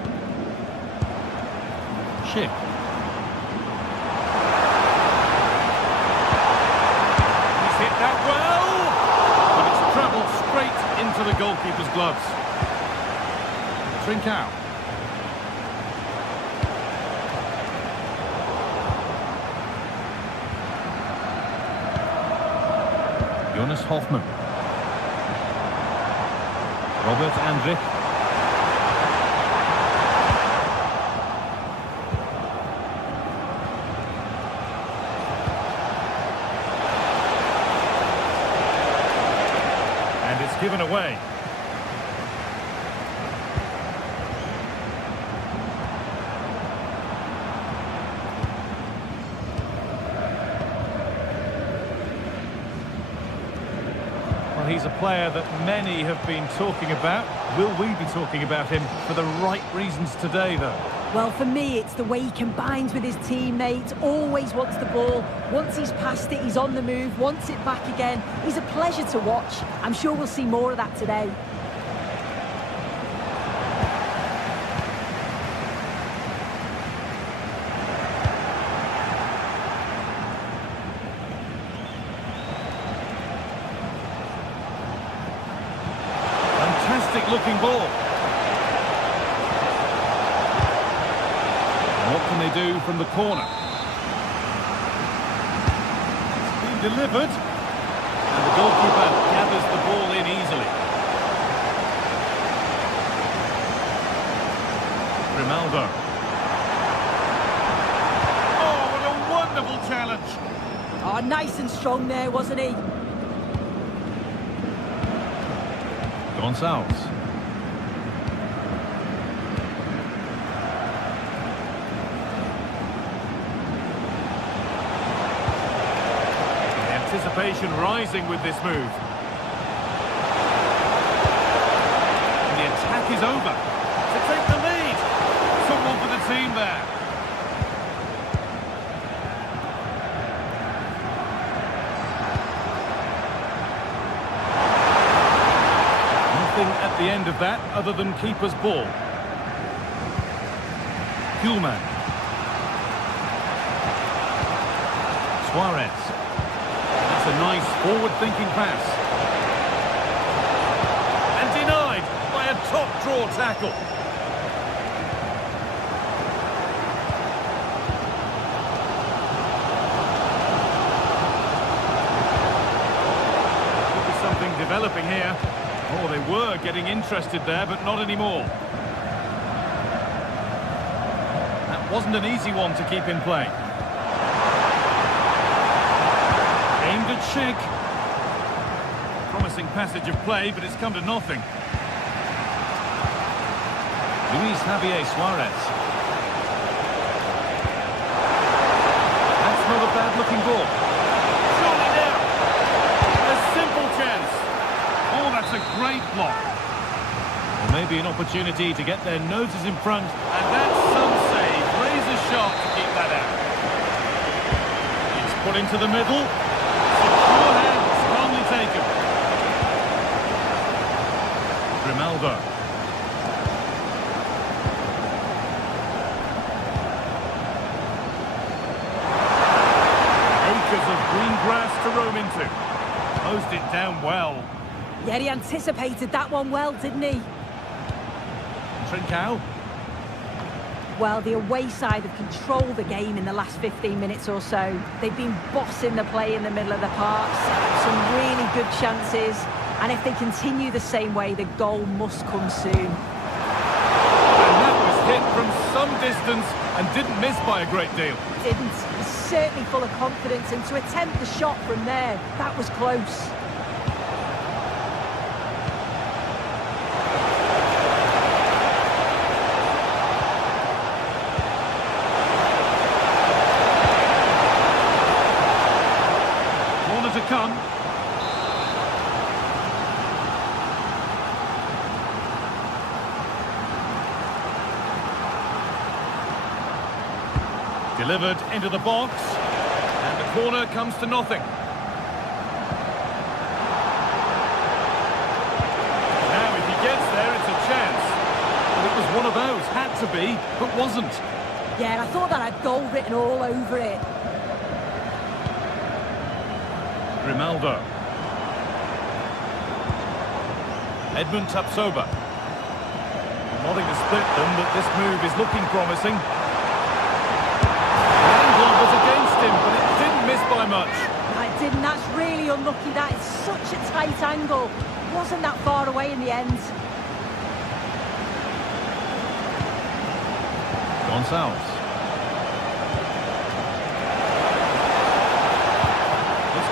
Chip. That well, but it's travelled straight into the goalkeeper's gloves. Trincao. Jonas Hoffmann. Robert Andrich. Given away. Well, he's a player that many have been talking about. Will we be talking about him for the right reasons today, though? Well, for me, it's the way he combines with his teammates, always wants the ball. Once he's passed it, he's on the move, wants it back again. He's a pleasure to watch. I'm sure we'll see more of that today. Fantastic looking ball. What can they do from the corner? It's been delivered. And the goalkeeper gathers the ball in easily. Grimaldo. Oh, what a wonderful challenge. Oh, nice and strong there, wasn't he? Gonçalves. Anticipation rising with this move. And the attack is over. To take the lead. Someone for the team there. Nothing at the end of that other than keeper's ball. Kuhlmann. Suarez. That's a nice forward-thinking pass. And denied by a top-draw tackle. Could be something developing here. Oh, they were getting interested there, but not anymore. That wasn't an easy one to keep in play. Aimed at Schick. Promising passage of play, but it's come to nothing. Luis Javier Suarez. That's not a bad-looking ball. Surely now. A simple chance. Oh, that's a great block. Well, maybe an opportunity to get their noses in front. And that's some save. Razor sharp to keep that out. It's put into the middle. Secure hands, calmly taken. Grimaldo. Acres of green grass to roam into. Closed it down well. Yeah, he anticipated that one well, didn't he? Trincao. Well, the away side have controlled the game in the last 15 minutes or so. They've been bossing the play in the middle of the park, set up some really good chances, and if they continue the same way, the goal must come soon. And that was hit from some distance and didn't miss by a great deal. Didn't. He's certainly full of confidence, and to attempt the shot from there, that was close. To come. Delivered into the box, and the corner comes to nothing. Now if he gets there, it's a chance. But it was one of those, had to be, but wasn't. Yeah, I thought that had goal written all over it. Grimaldo. Edmund Tapsoba. Nothing to split them, but this move is looking promising. The angle was against him, but it didn't miss by much. It didn't. That's really unlucky. That is such a tight angle. Wasn't that far away in the end. Gonçalves.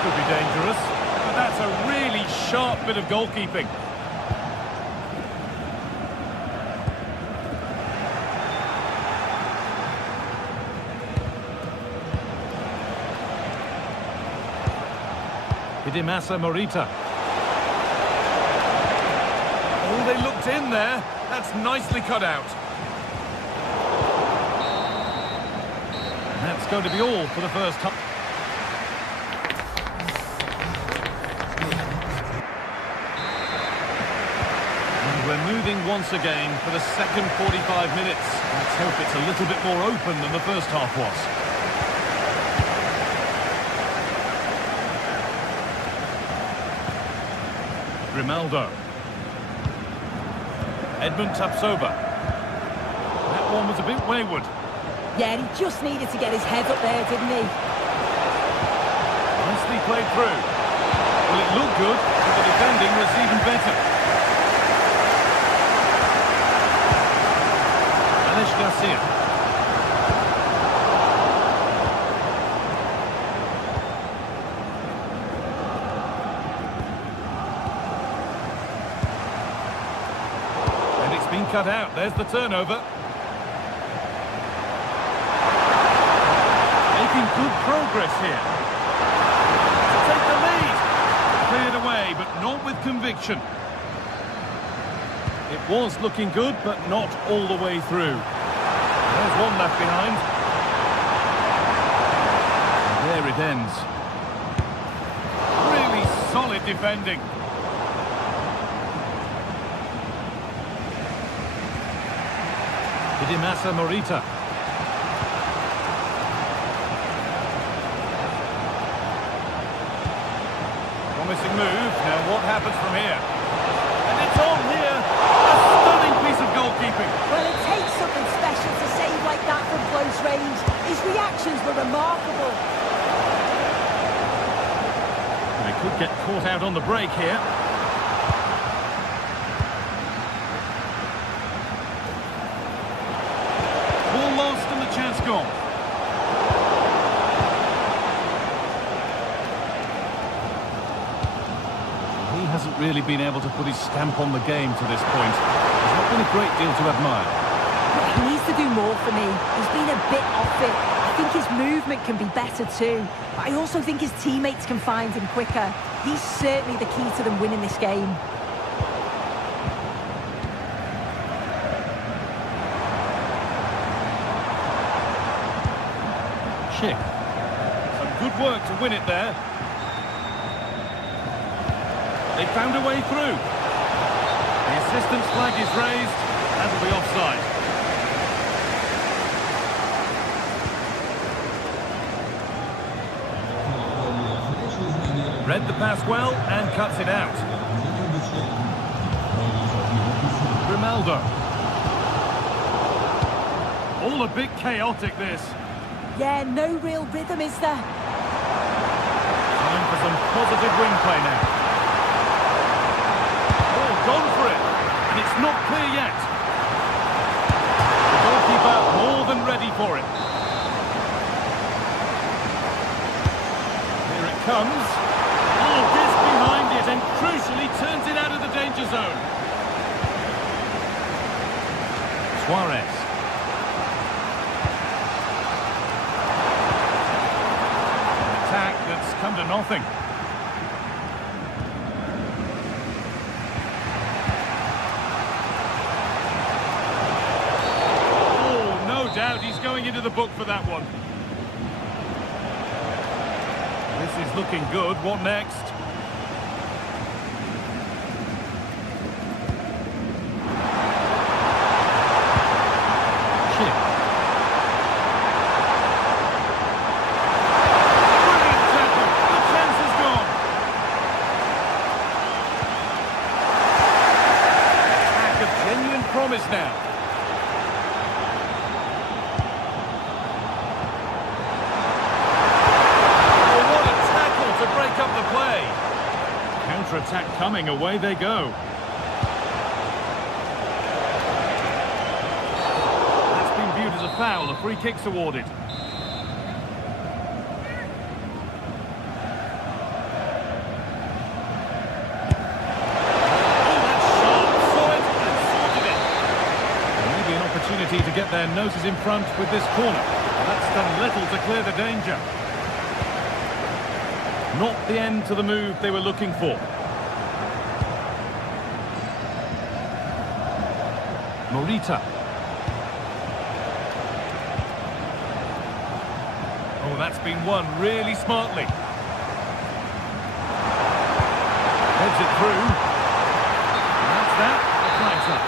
Could be dangerous, but that's a really sharp bit of goalkeeping. Hidemasa Morita. Oh, they looked in there. That's nicely cut out. And that's going to be all for the first time. We're moving once again for the second 45 minutes. Let's hope it's a little bit more open than the first half was. Grimaldo. Edmund Tapsoba. That one was a bit wayward. Yeah, he just needed to get his head up there, didn't he? Nicely played through. Well, it looked good, but the defending was even better. Garcia. And it's been cut out. There's the turnover. Making good progress here. To take the lead. Cleared away, but not with conviction. It was looking good, but not all the way through. There's one left behind. And there it ends. Really solid defending. Hidemasa Morita. Promising move. Now what happens from here? And it's on here. A stunning piece of goalkeeping. Well, it takes something special to save like that from close range. His reactions were remarkable. They could get caught out on the break here. Ball lost and the chance gone. He hasn't really been able to put his stamp on the game to this point. There's not been a great deal to admire. He needs to do more for me. He's been a bit off it. I think his movement can be better too. But I also think his teammates can find him quicker. He's certainly the key to them winning this game. Schick. Some good work to win it there. They found a way through. The assistant's flag is raised. That'll be offside. Read the pass well and cuts it out. Grimaldo. All a bit chaotic, this. Yeah, no real rhythm, is there? Time for some positive wing play now. Oh, gone for it. And it's not clear yet. The than ready for it. Here it comes. Oh, gets behind it and crucially turns it out of the danger zone. Suarez. An attack that's come to nothing. Doubt he's going into the book for that one. This is looking good. What next? Chip. Brilliant tackle. The chance is gone. Attack of genuine promise now. Counter-attack coming, away they go. That's been viewed as a foul, a free kick's awarded. Oh, that's sharp, saw it and sorted it. Maybe an opportunity to get their noses in front with this corner. That's done little to clear the danger. Not the end to the move they were looking for. Morita. Oh, that's been won really smartly. Heads it through. And that's that. The flag's up.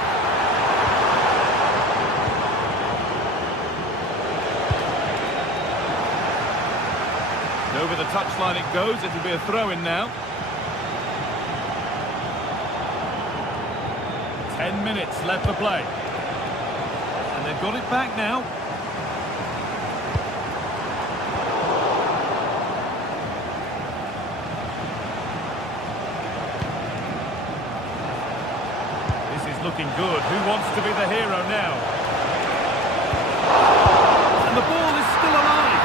Over the touchline it goes. It'll be a throw-in now. 10 minutes left to play. And they've got it back now. This is looking good. Who wants to be the hero now? And the ball is still alive.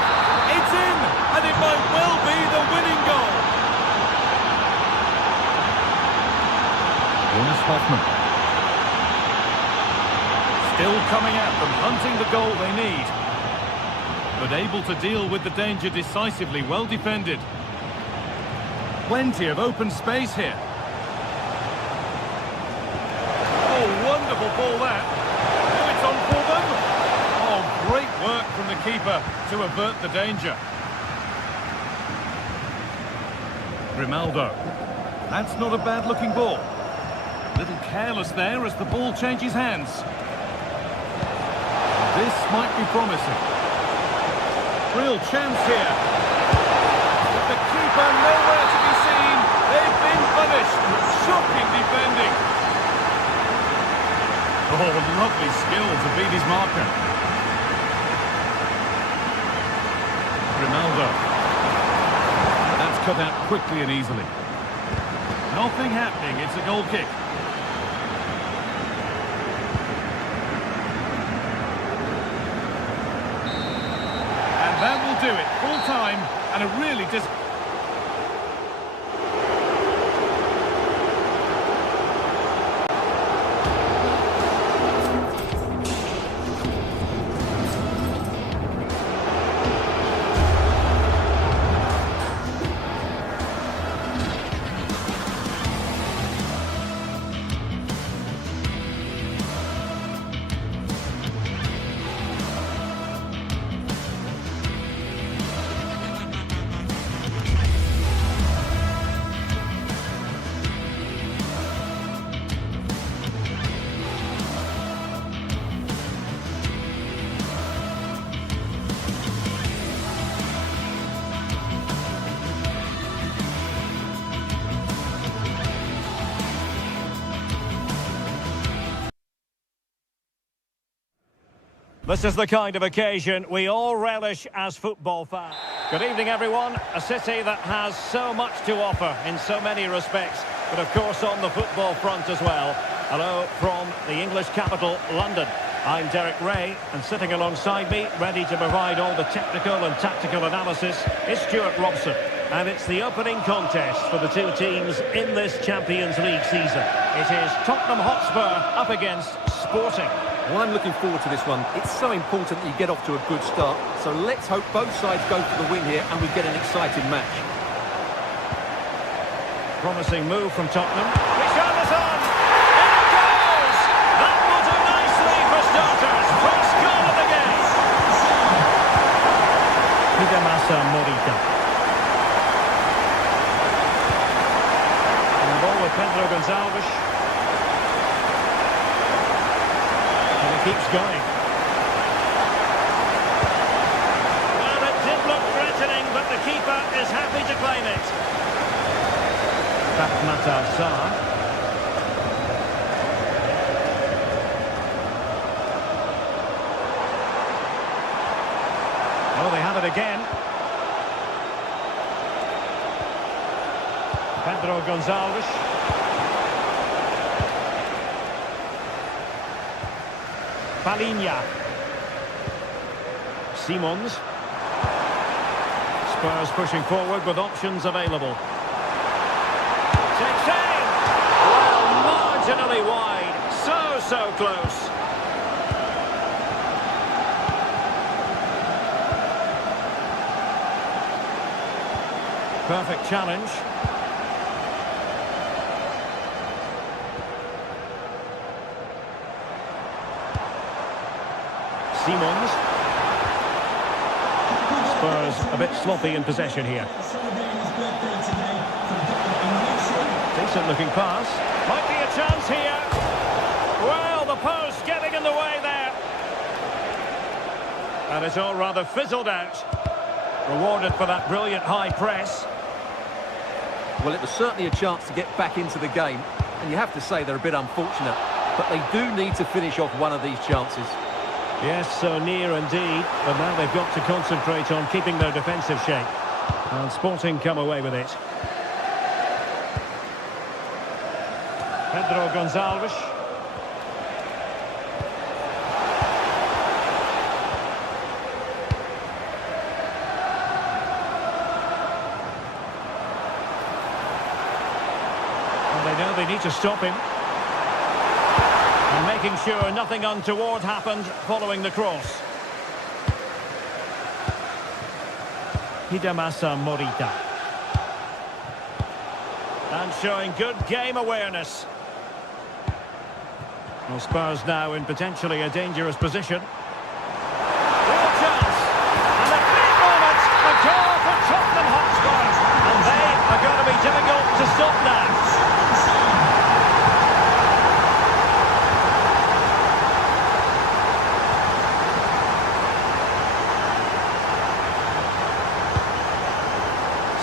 It's in, and it might well be the winning goal. Jonas Hoffman. Still coming at them, hunting the goal they need. But able to deal with the danger decisively, well defended. Plenty of open space here. Oh, wonderful ball that. Oh, it's on for them. Oh, great work from the keeper to avert the danger. Grimaldo. That's not a bad-looking ball. A little careless there as the ball changes hands. This might be promising. Real chance here. But the keeper nowhere to be seen. They've been punished. Shocking defending. Oh, lovely skill to beat his marker. Grimaldo. That's cut out quickly and easily. Nothing happening. It's a goal kick. That will do it. Full time and a really This is the kind of occasion we all relish as football fans. Good evening, everyone. A city that has so much to offer in so many respects, but of course on the football front as well. Hello from the English capital, London. I'm Derek Ray, and sitting alongside me, ready to provide all the technical and tactical analysis, is Stuart Robson. And it's the opening contest for the two teams in this Champions League season. It is Tottenham Hotspur up against Sporting. Well, I'm looking forward to this one. It's so important that you get off to a good start. So let's hope both sides go for the win here and we get an exciting match. Promising move from Tottenham. Richarlison! In it goes! That will do nicely for starters. First goal of the game. Hidemasa Morita. And the ball with Pedro Gonçalves. And it keeps going. Well, it did look threatening, but the keeper is happy to claim it. Back Matar Sarr. Oh, they have it again. Pedro Gonçalves. Palinha. Simons. Spurs pushing forward with options available. Takes aim! Well, marginally wide. So close. Perfect challenge. Simons. Spurs a bit sloppy in possession here. Decent looking pass. Might be a chance here. Well, the post getting in the way there. And it's all rather fizzled out. Rewarded for that brilliant high press. Well, it was certainly a chance to get back into the game. And you have to say they're a bit unfortunate. But they do need to finish off one of these chances. Yes, so near indeed. But now they've got to concentrate on keeping their defensive shape. And Sporting come away with it. Pedro Gonçalves. And they know they need to stop him. And making sure nothing untoward happened following the cross. Hidemasa Morita. And showing good game awareness. Well, Spurs now in potentially a dangerous position. Real chance. And a big moment. A goal for Tottenham Hotspur. And they are going to be difficult to stop now.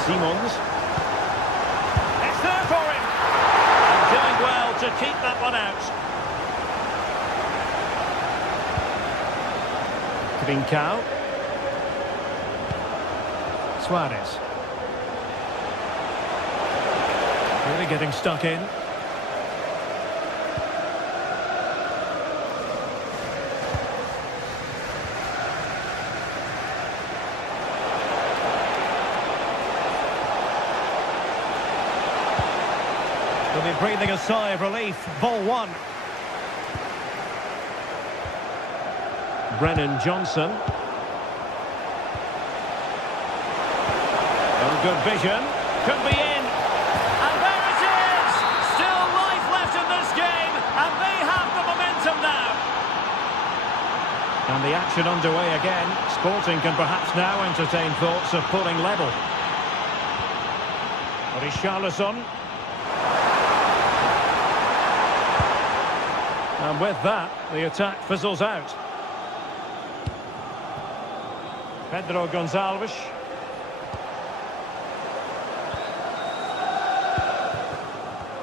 Simons. It's there for him. And doing well to keep that one out. Trincao. Suarez. Really getting stuck in. They'll be breathing a sigh of relief. Ball one. Brennan Johnson. Oh, good vision. Could be in. And there it is! Still life left in this game, and they have the momentum now. And the action underway again. Sporting can perhaps now entertain thoughts of pulling level. Richarlison. And with that, the attack fizzles out. Pedro Gonçalves.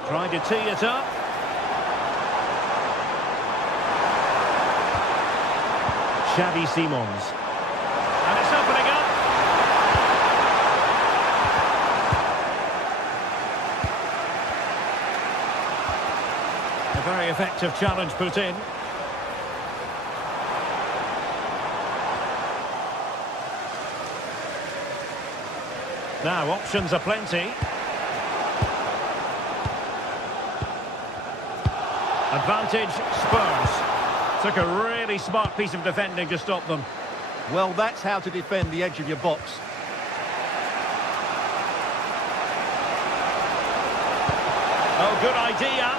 Trying to tee it up. Xavi Simons. And it's opening up. A very effective challenge put in. Now, options are plenty. Advantage, Spurs. Took a really smart piece of defending to stop them. Well, that's how to defend the edge of your box. Oh, good idea.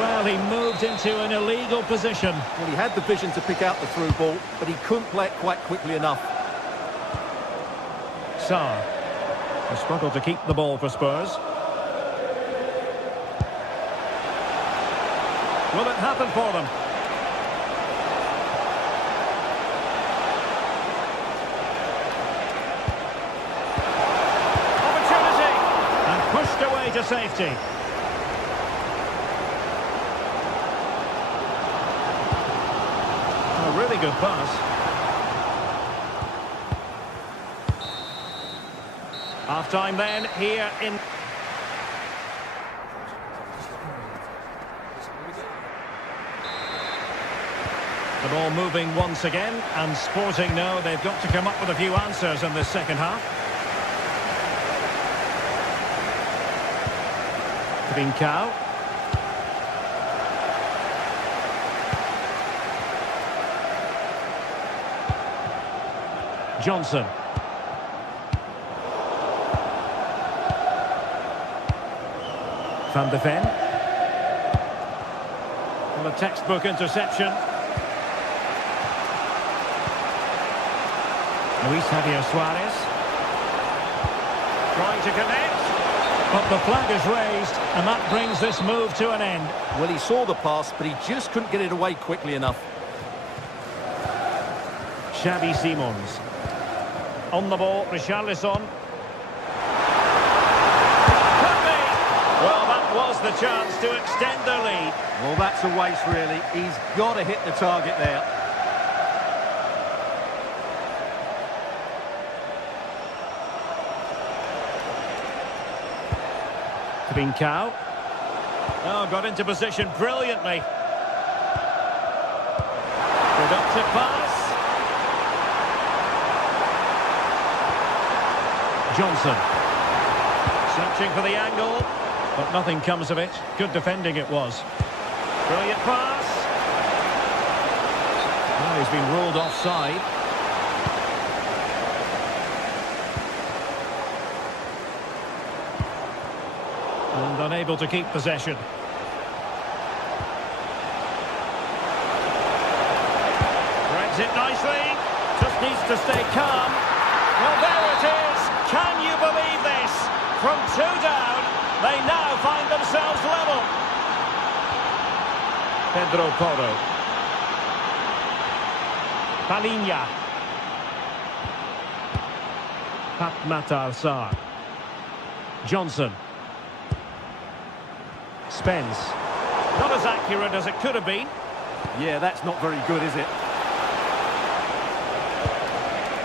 Well, he moved into an illegal position. Well, he had the vision to pick out the through ball, but he couldn't play it quite quickly enough. Sarr. They struggled to keep the ball for Spurs. Will it happen for them? Opportunity! And pushed away to safety. A really good pass. Half-time then, here in... The ball moving once again, and Sporting know they've got to come up with a few answers in this second half. Trincao. Johnson. Van de Ven. Well, a textbook interception. Luis Javier Suarez. Trying to connect. But the flag is raised, and that brings this move to an end. Well, he saw the pass, but he just couldn't get it away quickly enough. Xavi Simons. On the ball, Richarlison. Well, that was the chance to extend the lead. Well, that's a waste, really. He's got to hit the target there. Trincao. Oh, got into position brilliantly. Productive pass. Johnson. Searching for the angle. But nothing comes of it. Good defending it was. Brilliant pass. Oh, he's been ruled offside. And unable to keep possession. Threads it nicely. Just needs to stay calm. Well, there it is. Can you believe this? From 2 down. They now find themselves level. Pedro Porro. Palinha. Pat Matar Sarr. Johnson. Spence. Not as accurate as it could have been. Yeah, that's not very good, is it?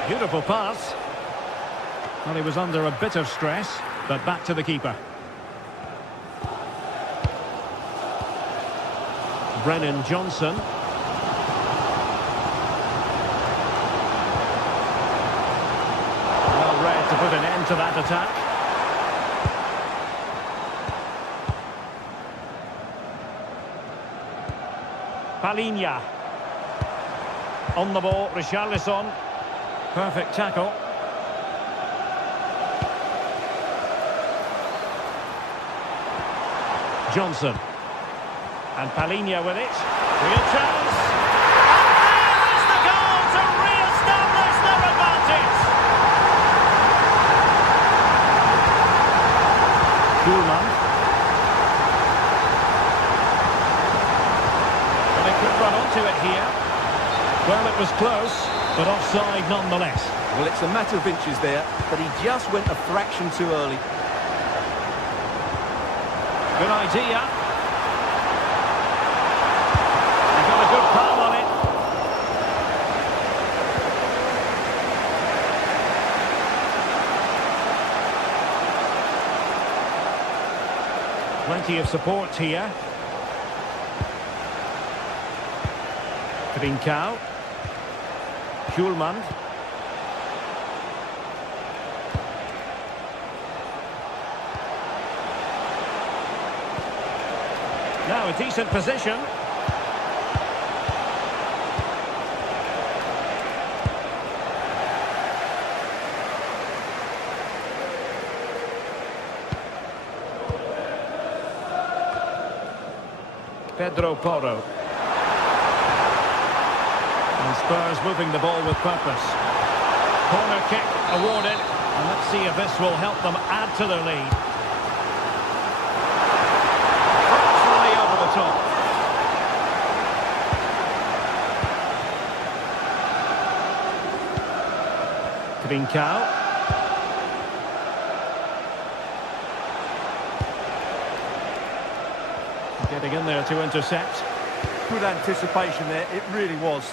Beautiful pass. Well, he was under a bit of stress, but back to the keeper. Brennan Johnson. Well read to put an end to that attack. Palinha. On the ball, Richarlison. Perfect tackle. Johnson. And Palinha with it. Real chance. And there is the goal to re-establish their advantage. Koolman. And they could run onto it here. Well, it was close, but offside nonetheless. Well, it's a matter of inches there, but he just went a fraction too early. Good idea. He got a good palm on it. Plenty of support here. Trincao. Koolman. Now a decent position. Pedro Porro. And Spurs moving the ball with purpose. Corner kick awarded. And let's see if this will help them add to their lead. Fractionally over the top. Trincao. Getting in there to intercept. Good anticipation there, it really was.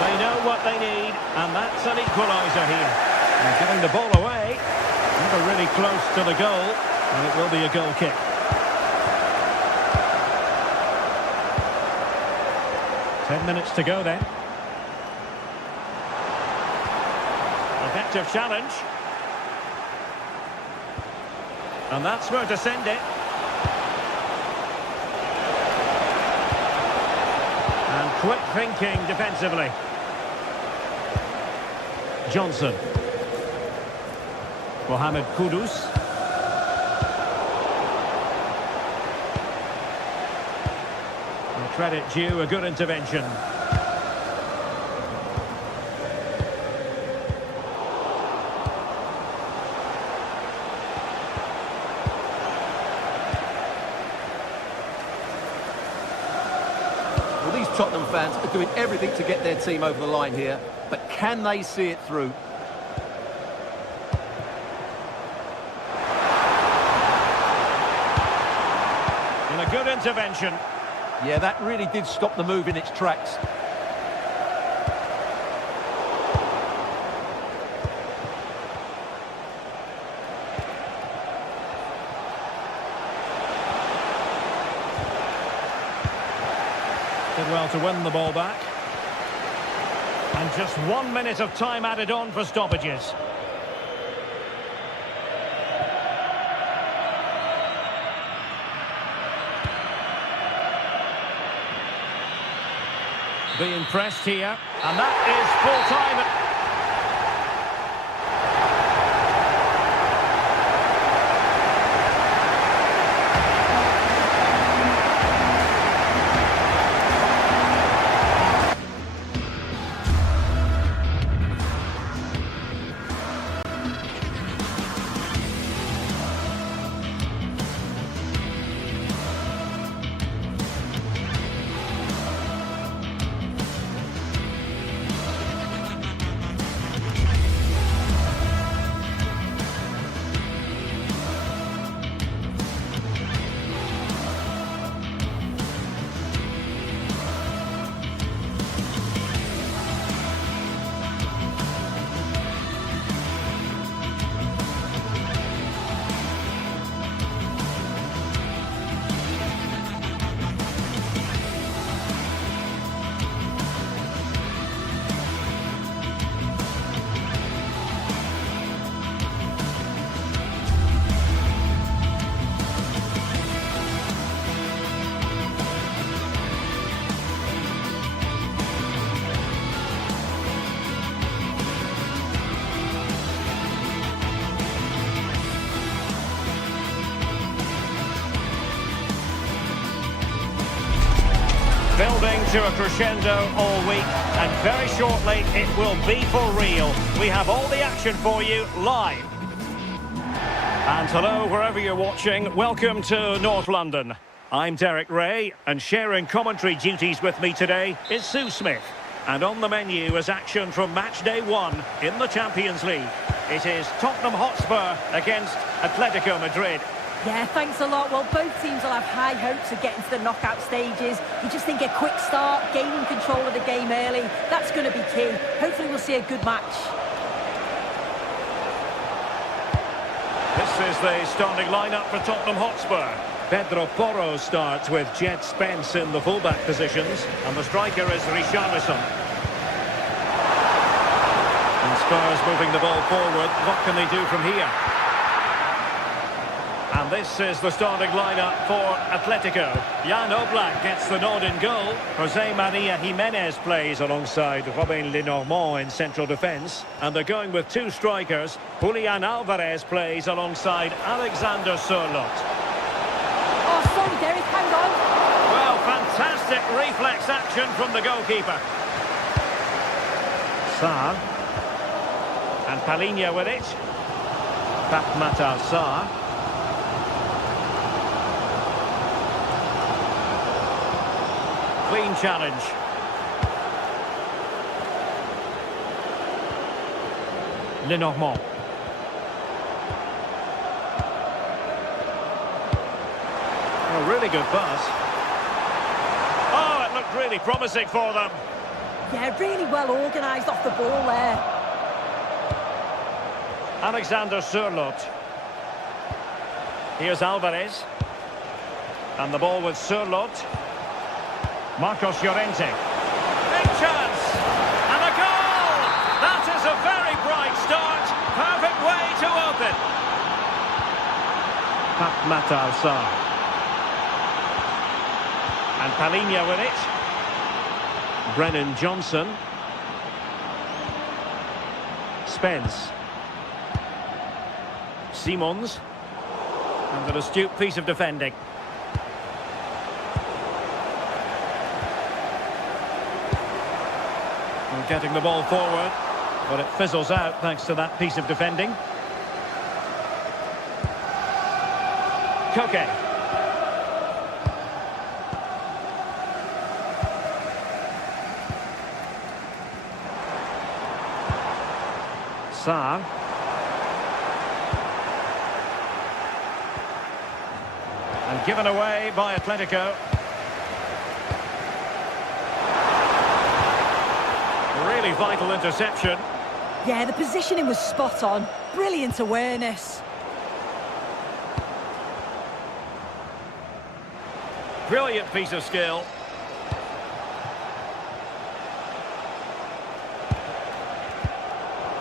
They know what they need, and that's an equaliser here. And giving the ball away. Never really close to the goal, and it will be a goal kick. Minutes to go then. Effective challenge. And that's where to send it. And quick thinking defensively. Johnson. Mohamed Kudus. Credit due, a good intervention. Well, these Tottenham fans are doing everything to get their team over the line here, but can they see it through? And a good intervention. Yeah, that really did stop the move in its tracks. Did well to win the ball back. And just 1 minute of time added on for stoppages. Being pressed here, and that is full time. Building to a crescendo all week, and very shortly it will be for real. We have all the action for you live. And hello, wherever you're watching, welcome to North London. I'm Derek Ray, and sharing commentary duties with me today is Sue Smith. And on the menu is action from match day 1 in the Champions League. It is Tottenham Hotspur against Atletico Madrid. Yeah, thanks a lot. Well, both teams will have high hopes of getting to the knockout stages. You just think a quick start, gaining control of the game early, that's going to be key. Hopefully we'll see a good match. This is the starting lineup for Tottenham Hotspur. Pedro Porro starts with Jet Spence in the fullback positions, and the striker is Richarlison. And Spurs moving the ball forward. What can they do from here? And this is the starting lineup for Atletico. Jan Oblak gets the nod in goal. Jose Maria Jimenez plays alongside Robin Lenormand in central defence. And they're going with two strikers. Julian Alvarez plays alongside Alexander Sørloth. Oh, sorry, Derek, hang on. Well, fantastic reflex action from the goalkeeper. Sarr. And Palhinha with it. Pape Matar Sarr. Clean challenge. Lenormand. A really good pass. Oh, it looked really promising for them. Yeah, really well organised off the ball there. Alexander Sørloth. Here's Alvarez. And the ball with Sørloth. Marcos Llorente. Big chance! And a goal! That is a very bright start. Perfect way to open. Pape Matar Sarr. And Palhinha with it. Brennan Johnson. Spence. Simons. And an astute piece of defending. And getting the ball forward, but it fizzles out thanks to that piece of defending. Koke. Sarr. And given away by Atletico. Really vital interception. Yeah, the positioning was spot on. Brilliant awareness. Brilliant piece of skill.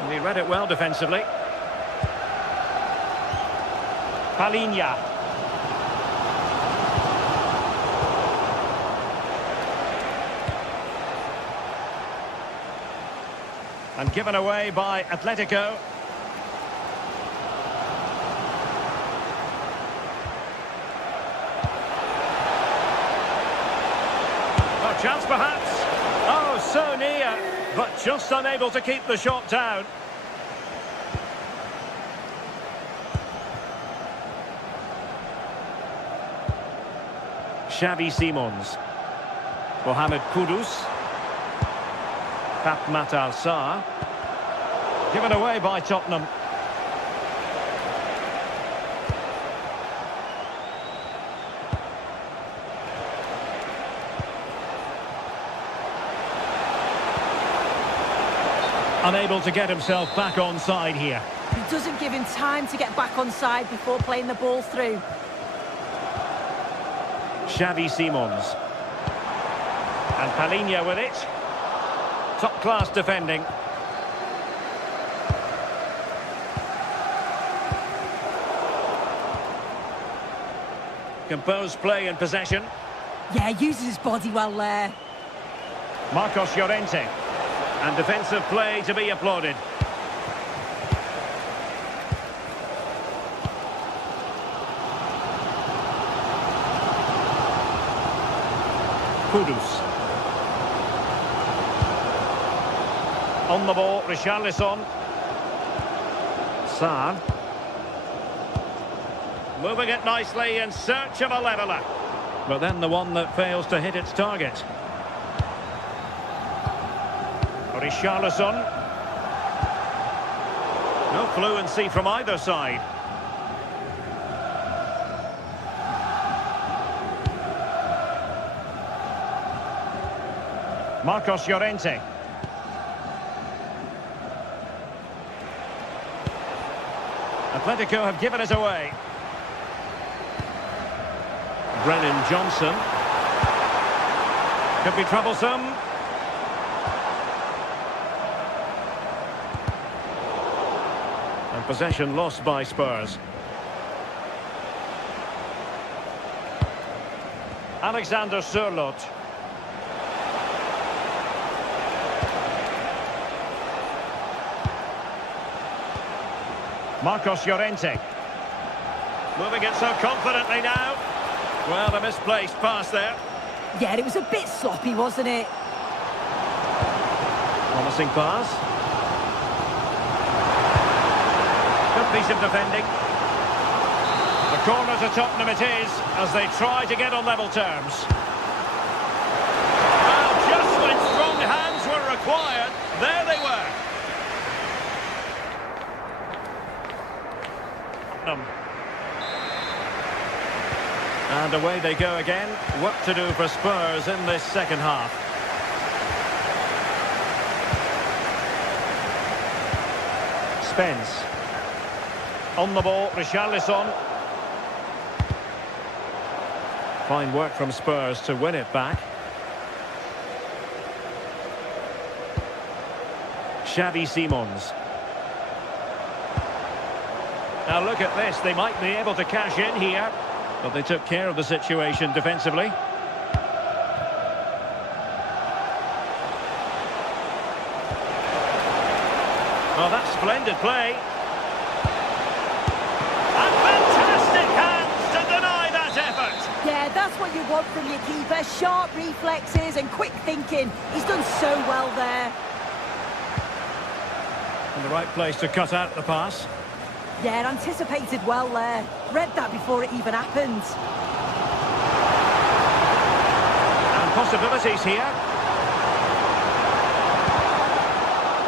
And he read it well defensively. Palhinha. And given away by Atletico. A chance perhaps. Oh, so near, but just unable to keep the shot down. Xavi Simons. Mohamed Kudus. Pape Matar Sarr. Given away by Tottenham. Unable to get himself back on side here. It doesn't give him time to get back on side before playing the ball through. Xavi Simons. And Palhinha with it. Top-class defending. Composed play in possession. Yeah, uses his body well there. Marcos Llorente. And defensive play to be applauded. Kudus. On the ball, Richarlison. Sarr. Moving it nicely in search of a leveller. But then the one that fails to hit its target. Richarlison. No fluency from either side. Marcos Llorente. Atletico have given it away. Brennan Johnson. Could be troublesome. And possession lost by Spurs. Alexander Sørloth. Marcos Llorente. Moving it so confidently now. Well, a misplaced pass there. Yeah, it was a bit sloppy, wasn't it? Promising pass. Good piece of defending. The corner to Tottenham it is, as they try to get on level terms. Well, just when strong hands were required, there they were. And away they go again. Work to do for Spurs in this second half. Spence. On the ball, Richarlison. Fine work from Spurs to win it back. Xavi Simons. Now look at this, they might be able to cash in here, but they took care of the situation defensively. Oh, that's splendid play. And fantastic hands to deny that effort. Yeah, that's what you want from your keeper. Sharp reflexes and quick thinking. He's done so well there. In the right place to cut out the pass. Yeah, anticipated well there. Read that before it even happened. And possibilities here.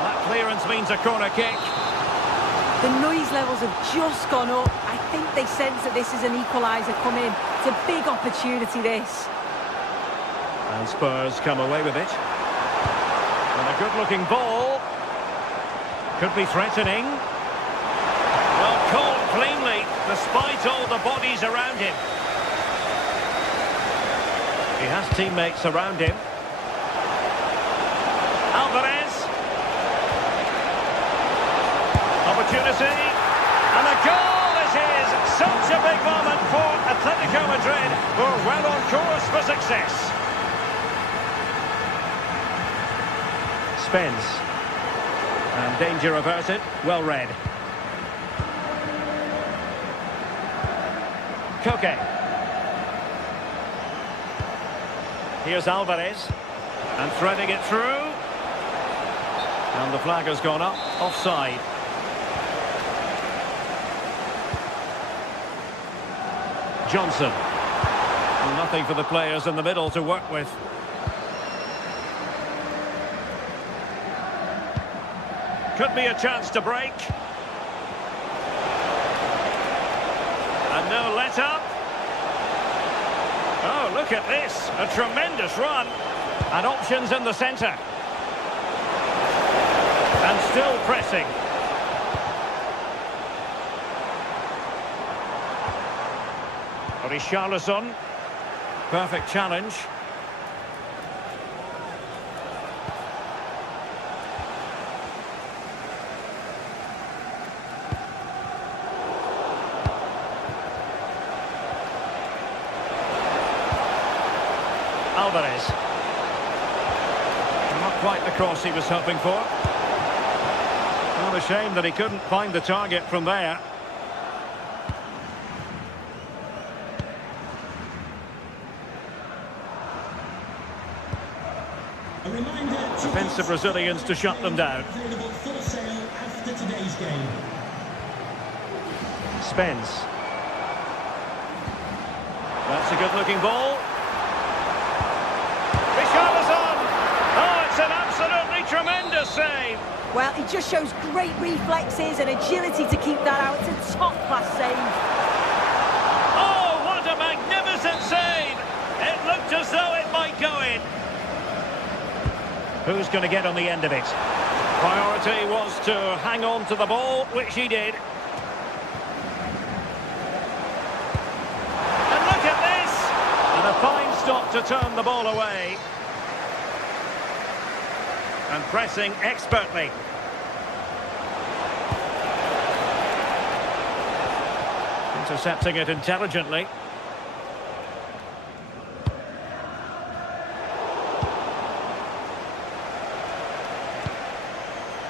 That clearance means a corner kick. The noise levels have just gone up. I think they sense that this is an equaliser coming. It's a big opportunity, this. And Spurs come away with it. And a good-looking ball. Could be threatening. Well, caught cleanly, despite all the bodies around him. He has teammates around him. Alvarez. Opportunity. And a goal it is. Such a big moment for Atletico Madrid, who are well on course for success. Spence. And danger averted. Well read. Koke. Here's Alvarez. And threading it through. And the flag has gone up. Offside. Johnson. And nothing for the players in the middle to work with. Could be a chance to break. And no let-up. Oh, look at this. A tremendous run. And options in the centre. And still pressing. Richarlison. Perfect challenge. Alvarez. Not quite the cross he was hoping for. What a shame that he couldn't find the target from there. Defensive Brazilians to shut them down. Spence. That's a good-looking ball. Richarlison! Oh, it's an absolutely tremendous save! Well, he just shows great reflexes and agility to keep that out. It's a top-class save. Oh, what a magnificent save! It looked as though it might go in. Who's going to get on the end of it? Priority was to hang on to the ball, which he did. And look at this! to turn the ball away. And pressing expertly. Intercepting it intelligently.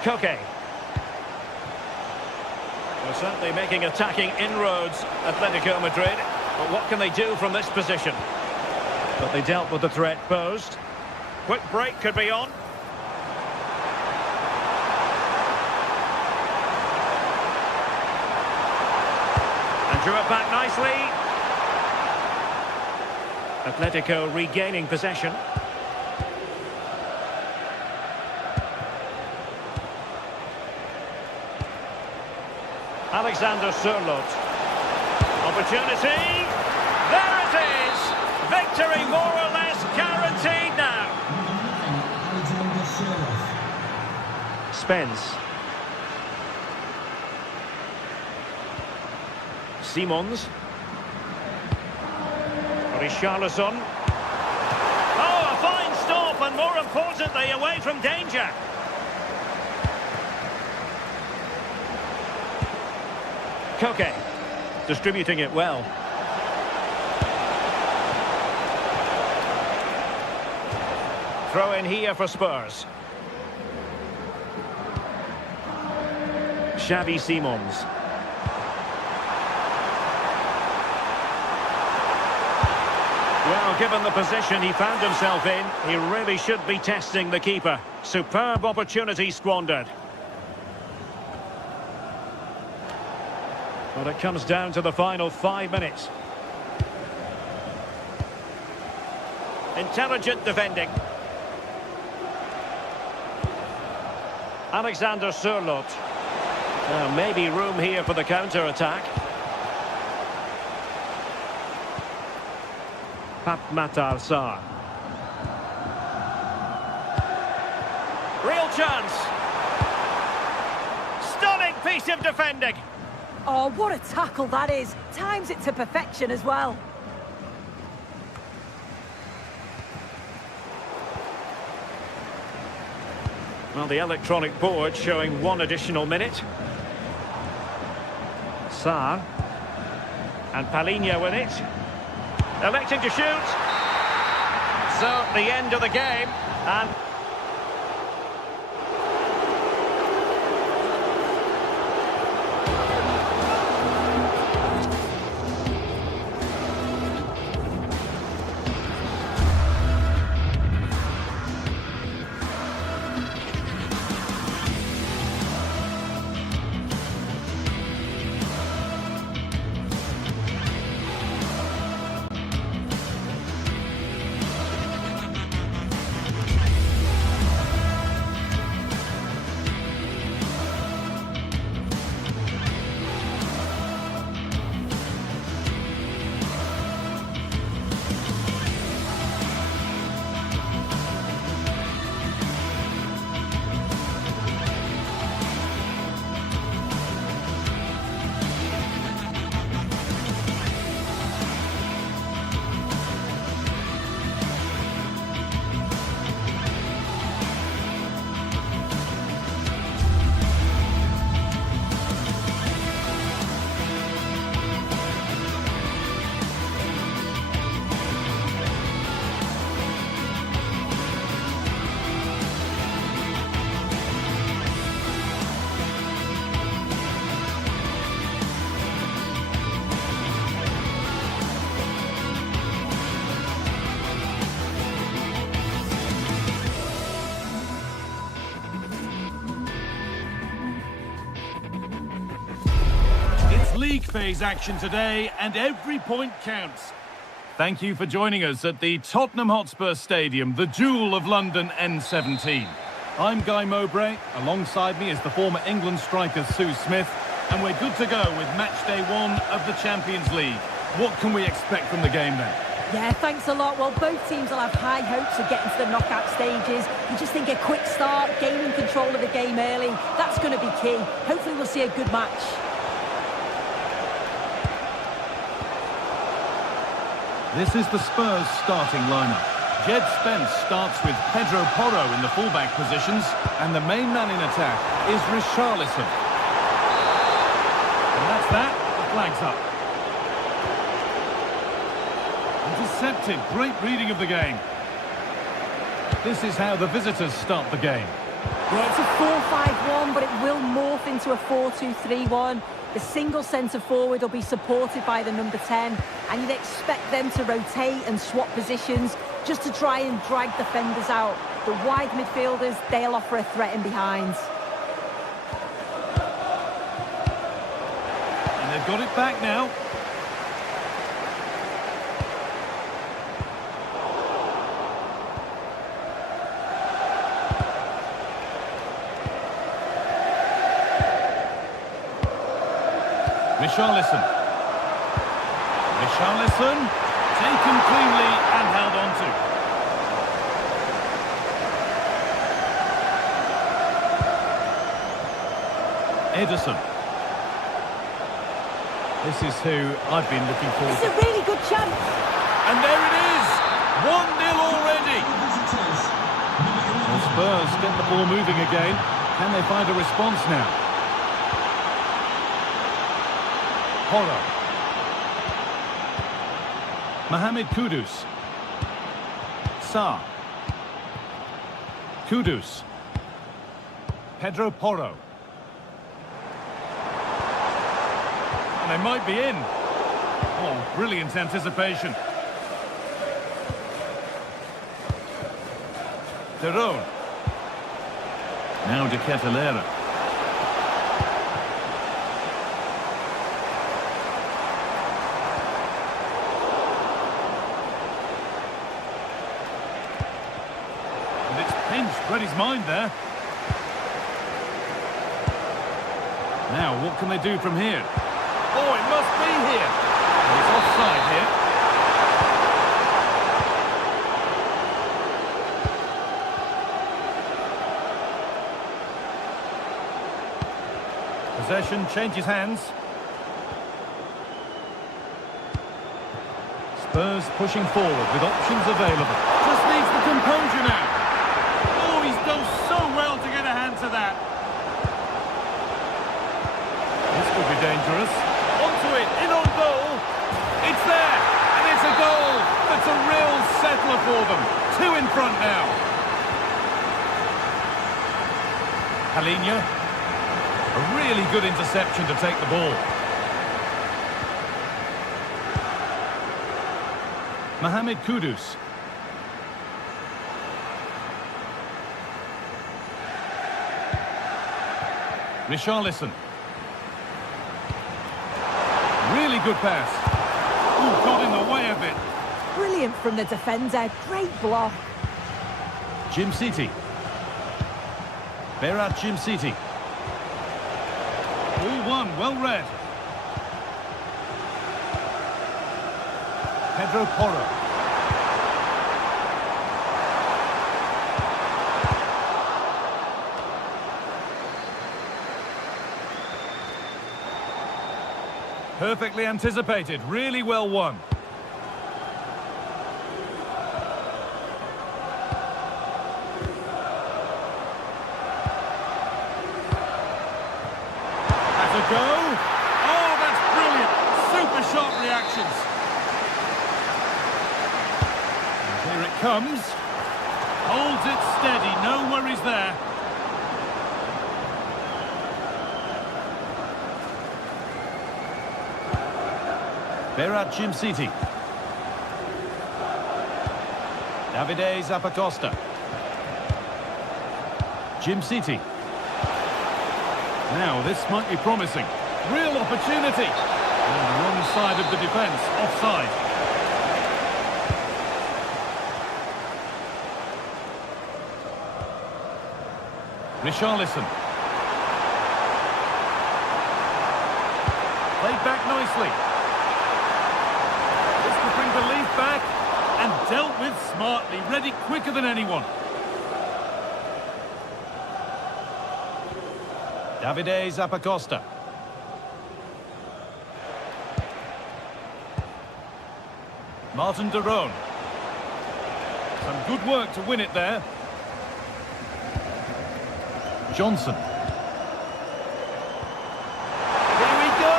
Koke. They're certainly making attacking inroads, Atletico Madrid. But what can they do from this position? But they dealt with the threat posed. Quick break could be on. And drew it back nicely. Atletico regaining possession. Alexander Sørloth. Opportunity. There it is. Victory more or less guaranteed now. Spence. Simons. Richarlison. Oh, a fine stop, and more importantly, away from danger. Koke, distributing it well. Throw in here for Spurs. Xavi Simons. Well, given the position he found himself in, he really should be testing the keeper. Superb opportunity squandered. But it comes down to the final 5 minutes. Intelligent defending. Alexander Sørloth. Now, maybe room here for the counter-attack. Matar Sarr. Real chance. Stunning piece of defending. Oh, what a tackle that is. Times it to perfection as well. Well, the electronic board showing 1 additional minute. Sarr. And Palhinha with it. Electing to shoot. So, the end of the game. And league phase action today, and every point counts. Thank you for joining us at the Tottenham Hotspur Stadium, the jewel of London N17. I'm Guy Mowbray. Alongside me is the former England striker Sue Smith, and we're good to go with match day 1 of the Champions League. What can we expect from the game then? Yeah, thanks a lot. Well, both teams will have high hopes of getting to the knockout stages. You just think a quick start, gaining control of the game early, that's going to be key. Hopefully we'll see a good match. This is the Spurs starting lineup. Jed Spence starts with Pedro Porro in the fullback positions, and the main man in attack is Richarlison. And that's that. The flag's up. Intercepted. Great reading of the game. This is how the visitors start the game. Yeah, it's a 4-5-1, but it will morph into a 4-2-3-1. The single centre-forward will be supported by the number 10, and you'd expect them to rotate and swap positions just to try and drag defenders out. The wide midfielders, they'll offer a threat in behind. And they've got it back now. Richarlison. Richarlison, taken cleanly and held on to. Ederson. This is who I've been looking for. It's a really good chance. And there it is! 1-0 already! The Spurs get the ball moving again. Can they find a response now? Porro. Mohamed Kudus. Sarr. Kudus. Pedro Porro. And they might be in. Oh, brilliant anticipation. Terone. Now De Ketelaere. Read his mind there. Now, what can they do from here? Oh, it must be here. He's offside here. Possession changes hands. Spurs pushing forward with options available. Just needs the composure now. To that. This could be dangerous. Onto it, in on goal. It's there, and it's a goal. That's a real settler for them. 2 in front now. Halinha. A really good interception to take the ball. Mohamed Kudus. Richarlison. Really good pass. Ooh, got in the way of it. Brilliant from the defender. Great block. Jim City. Berat Jim City. All one, well read. Pedro Porro. Perfectly anticipated, really well won. That's a go. Oh, that's brilliant. Super sharp reactions. And here it comes. Holds it steady, no worries there. Berat Jim City. Davide Zappacosta. Jim City. Now, this might be promising. Real opportunity. On the wrong side of the defence, offside. Richarlison. Played back nicely. Belief back and dealt with smartly, ready quicker than anyone. Davide Zappacosta. Martin de Roon. Some good work to win it there. Johnson. Here we go!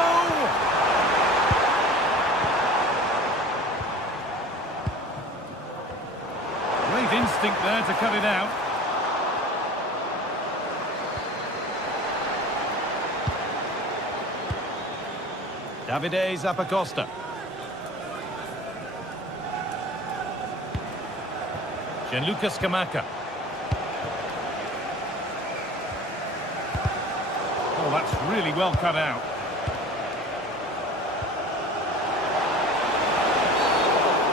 Great instinct there to cut it out. Davide Zappacosta. Gianluca Scamacca. Oh, that's really well cut out.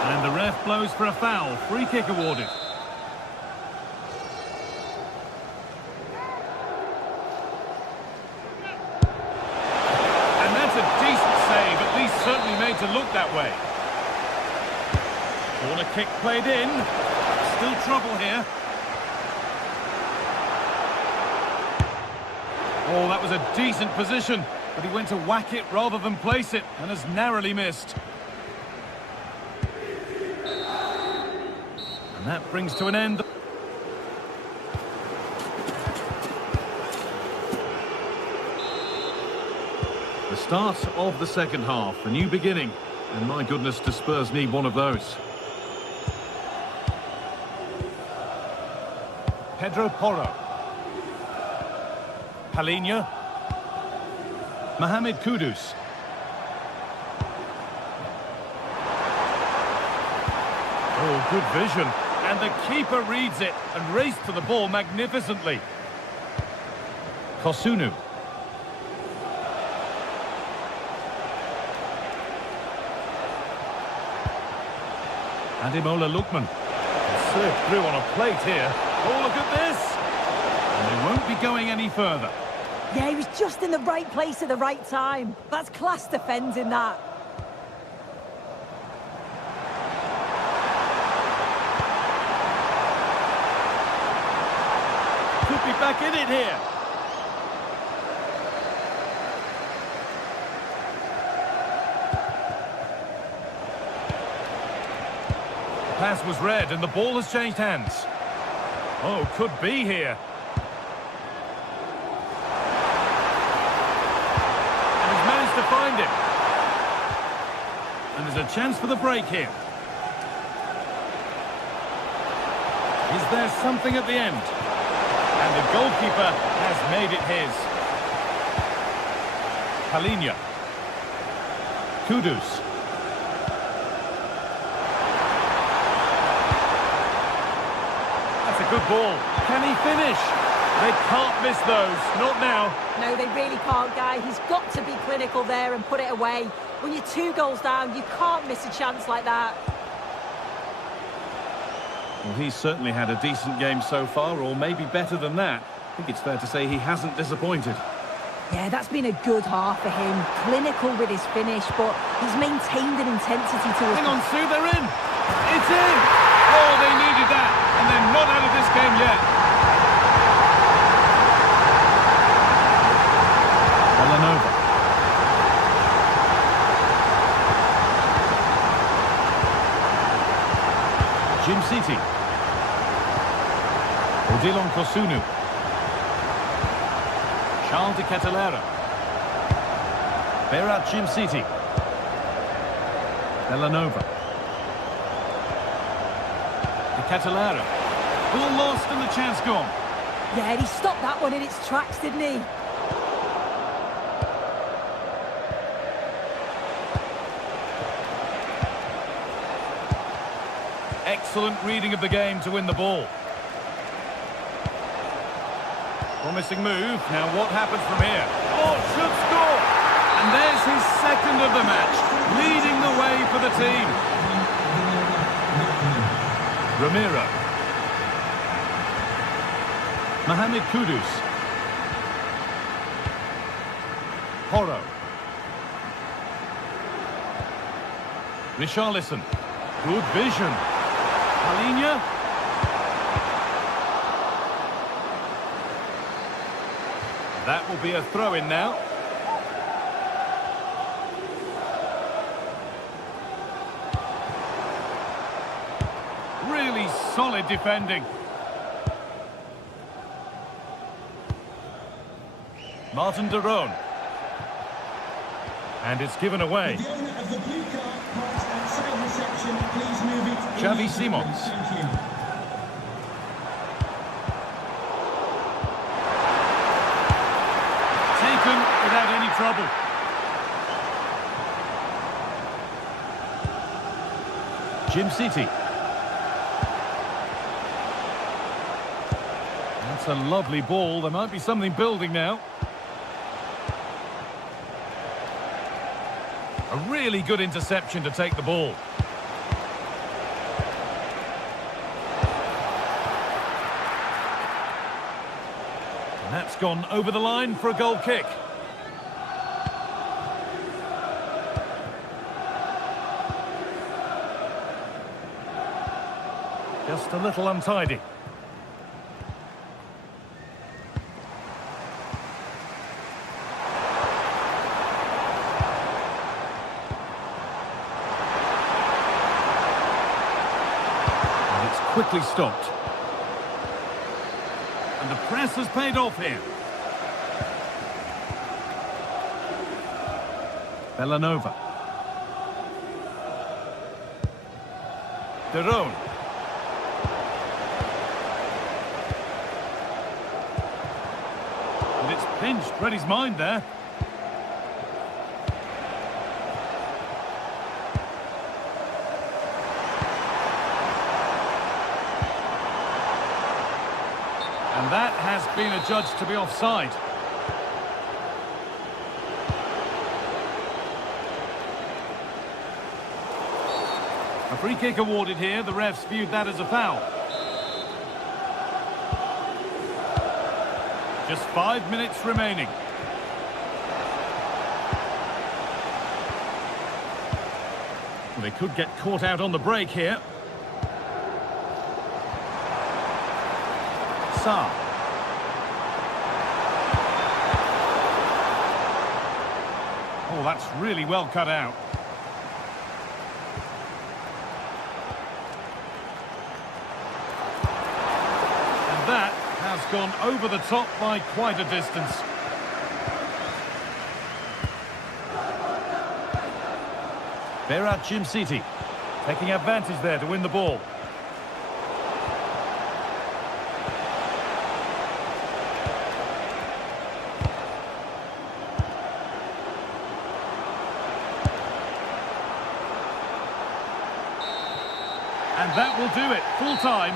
And the ref blows for a foul. Free kick awarded. And that's a decent save, at least certainly made to look that way. Corner kick played in. Still trouble here. Oh, that was a decent position, but he went to whack it rather than place it, and has narrowly missed. And that brings to an end. The start of the second half, a new beginning, and my goodness, do Spurs need one of those. Pedro Porro. Palinha. Mohamed Kudus. Oh, good vision. And the keeper reads it and raced for the ball magnificently. Kosunu. Ademola Lookman. Served through on a plate here. Oh, look at this! And they won't be going any further. Yeah, he was just in the right place at the right time. That's class defending, that. Could be back in it here. The pass was read and the ball has changed hands. Oh, could be here. And he's managed to find it. And there's a chance for the break here. Is there something at the end? And the goalkeeper has made it his. Palinha. Kudus. That's a good ball. Can he finish? They can't miss those. Not now. No, they really can't, Guy. He's got to be clinical there and put it away. When you're 2 goals down, you can't miss a chance like that. Well, he's certainly had a decent game so far, or maybe better than that. I think it's fair to say he hasn't disappointed. Yeah, that's been a good half for him. Clinical with his finish, but he's maintained an intensity to his... Hang on, Sue, they're in! It's in! Oh, they needed that, and they're not out of this game yet. Villanova. Jim City. Odilon Kosunu. Charles de Catalera. Berat Jim City. Villanova. De Catalera. Ball lost and the chance gone. Yeah, he stopped that one in its tracks, didn't he? Excellent reading of the game to win the ball. Promising move. Now what happens from here? Oh, should score! And there's his second of the match, leading the way for the team. Ramiro. Mohamed Kudus. Porro. Richarlison. Good vision. Palinha. That will be a throw-in now. Really solid defending. Martin de Roon. And it's given away. The owner of the blue card parks outside reception. Please move it. Xavi Simons. Thank you. Taken without any trouble. Jim City. That's a lovely ball. There might be something building now. A really good interception to take the ball. And that's gone over the line for a goal kick. Just a little untidy. Quickly stopped. And the press has paid off here. Bellanova. De Roon. And it's pinched, read his mind there. And that has been adjudged to be offside. A free kick awarded here. The refs viewed that as a foul. Just 5 minutes remaining. Well, they could get caught out on the break here. Sarr. Oh, that's really well cut out. And that has gone over the top by quite a distance. Berat Jim City taking advantage there to win the ball. And that will do it, full time.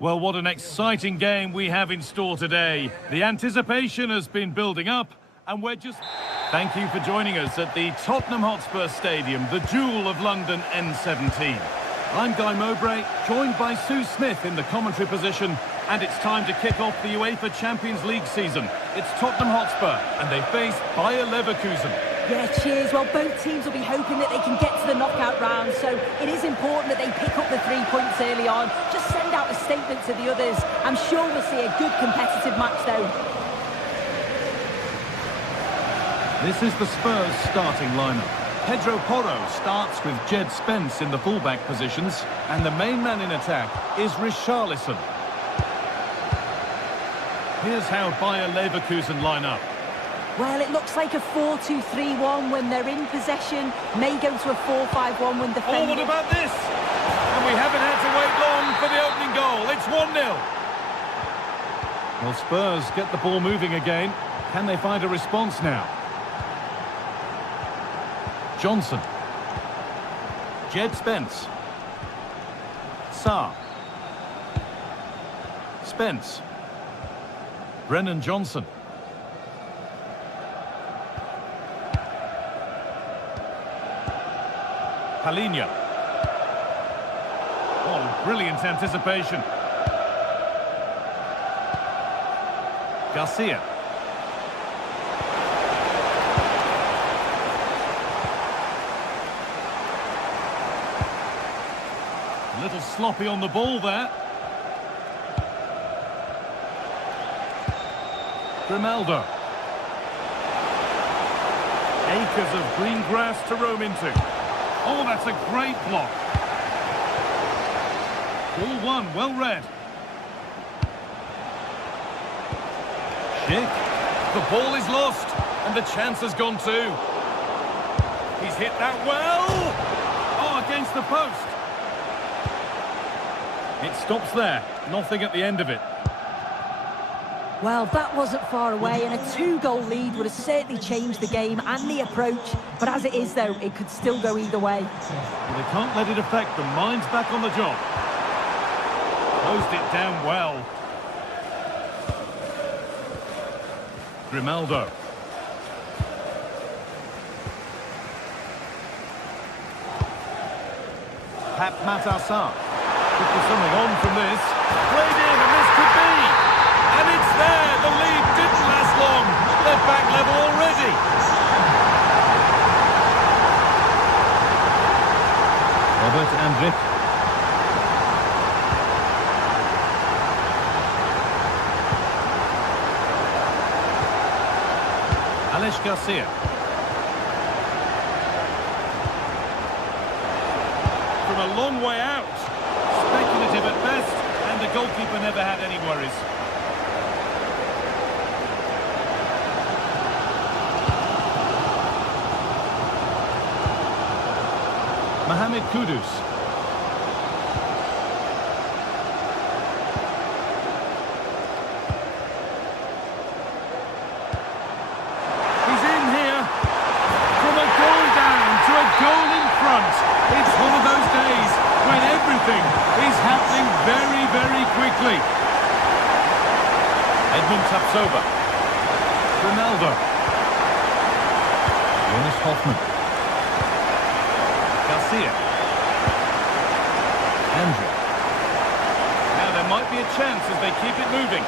Well, what an exciting game we have in store today. The anticipation has been building up, and we're just... Thank you for joining us at the Tottenham Hotspur Stadium, the jewel of London N17. I'm Guy Mowbray, joined by Sue Smith in the commentary position, and it's time to kick off the UEFA Champions League season. It's Tottenham Hotspur, and they face Bayer Leverkusen. Yeah, cheers. Well, both teams will be hoping that they can get to the knockout round, so it is important that they pick up the 3 points early on. Just send out a statement to the others. I'm sure we'll see a good competitive match, though. This is the Spurs starting lineup. Pedro Porro starts with Jed Spence in the fullback positions, and the main man in attack is Richarlison. Here's how Bayer Leverkusen line up. Well, it looks like a 4-2-3-1 when they're in possession. May go to a 4-5-1 when defending. Oh, what about this? And we haven't had to wait long for the opening goal. It's 1-0. Well, Spurs get the ball moving again. Can they find a response now? Johnson. Jed Spence. Sarr. Spence. Brennan Johnson. Palinha. Oh, brilliant anticipation. Garcia. A little sloppy on the ball there. Grimaldo. Acres of green grass to roam into. Oh, that's a great block. Ball one, well read. Schick. The ball is lost, and the chance has gone too. He's hit that well. Oh, against the post. It stops there. Nothing at the end of it. Well, that wasn't far away, and a 2-goal lead would have certainly changed the game and the approach. But as it is, though, it could still go either way. Well, they can't let it affect them. Mind's back on the job. Closed it down well. Grimaldo. Pap Matassar. Could be something on from this. Played in, and this could be. And it's there. The lead didn't last long. They're back level already. Robert Andrich. Alex Garcia. From a long way out. Speculative at best, and the goalkeeper never had any worries. Mohamed Kudus. He's in here. From a goal down to a goal in front. It's one of those days when everything is happening very, very quickly. Edmund Tapsoba. Ronaldo. Jonas Hoffman. Garcia. Andrew. Now there might be a chance as they keep it moving.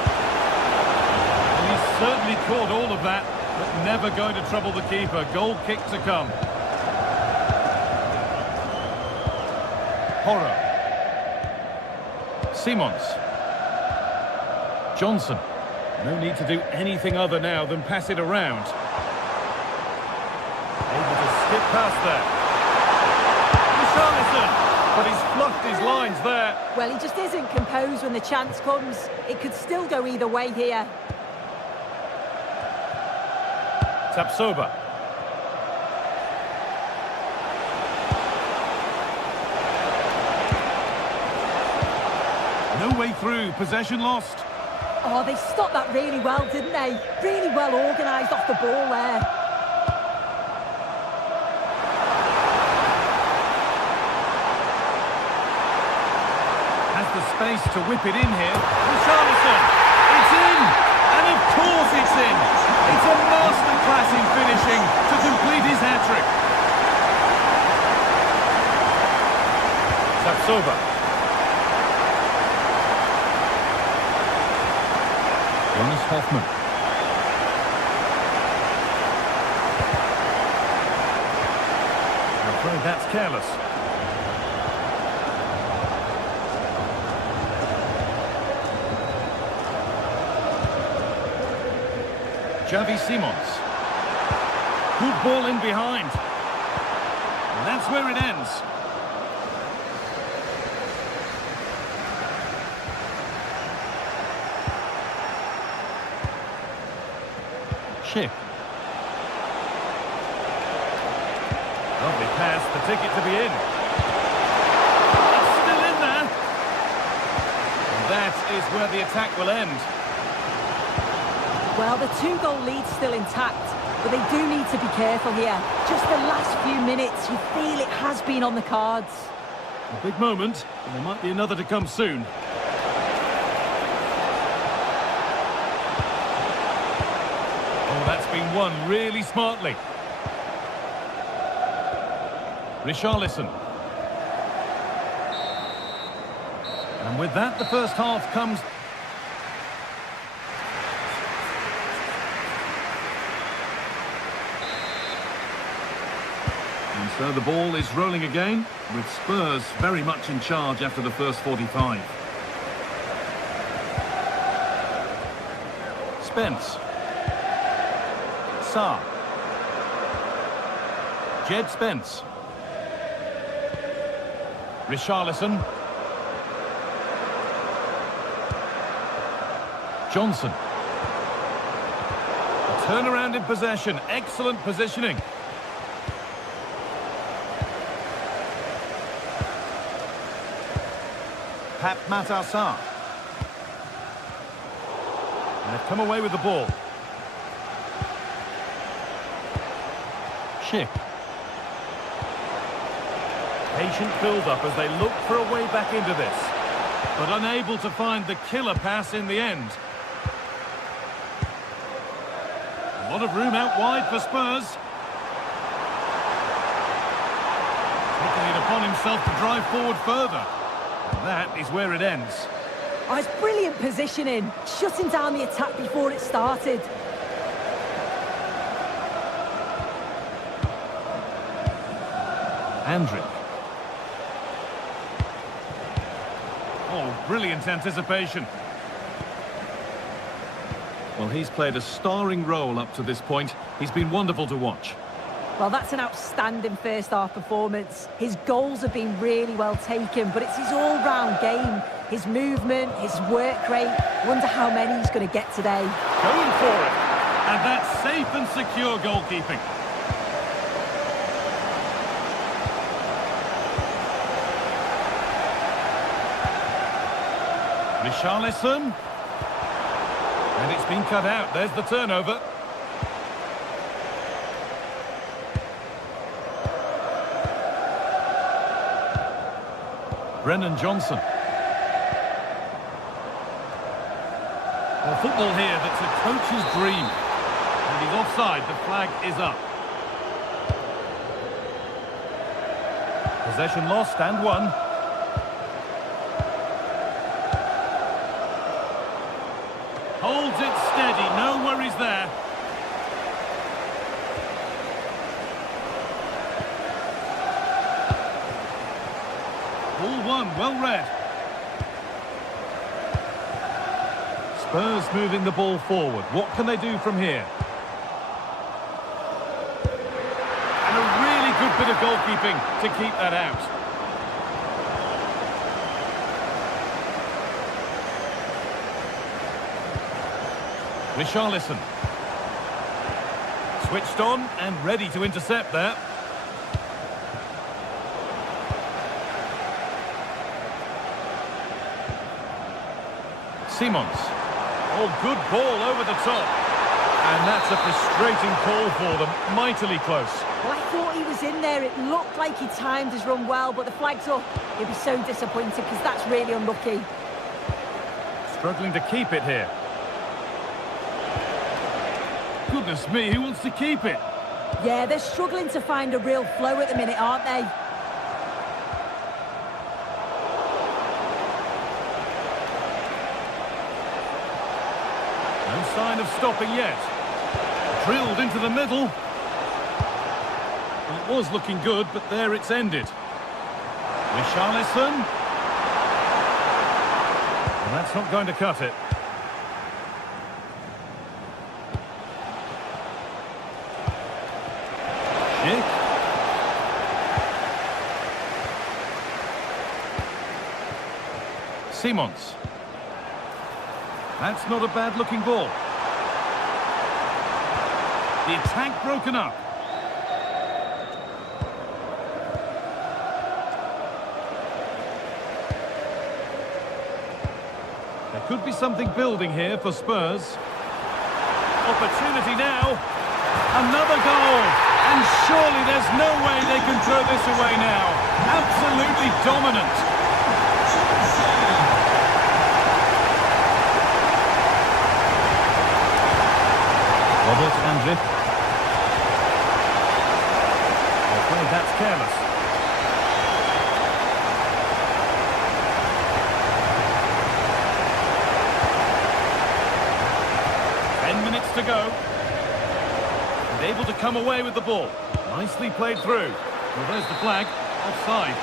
And he's certainly caught all of that, but never going to trouble the keeper. Goal kick to come. Porro. Simons. Johnson. No need to do anything other now than pass it around. Able to skip past there. Richarlison, but he's fluffed his lines there. Well, he just isn't composed when the chance comes. It could still go either way here. Tapsoba. No way through, possession lost. Oh, they stopped that really well, didn't they? Really well organised off the ball there. Has the space to whip it in here. Richarlison! It's in! And of course it's in! It's a masterclass in finishing to complete his hat-trick. Sapsova. Jonas Hoffmann. I'm afraid that's careless. Xavi Simons. Good ball in behind. And that's where it ends. Schick. Lovely pass, the ticket to be in. It's still in there. And that is where the attack will end. Well, the two-goal lead's still intact, but they do need to be careful here. Just the last few minutes, you feel it has been on the cards. A big moment, and there might be another to come soon. Oh, that's been won really smartly. Richarlison. And with that, the first half comes... And so the ball is rolling again, with Spurs very much in charge after the first 45. Spence. Sarr. Jed Spence. Richarlison. Johnson. A turnaround in possession. Excellent positioning. Pap Matar Sarr. And they've come away with the ball. Schick. Patient build-up as they look for a way back into this, but unable to find the killer pass in the end. A lot of room out wide for Spurs. Taking it upon himself to drive forward further. And that is where it ends. Oh, it's brilliant positioning, shutting down the attack before it started. Andrick. Oh, brilliant anticipation. Well, he's played a starring role up to this point. He's been wonderful to watch. Well, that's an outstanding first-half performance. His goals have been really well taken, but it's his all-round game. His movement, his work rate. Wonder how many he's going to get today. Going for it. And that's safe and secure goalkeeping. Richarlison. And it's been cut out. There's the turnover. Brennan Johnson. Well, football here that's a coach's dream. And he's offside. The flag is up. Possession lost and won. Holds it steady. No worries there. Ball one, well read. Spurs moving the ball forward. What can they do from here? And a really good bit of goalkeeping to keep that out. Richarlison. Switched on and ready to intercept there. Simons. Oh, good ball over the top. And that's a frustrating call for them. Mightily close. Well, I thought he was in there. It looked like he timed his run well, but the flag's up. He'll be so disappointed because that's really unlucky. Struggling to keep it here. Goodness me, who wants to keep it? Yeah, they're struggling to find a real flow at the minute, aren't they? No sign of stopping yet. Drilled into the middle. Well, it was looking good, but there it's ended. Richarlison. And that's not going to cut it. Schick. Simons. That's not a bad-looking ball. The attack broken up. There could be something building here for Spurs. Opportunity now. Another goal. And surely there's no way they can throw this away now. Absolutely dominant. Robert Andrich. Okay, that's careless. To go. And able to come away with the ball. Nicely played through. Well, there's the flag. Offside.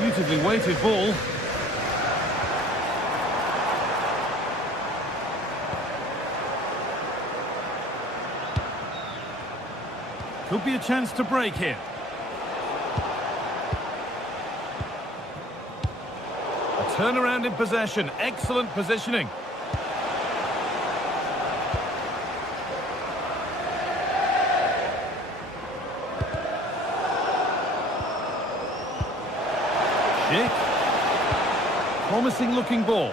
Beautifully weighted ball. Could be a chance to break here. Turnaround in possession. Excellent positioning. Schick. Promising looking ball.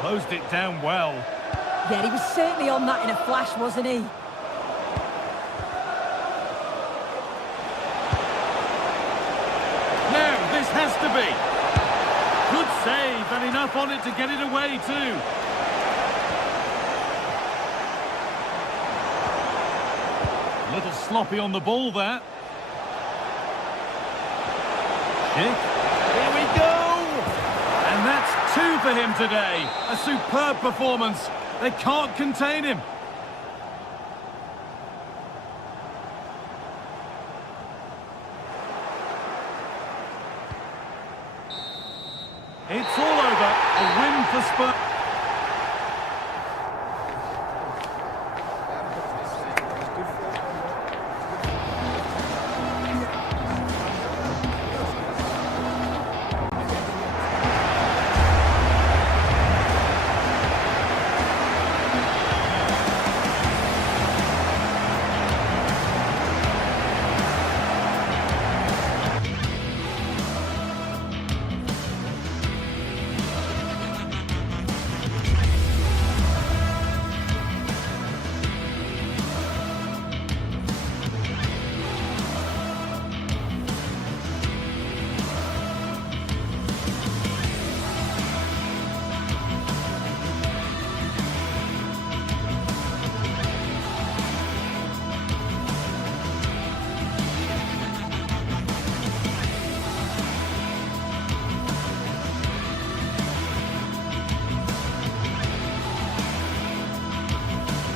Closed it down well. Yeah, he was certainly on that in a flash, wasn't he? Now, this has to be. Good save, and enough on it to get it away too. A little sloppy on the ball there. Schick. Here we go! And that's 2 for him today. A superb performance. They can't contain him. It's all over. A win for Spurs.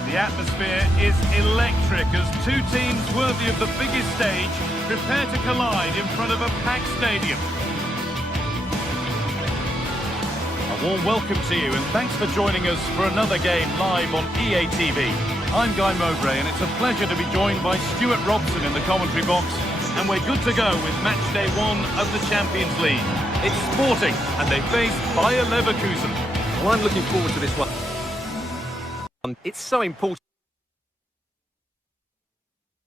The atmosphere is electric as two teams worthy of the biggest stage prepare to collide in front of a packed stadium. A warm welcome to you and thanks for joining us for another game live on EA TV. I'm Guy Mowbray and it's a pleasure to be joined by Stuart Robson in the commentary box, and we're good to go with match day 1 of the Champions League. It's Sporting and they face Bayer Leverkusen. Well, I'm looking forward to this one. It's so important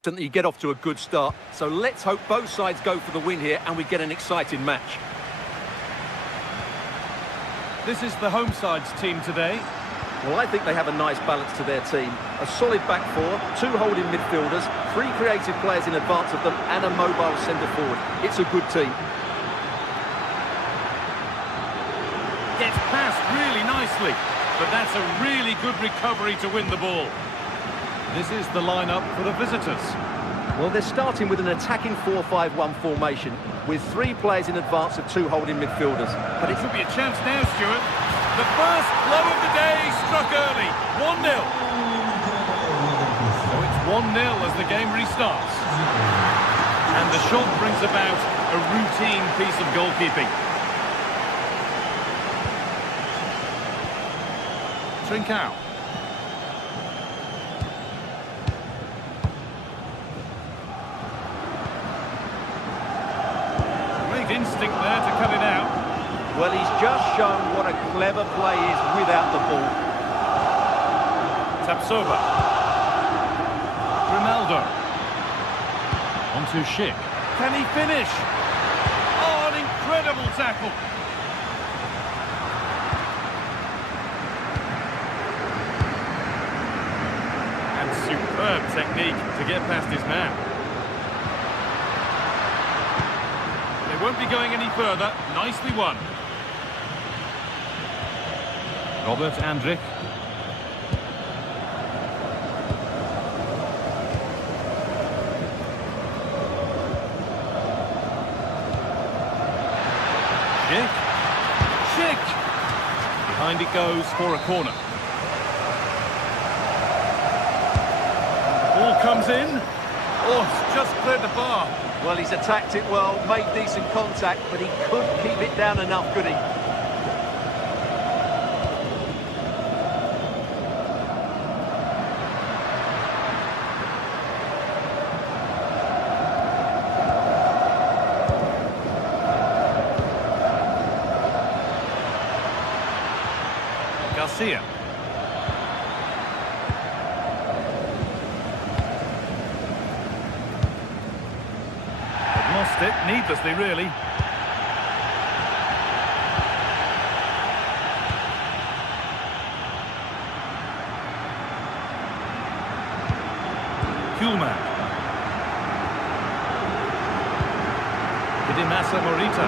that you get off to a good start. So let's hope both sides go for the win here and we get an exciting match. This is the home side's team today. Well, I think they have a nice balance to their team. A solid back four, 2 holding midfielders, 3 creative players in advance of them, and a mobile centre-forward. It's a good team. Gets past really nicely, but that's a really good recovery to win the ball. This is the lineup for the visitors. Well, they're starting with an attacking 4-5-1 formation, with 3 players in advance of 2 holding midfielders. But it could be a chance now, Stuart. The first blow of the day struck early. 1-0. So it's 1-0 as the game restarts. And the shot brings about a routine piece of goalkeeping. Trincao. Great instinct there to cut it out. Well, he's just shown what a clever play is without the ball. Tapsoba. Ronaldo. On to Schick. Can he finish? Oh, an incredible tackle. And superb technique to get past his man. They won't be going any further. Nicely won. Robert Andrich. Schick. Behind it goes for a corner. Ball comes in. Oh, it's just cleared the bar. Well, he's attacked it well, made decent contact, but he couldn't keep it down enough, could he? Garcia. They've lost it, needlessly, really. Kuhlmann. Hidemasa Morita.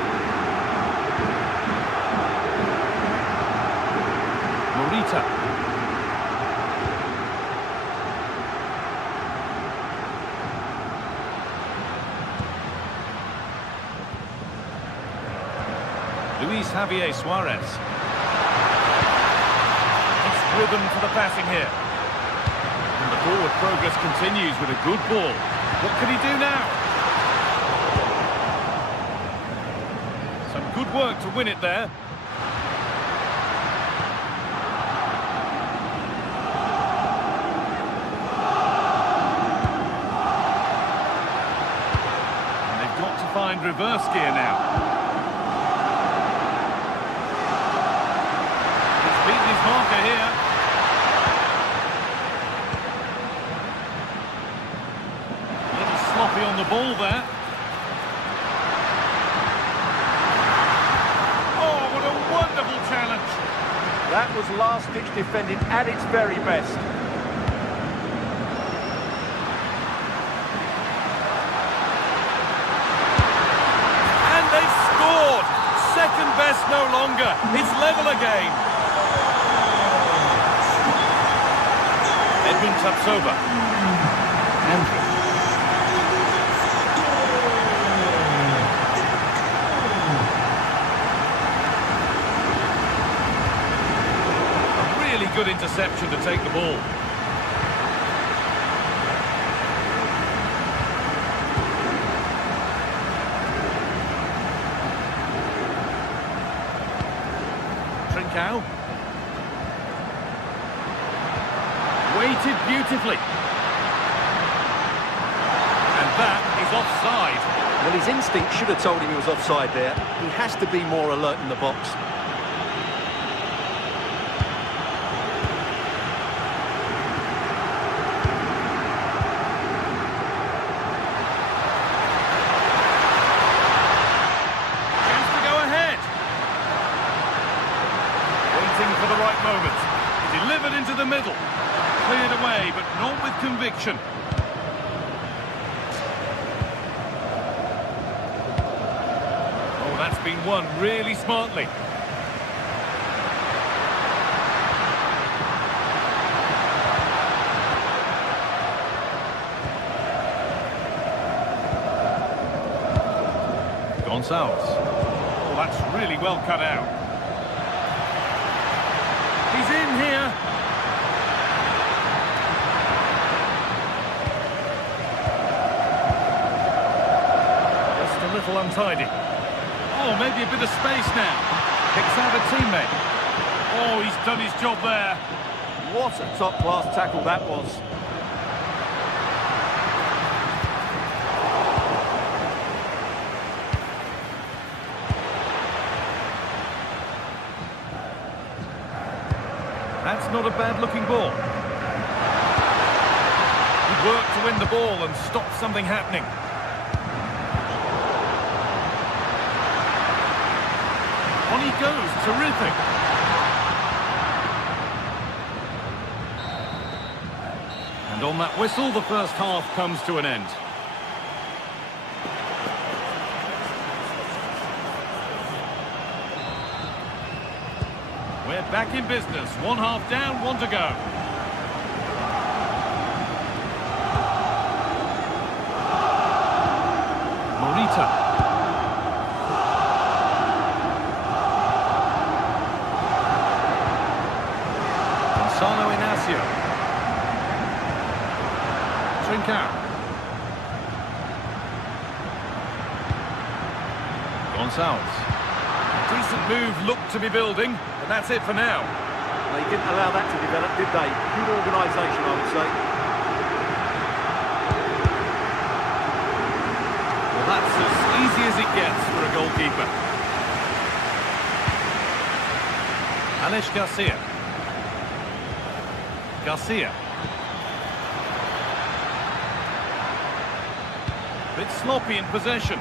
Luis Javier Suarez. It's rhythm for the passing here. And the forward progress continues with a good ball. What can he do now? Some good work to win it there. Find reverse gear now. He's beaten his marker here. A little sloppy on the ball there. Oh, what a wonderful challenge. That was last-ditch defending at its very best. Second best no longer. It's level again. Edmund Tapsoba. Andrew. A really good interception to take the ball. Trincao. Weighted beautifully. And that is offside. Well, his instinct should have told him he was offside there. He has to be more alert in the box. For the right moment. Delivered into the middle. Cleared away, but not with conviction. Oh, that's been won really smartly. Gonçalves. Oh, that's really well cut out. He's in here. Just a little untidy. Oh, maybe a bit of space now. Picks out a teammate. Oh, he's done his job there. What a top-class tackle that was. That's not a bad-looking ball. He worked to win the ball and stop something happening. On he goes, terrific. And on that whistle, the first half comes to an end. We're back in business. One half down, one to go. Morita. Gonçalo Inácio. Trincao. Gonçalves. Decent move, looked to be building, but that's it for now. They didn't allow that to develop, did they? Good organisation, I would say. Well, that's as easy as it gets for a goalkeeper. Alex Garcia. Garcia. Bit sloppy in possession.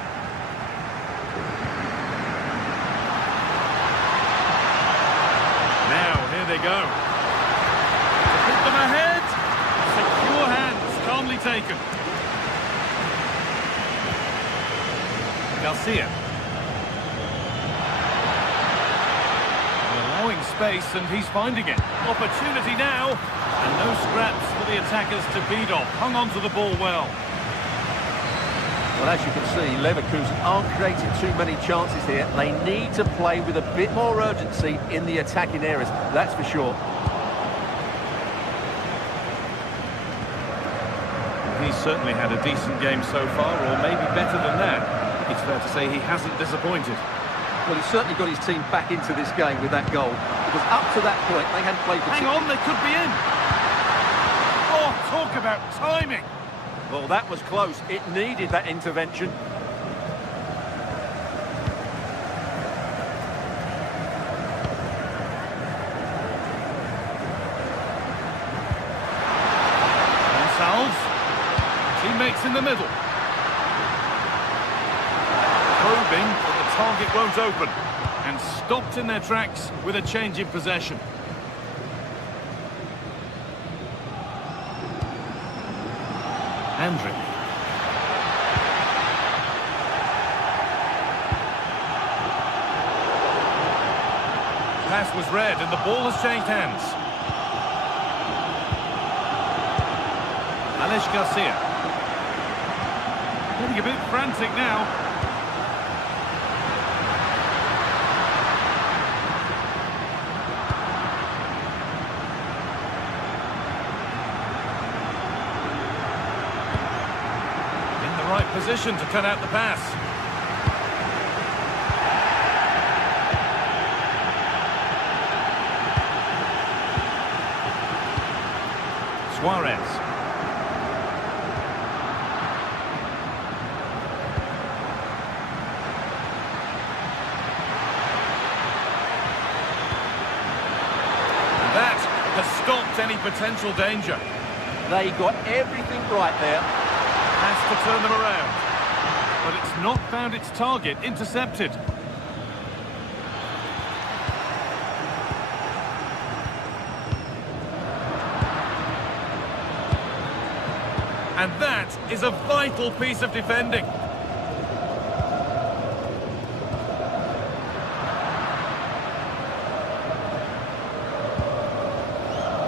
They go. To put them ahead. Secure hands, calmly taken. Garcia. Allowing space, and he's finding it. Opportunity now. And no scraps for the attackers to beat off. Hung on to the ball well. Well, as you can see, Leverkusen aren't creating too many chances here. They need to play with a bit more urgency in the attacking areas, that's for sure. He's certainly had a decent game so far, or maybe better than that. It's fair to say he hasn't disappointed. Well, he's certainly got his team back into this game with that goal. Because up to that point, they hadn't played particularly... Hang on, they could be in! Oh, talk about timing! Well, that was close. It needed that intervention. Gonçalves. Teammates in the middle. Probing, but the target won't open. And stopped in their tracks with a change in possession. Andrick. Pass was read and the ball has changed hands. Alex Garcia. Getting a bit frantic now. Position to cut out the pass. Suarez. That has stopped any potential danger. They got everything right there. Has to turn them around. But it's not found its target. Intercepted. And that is a vital piece of defending.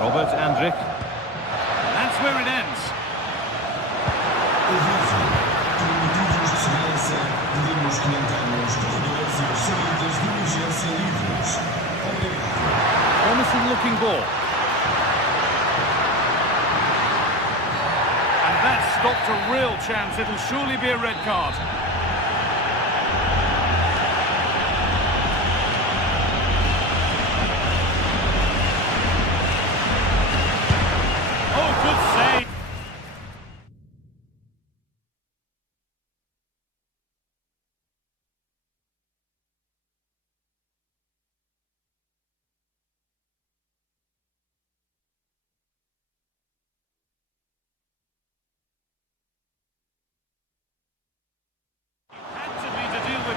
Robert Andrik. That's where it ends. Promising looking ball. And that stopped a real chance. It'll surely be a red card. Oh, good save.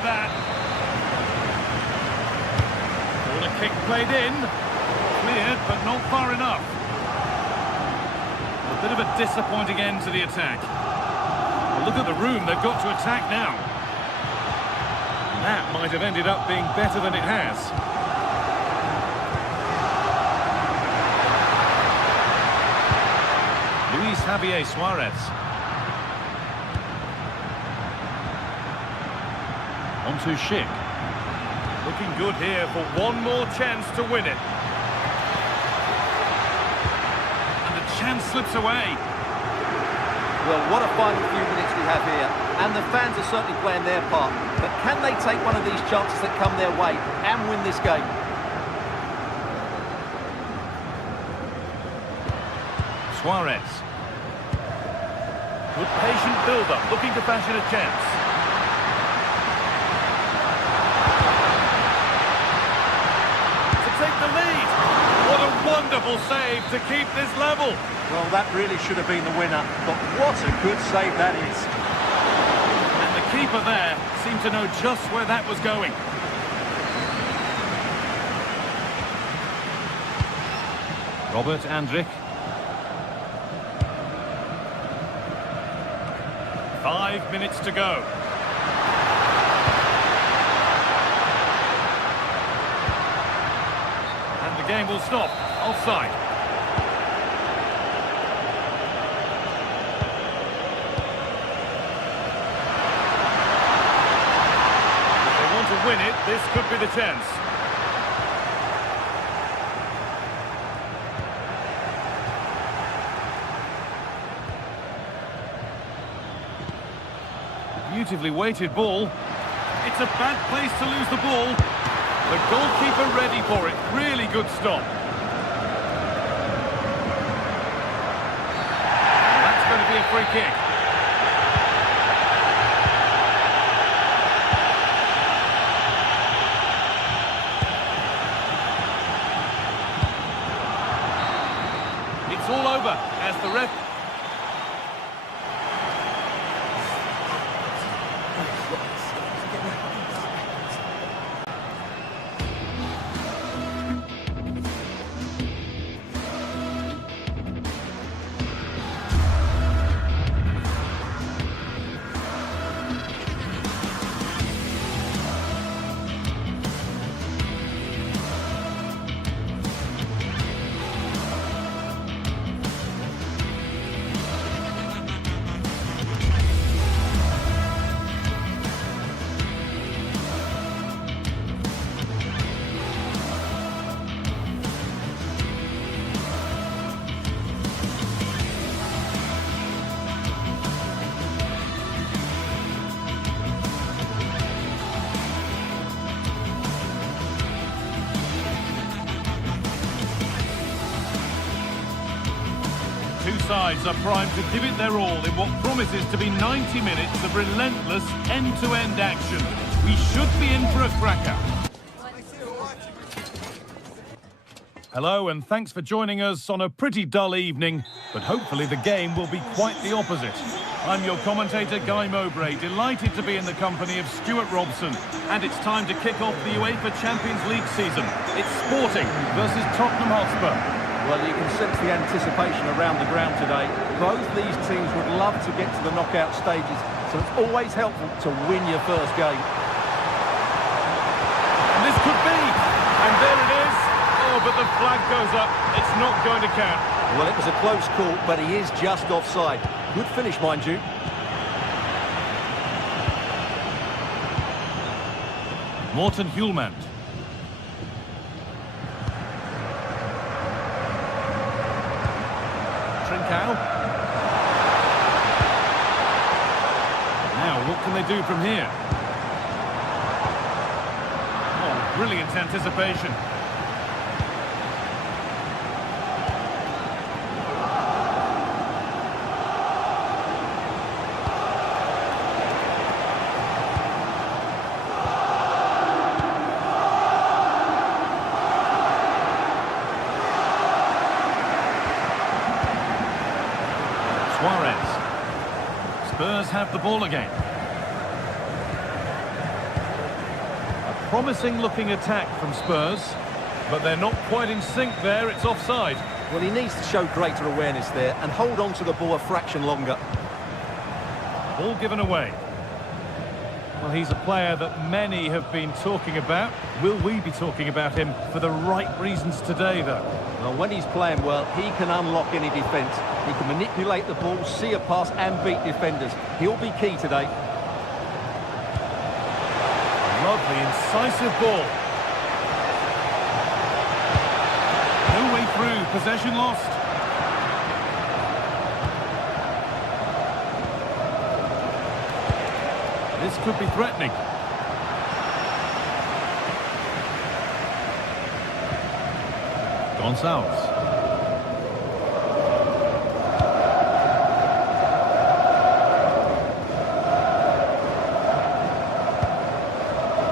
That. Corner kick played in. Cleared, but not far enough. A bit of a disappointing end to the attack. Well, look at the room they've got to attack now. That might have ended up being better than it has. Luis Javier Suarez. Onto Schick. Looking good here for one more chance to win it. And the chance slips away. Well, what a final few minutes we have here. And the fans are certainly playing their part. But can they take one of these chances that come their way and win this game? Suarez. Good patient build-up, looking to fashion a chance. Take the lead. What a wonderful save to keep this level. Well, that really should have been the winner, but what a good save that is. And the keeper there seemed to know just where that was going. Robert Andrik. 5 minutes to go. The game will stop. Offside. If they want to win it, this could be the chance. Beautifully weighted ball. It's a bad place to lose the ball. The goalkeeper ready for it. Really good stop. That's going to be a free kick. It's all over as the ref... Two sides are primed to give it their all in what promises to be 90 minutes of relentless end-to-end action. We should be in for a cracker. Hello and thanks for joining us on a pretty dull evening, but hopefully the game will be quite the opposite. I'm your commentator, Guy Mowbray, delighted to be in the company of Stuart Robson. And it's time to kick off the UEFA Champions League season. It's Sporting versus Tottenham Hotspur. Well, you can sense the anticipation around the ground today. Both these teams would love to get to the knockout stages, so it's always helpful to win your first game. And this could be. And there it is. Oh, but the flag goes up. It's not going to count. Well, it was a close call, but he is just offside. Good finish, mind you. Morten Hjulmand. Trincao. Now, what can they do from here? Oh, brilliant anticipation. Spurs have the ball again. A promising looking attack from Spurs, but they're not quite in sync there. It's offside. Well, he needs to show greater awareness there and hold on to the ball a fraction longer. Ball given away. Well, he's a player that many have been talking about. Will we be talking about him for the right reasons today, though? Well, when he's playing well, he can unlock any defence. He can manipulate the ball, see a pass and beat defenders. He'll be key today. Lovely, incisive ball. No way through, possession lost. This could be threatening. Gonçalves.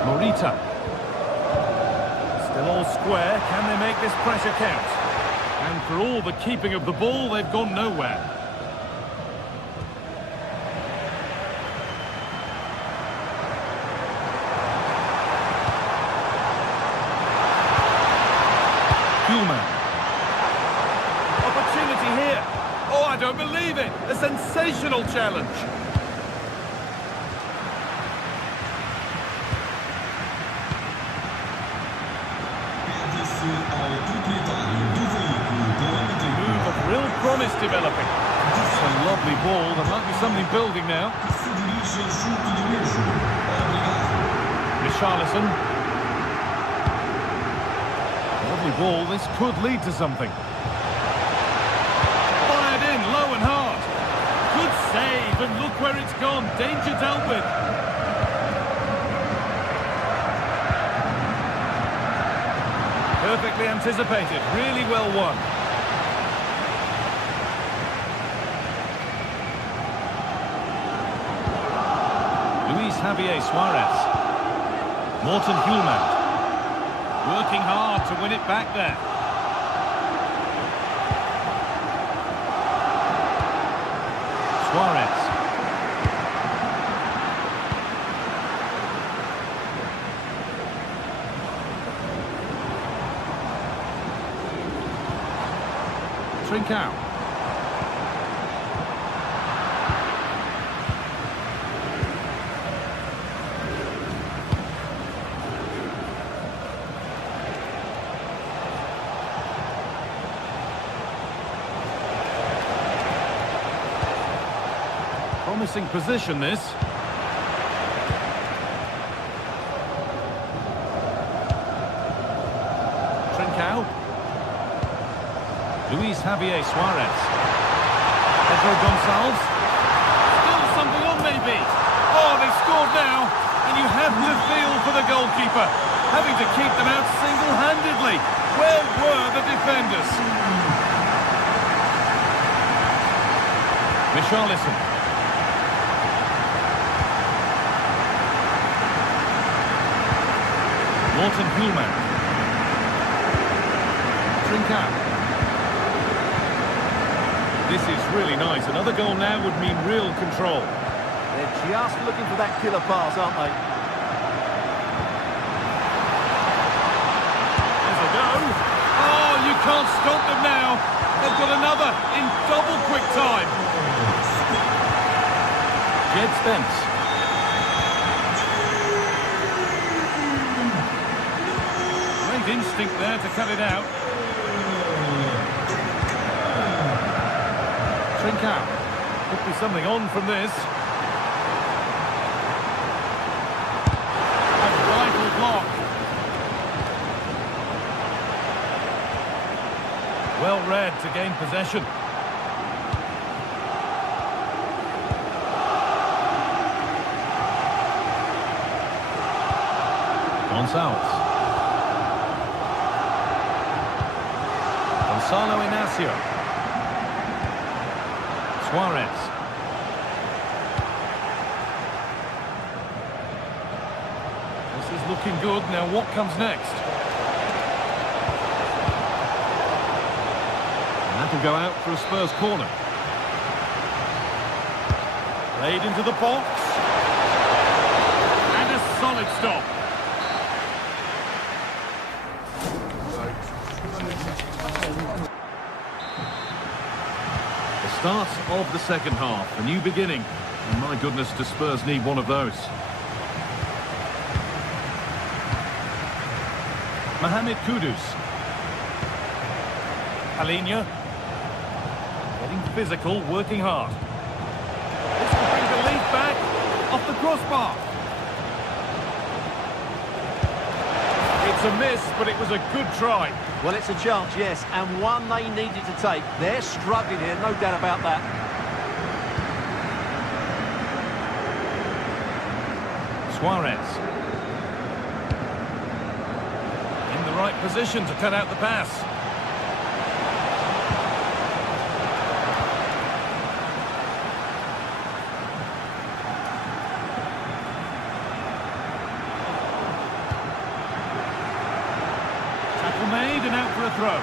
Morita. Still all square. Can they make this pressure count? And for all the keeping of the ball, they've gone nowhere. Hjulmand. Opportunity here. Oh, I don't believe it. A sensational challenge. Move of real promise developing. That's a lovely ball. There might be something building now. Richarlison. Lovely ball. This could lead to something. Fired in, low and hard. Good save, and look where it's gone. Danger dealt with. Perfectly anticipated. Really well won. Luis Javier Suarez. Morten Hjulmand. Working hard to win it back there. Suarez. Trincao. Promising position, this. Trincao. Luis Javier Suarez. Pedro Gonçalves. Still something on, maybe. Oh, they've scored now. And you have to feel for the goalkeeper, having to keep them out single-handedly. Where were the defenders? Richarlison. Morten Hjulmand. Trincao. This is really nice. Another goal now would mean real control. They're just looking for that killer pass, aren't they? There's a go. Oh, you can't stop them now. They've got another in double quick time. Jed Spence. Great instinct there to cut it out. Trincao. Could be something on from this. A vital block. Well read to gain possession. Gonçalves. Gonzalo Inacio. Suarez. This is looking good. Now what comes next? And that'll go out for a Spurs corner. Played into the box. And a solid stop. The start of the second half, a new beginning. And my goodness, do Spurs need one of those. Mohamed Kudus. Alinia. Getting physical, working hard. This will bring the lead back off the crossbar. It's a miss, but it was a good try. Well, it's a chance, yes, and one they needed to take. They're struggling here, no doubt about that. Suarez. In the right position to cut out the pass. Tackle made and out for a throw.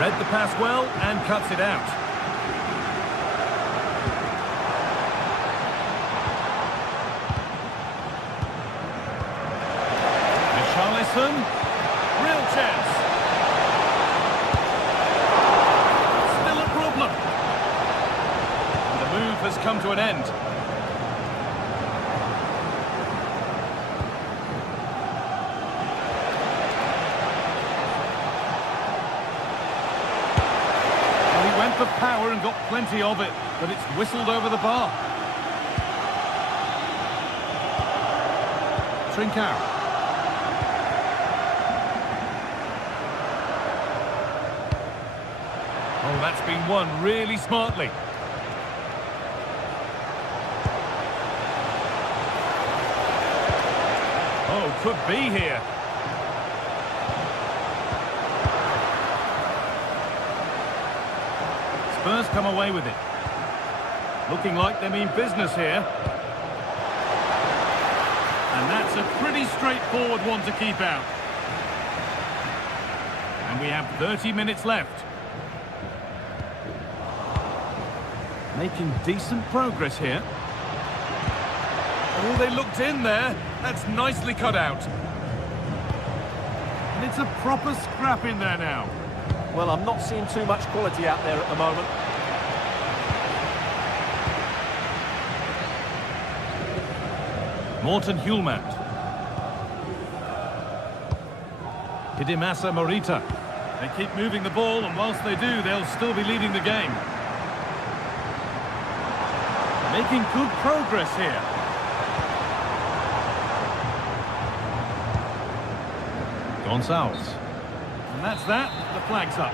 Read the pass well and cuts it out. Richarlison, real chance. Still a problem. And the move has come to an end. Well, he went for power and got plenty of it, but it's whistled over the bar. Trincao. Oh, that's been won really smartly. Oh, could be here. Spurs come away with it. Looking like they mean business here. And that's a pretty straightforward one to keep out. And we have 30 minutes left. Making decent progress here. Oh, they looked in there. That's nicely cut out. And it's a proper scrap in there now. Well, I'm not seeing too much quality out there at the moment. Morten Hjulmand. Hidemasa Morita. They keep moving the ball, and whilst they do, they'll still be leading the game. Making good progress here. Gonçalves. And that's that. The flag's up.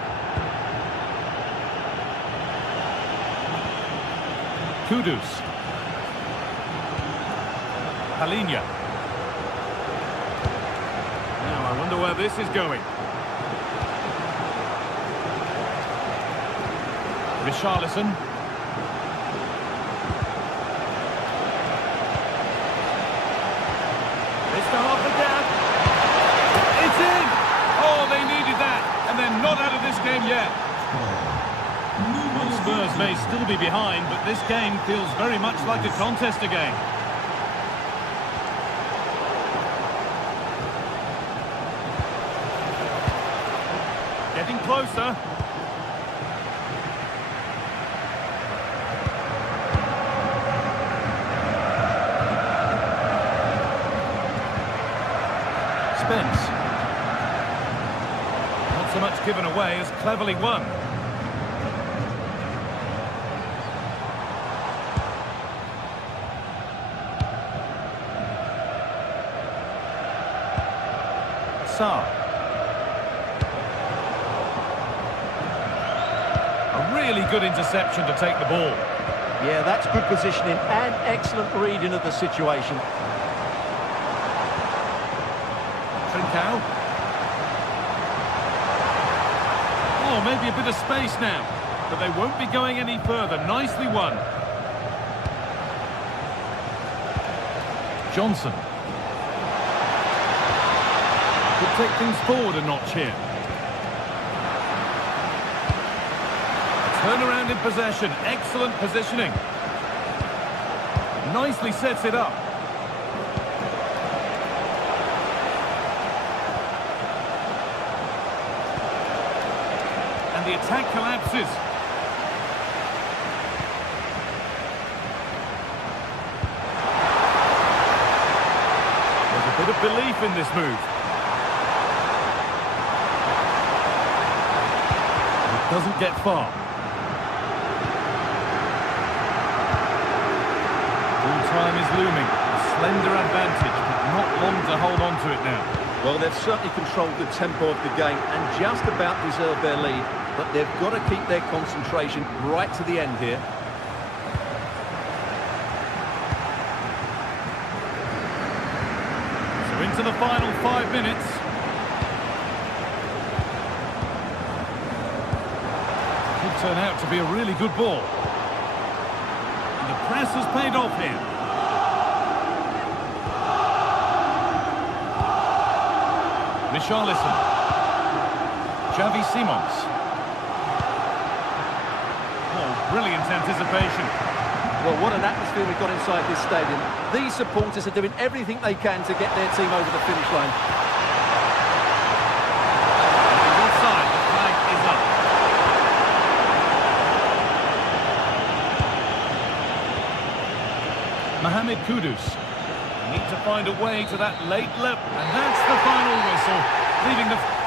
Kudus. Alinia. Now, I wonder where this is going. Richarlison. It's to half the gap. It's in! Oh, they needed that, and they're not out of this game yet. Well, Spurs may still be behind, but this game feels very much like a contest again. closer. Spence. Not so much given away as cleverly won. A really good interception to take the ball. Yeah, that's good positioning and excellent reading of the situation. Trincao. Oh, maybe a bit of space now, but they won't be going any further. Nicely won. Johnson. Could take things forward a notch here. Turnaround in possession. Excellent positioning. Nicely sets it up. And the attack collapses. There's a bit of belief in this move. Doesn't get far. Full time is looming. A slender advantage, but not long to hold on to it now. Well, they've certainly controlled the tempo of the game and just about deserved their lead, but they've got to keep their concentration right to the end here. So into the final 5 minutes. Turn out to be a really good ball. And the press has paid off here. Richarlison. Xavi Simons. Oh, brilliant anticipation. Well, what an atmosphere we've got inside this stadium. These supporters are doing everything they can to get their team over the finish line. He's offside. The flag is up. Mohamed Kudus need to find a way to that late lip, and that's the final whistle, leaving the...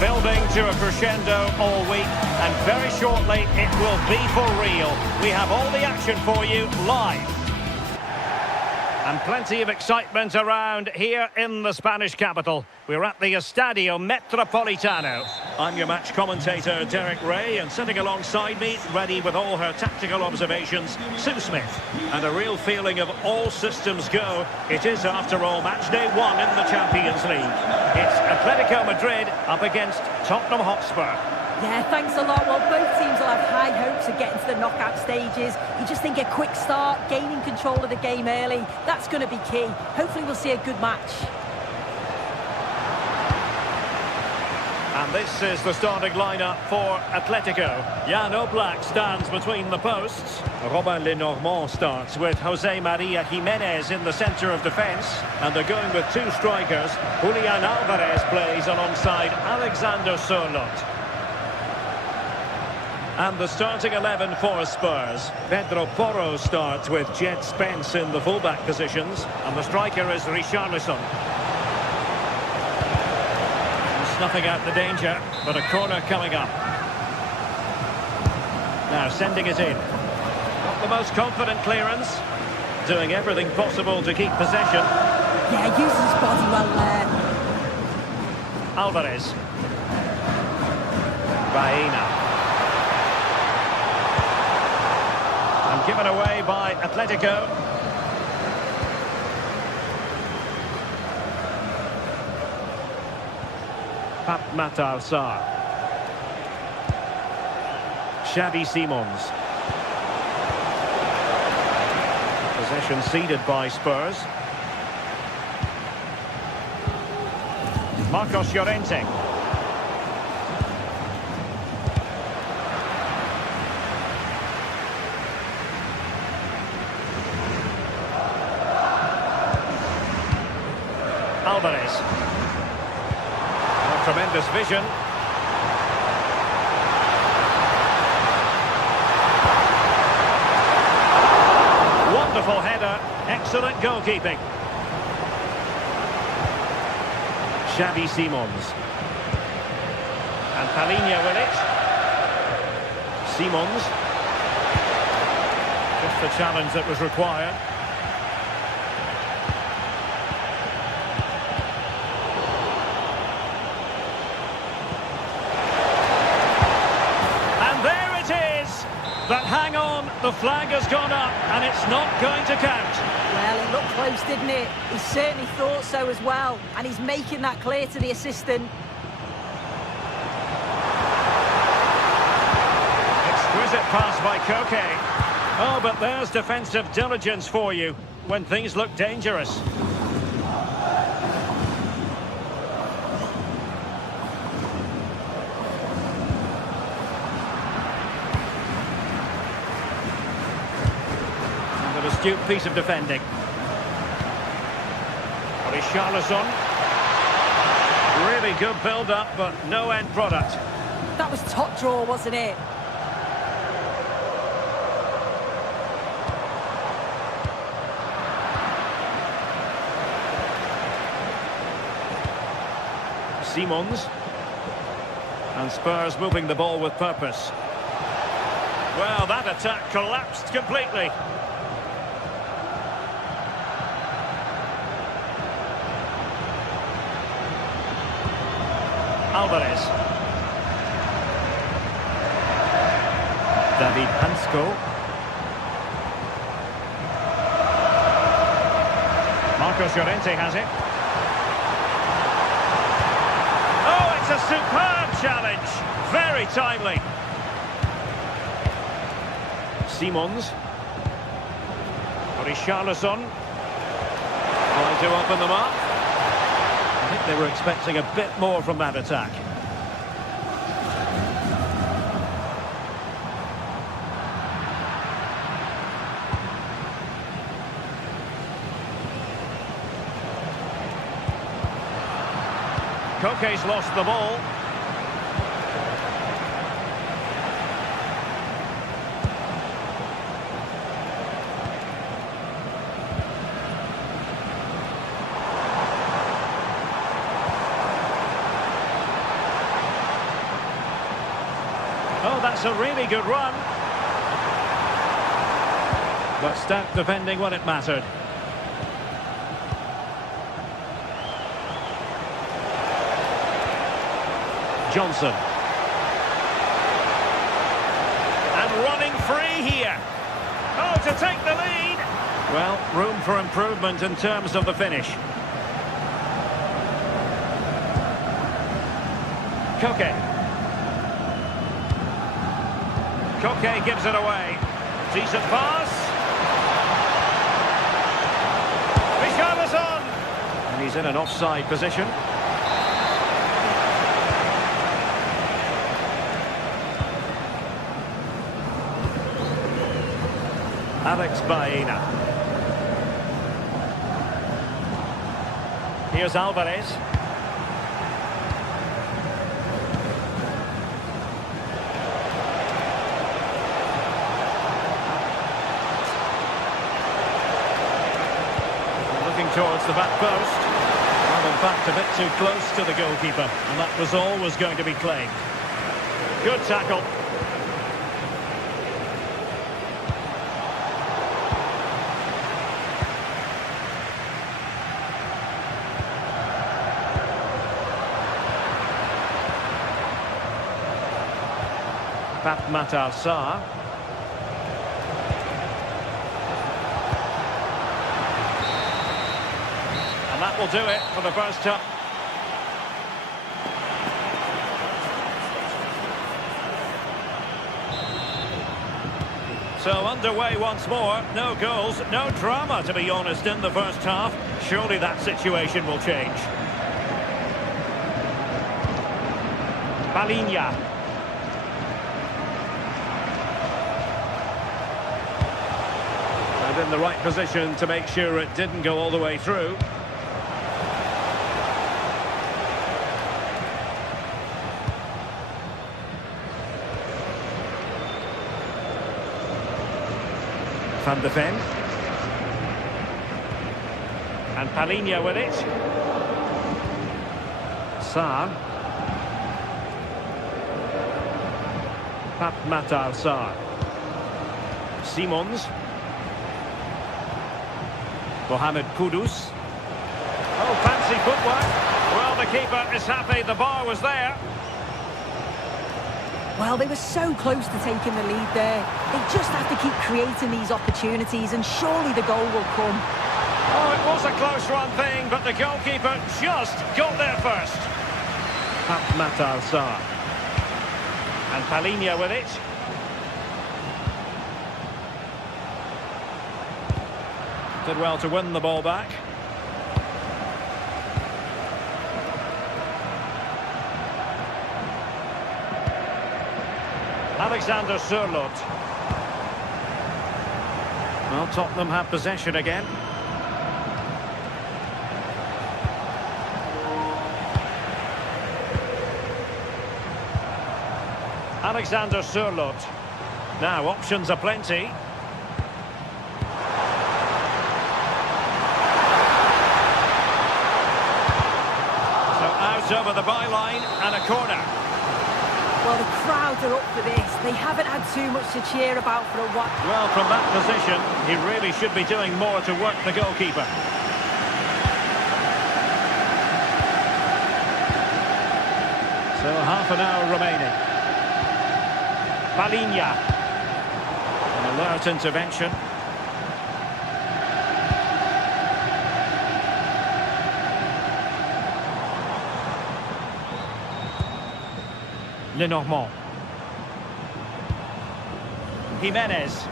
Building to a crescendo all week, and very shortly it will be for real. We have all the action for you live. And plenty of excitement around here in the Spanish capital. We're at the Estadio Metropolitano. I'm your match commentator, Derek Ray, and sitting alongside me, ready with all her tactical observations, Sue Smith. And a real feeling of all systems go. It is, after all, match day 1 in the Champions League. It's Atletico Madrid up against Tottenham Hotspur. Yeah, thanks a lot. Well, both teams will have high hopes of getting to the knockout stages. You just think a quick start, gaining control of the game early, that's going to be key. Hopefully we'll see a good match. And this is the starting lineup for Atletico. Jan Oblak stands between the posts. Robin Lenormand starts with Jose Maria Jimenez in the centre of defence. And they're going with two strikers. Julian Alvarez plays alongside Alexander Sørloth. And the starting 11 for Spurs. Pedro Porro starts with Jet Spence in the fullback positions. And the striker is Richarlison. Snuffing out the danger, but a corner coming up. Now sending it in. Not the most confident clearance. Doing everything possible to keep possession. Yeah, uses his body well there. Alvarez. Baena. And given away by Atletico. Pape Matar Sarr. Xavi Simons. Possession ceded by Spurs. Marcos Llorente. Alvarez. Tremendous vision. Wonderful header. Excellent goalkeeping. Xavi Simons. And Palinha with it. Simons. Just the challenge that was required. But hang on, the flag has gone up and it's not going to count. Well, it looked close, didn't it? He certainly thought so as well, and he's making that clear to the assistant. Exquisite pass by Koke. Oh, but there's defensive diligence for you when things look dangerous. Astute piece of defending. Richarlison. Really good build-up, but no end product. That was top draw, wasn't it? Simons. And Spurs moving the ball with purpose. Well, that attack collapsed completely. Alvarez. David Hansko. Marcos Llorente has it. Oh, it's a superb challenge. Very timely. Simons. Richarlison. Trying to open them up. I think they were expecting a bit more from that attack. Koke's lost the ball. Oh, that's a really good run. But stout defending when it mattered. Johnson. And running free here. Oh, to take the lead. Well, room for improvement in terms of the finish. Koke. Koke gives it away. Decent pass. Richarlison. And he's in an offside position. Alex Baena. Here's Alvarez. Looking towards the back post. Well, in fact, a bit too close to the goalkeeper, and that was always going to be claimed. Good tackle. Matar Sarr. And that will do it for the first time. So underway once more. No goals, no drama, to be honest, in the first half. Surely that situation will change. Palinha. In the right position to make sure it didn't go all the way through. Van de Ven. And Palinha with it. Sarr. Matar Sarr. Simons. Mohamed Kudus. Oh, fancy footwork. Well, the keeper is happy. The bar was there. Well, they were so close to taking the lead there. They just have to keep creating these opportunities, and surely the goal will come. Oh, it was a close run thing, but the goalkeeper just got there first. Matar Sarr. And Palinha with it. Did well to win the ball back. Alexander Sørloth. Well, Tottenham have possession again. Alexander Sørloth. Now, options are plenty. Over the byline and a corner. Well, the crowds are up for this. They haven't had too much to cheer about for a while. Well, from that position, he really should be doing more to work the goalkeeper. So half an hour remaining. Palinha. An alert intervention. Lenormand. Jimenez.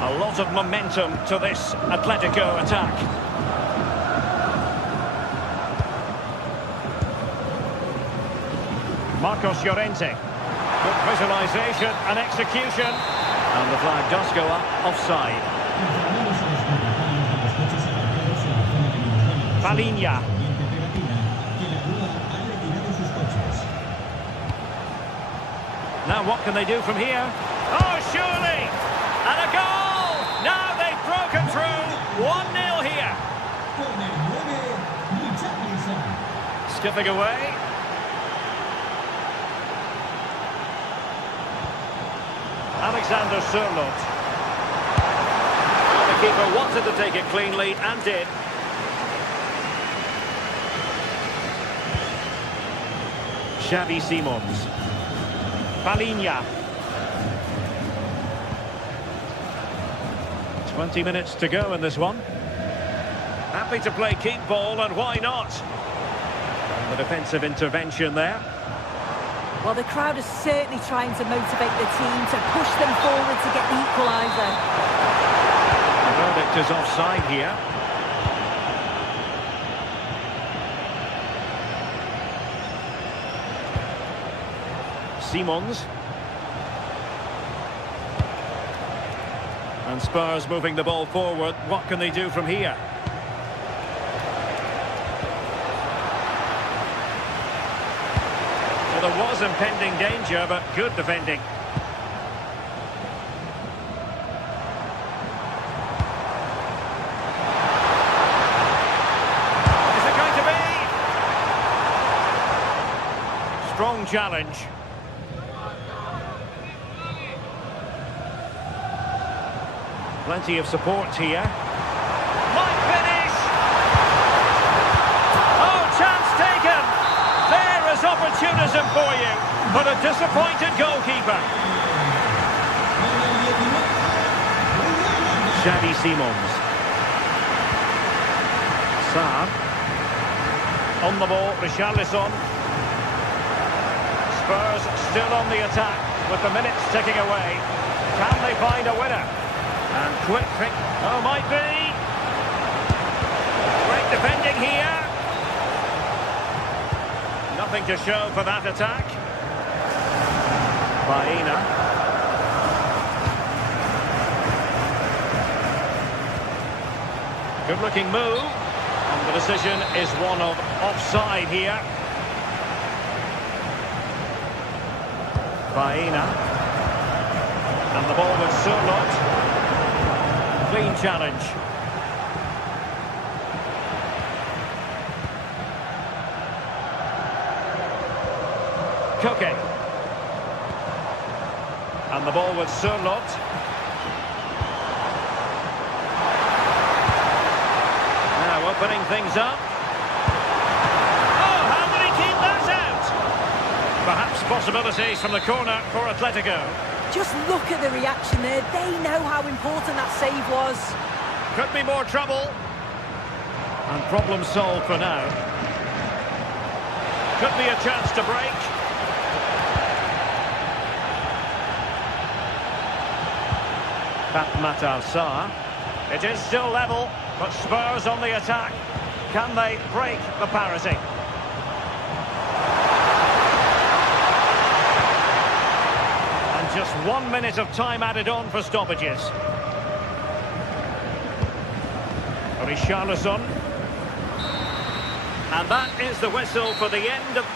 A lot of momentum to this Atletico attack. Marcos Llorente. Good visualisation and execution. And the flag does go up offside. Palinha. Now what can they do from here? Oh, surely! And a goal! Now they've broken through. 1-0 here. Skipping away. Alexander Sørloth. The keeper wanted to take it cleanly and did. Xavi Simons. Palinha. 20 minutes to go in this one. Happy to play keep ball, and why not? And the defensive intervention there. Well, the crowd is certainly trying to motivate the team to push them forward to get the equaliser. The verdict is offside here. Simons. And Spurs moving the ball forward. What can they do from here? Well, there was impending danger, but good defending. Is it going to be? Strong challenge. Plenty of support here. Might finish! Oh, chance taken! There is opportunism for you, but a disappointed goalkeeper. Xavi Simons. Sarr. On the ball, Richarlison. Spurs still on the attack, with the minutes ticking away. Can they find a winner? And quick pick. Oh, might be. Great defending here. Nothing to show for that attack. Baena. Good looking move. And the decision is one of offside here. Baena. And the ball with Surlot. Clean challenge. Koke. And the ball with Surlot. Now opening things up. Oh, how did he keep that out? Perhaps possibilities from the corner for Atletico. Just look at the reaction there. They know how important that save was. Could be more trouble. And problem solved for now. Could be a chance to break. Matar Sarr. It is still level, but Spurs on the attack. Can they break the parity? Just 1 minute of time added on for stoppages. Richarlison. And that is the whistle for the end of...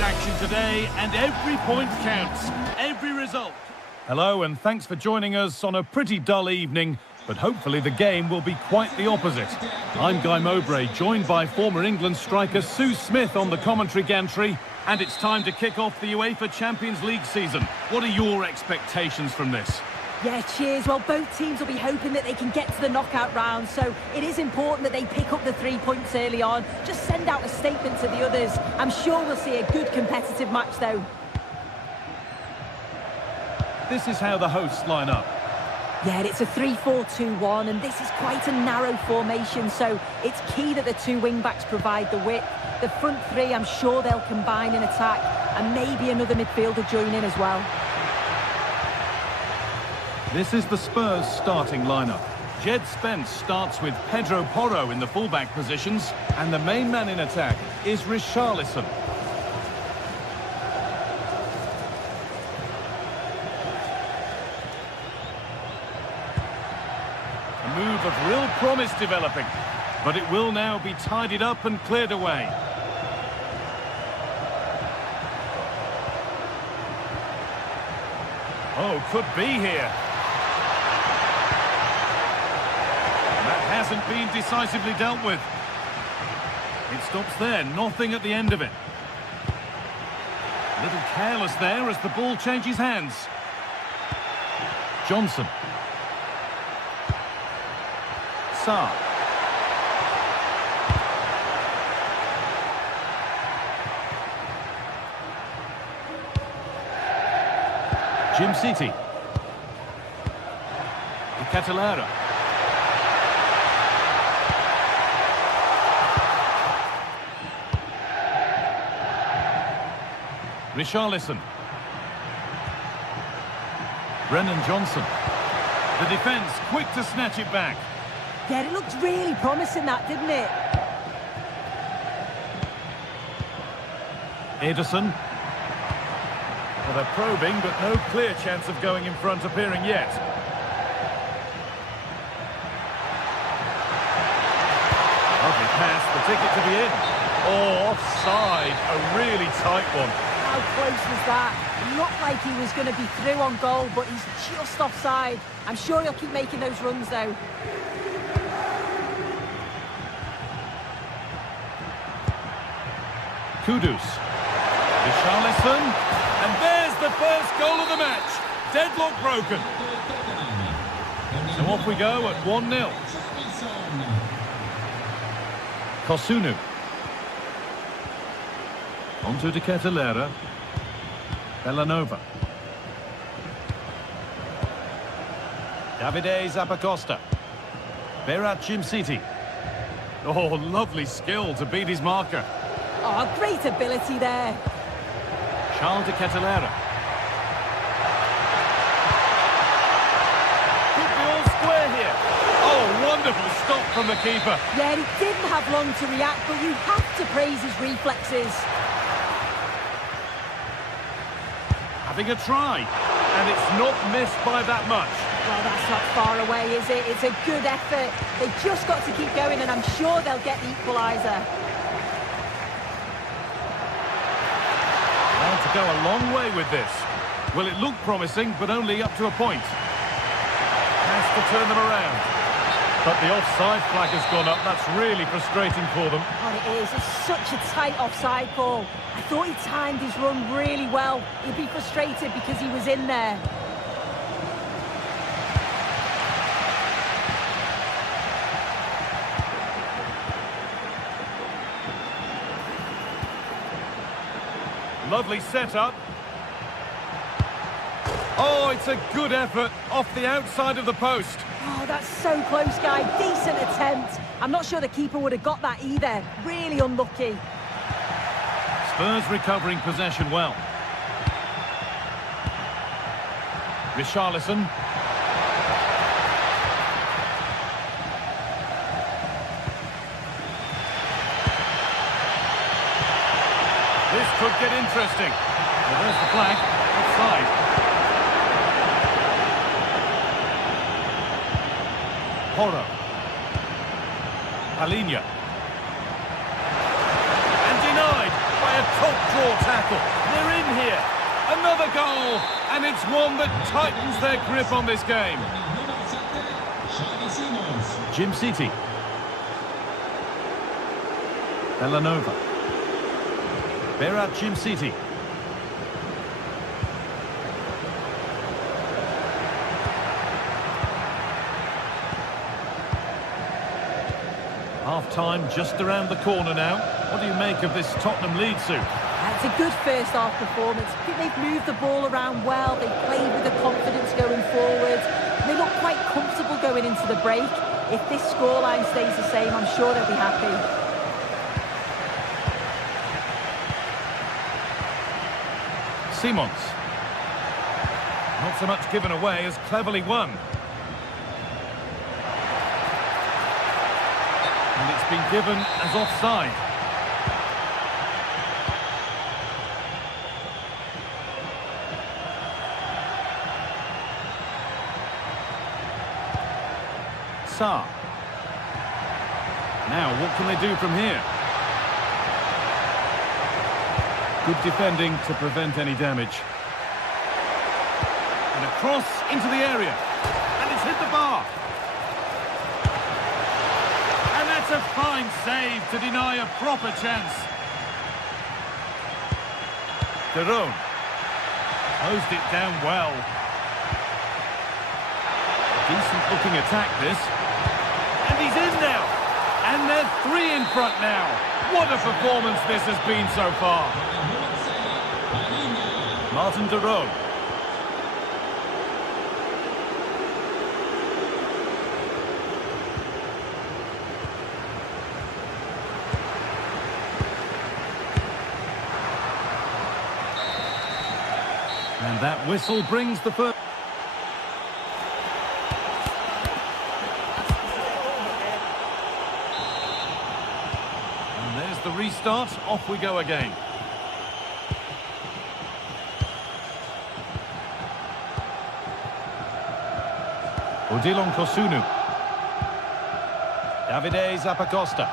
Action today, and every point counts, every result. Hello, and thanks for joining us on a pretty dull evening, but hopefully the game will be quite the opposite. I'm Guy Mowbray, joined by former England striker Sue Smith on the commentary gantry, and it's time to kick off the UEFA Champions League season. What are your expectations from this? Yeah, cheers. Well, both teams will be hoping that they can get to the knockout round, so it is important that they pick up the 3 points early on. Just send out a statement to the others. I'm sure we'll see a good competitive match, though. This is how the hosts line up. Yeah, it's a 3-4-2-1, and this is quite a narrow formation, so it's key that the two wing-backs provide the width. The front three, I'm sure they'll combine in attack, and maybe another midfielder join in as well. This is the Spurs starting lineup. Jed Spence starts with Pedro Porro in the fullback positions, and the main man in attack is Richarlison. A move of real promise developing, but it will now be tidied up and cleared away. Oh, could be here. Hasn't been decisively dealt with. It stops there, nothing at the end of it. A little careless there as the ball changes hands. Johnson. Sarr. Jim City. Catalara. Richarlison. Brennan Johnson. The defence quick to snatch it back. Yeah, it looked really promising, that, didn't it? Ederson. Well, they're probing, but no clear chance of going in front appearing yet. Lovely pass, the ticket to the in. Oh, offside, a really tight one. How close was that? It looked like he was going to be through on goal, but he's just offside. I'm sure he'll keep making those runs, though. Kudus. Richarlison. And there's the first goal of the match. Deadlock broken. So off we go at 1-0. Kosunu. Onto De Ketelaere. Bellanova. Davide Zappacosta. Berat Jim City. Oh, lovely skill to beat his marker. Oh, great ability there. Charles De Ketelaere. Could be all square here. Oh, wonderful stop from the keeper. Yeah, he didn't have long to react, but you have to praise his reflexes. Having a try, and it's not missed by that much. Well, that's not far away, is it? It's a good effort. They've just got to keep going, and I'm sure they'll get the equaliser. Well, to go a long way with this. Well, it looked promising, but only up to a point. Has to turn them around. But the offside flag has gone up. That's really frustrating for them. Oh, it is. It's such a tight offside call. I thought he timed his run really well. He'd be frustrated because he was in there. Lovely setup. Oh, it's a good effort off the outside of the post. Oh, that's so close, guy. Decent attempt. I'm not sure the keeper would have got that either. Really unlucky. Spurs recovering possession well. Richarlison. This could get interesting. Well, there's the flag. Offside. Porro. Palinha. And denied by a top-draw tackle. They're in here. Another goal. And it's one that tightens their grip on this game. Jim City. Bellanova. Berat Jim City. Half-time just around the corner now. What do you make of this Tottenham lead, Sue? It's a good first-half performance. I think they've moved the ball around well. They've played with the confidence going forward. They look quite comfortable going into the break. If this scoreline stays the same, I'm sure they'll be happy. Simons. Not so much given away as cleverly won. And it's been given as offside. Sarr. Now, what can they do from here? Good defending to prevent any damage. And a cross into the area. And it's hit the bar. And that's a fine save to deny a proper chance. De Roon. Closed it down well. Decent looking attack this. And he's in now. And they're 3 in front now. What a performance this has been so far. Martin de Roon. And that whistle brings the first. And there's the restart. Off we go again. Odilon Kosunu. Davide Zappacosta.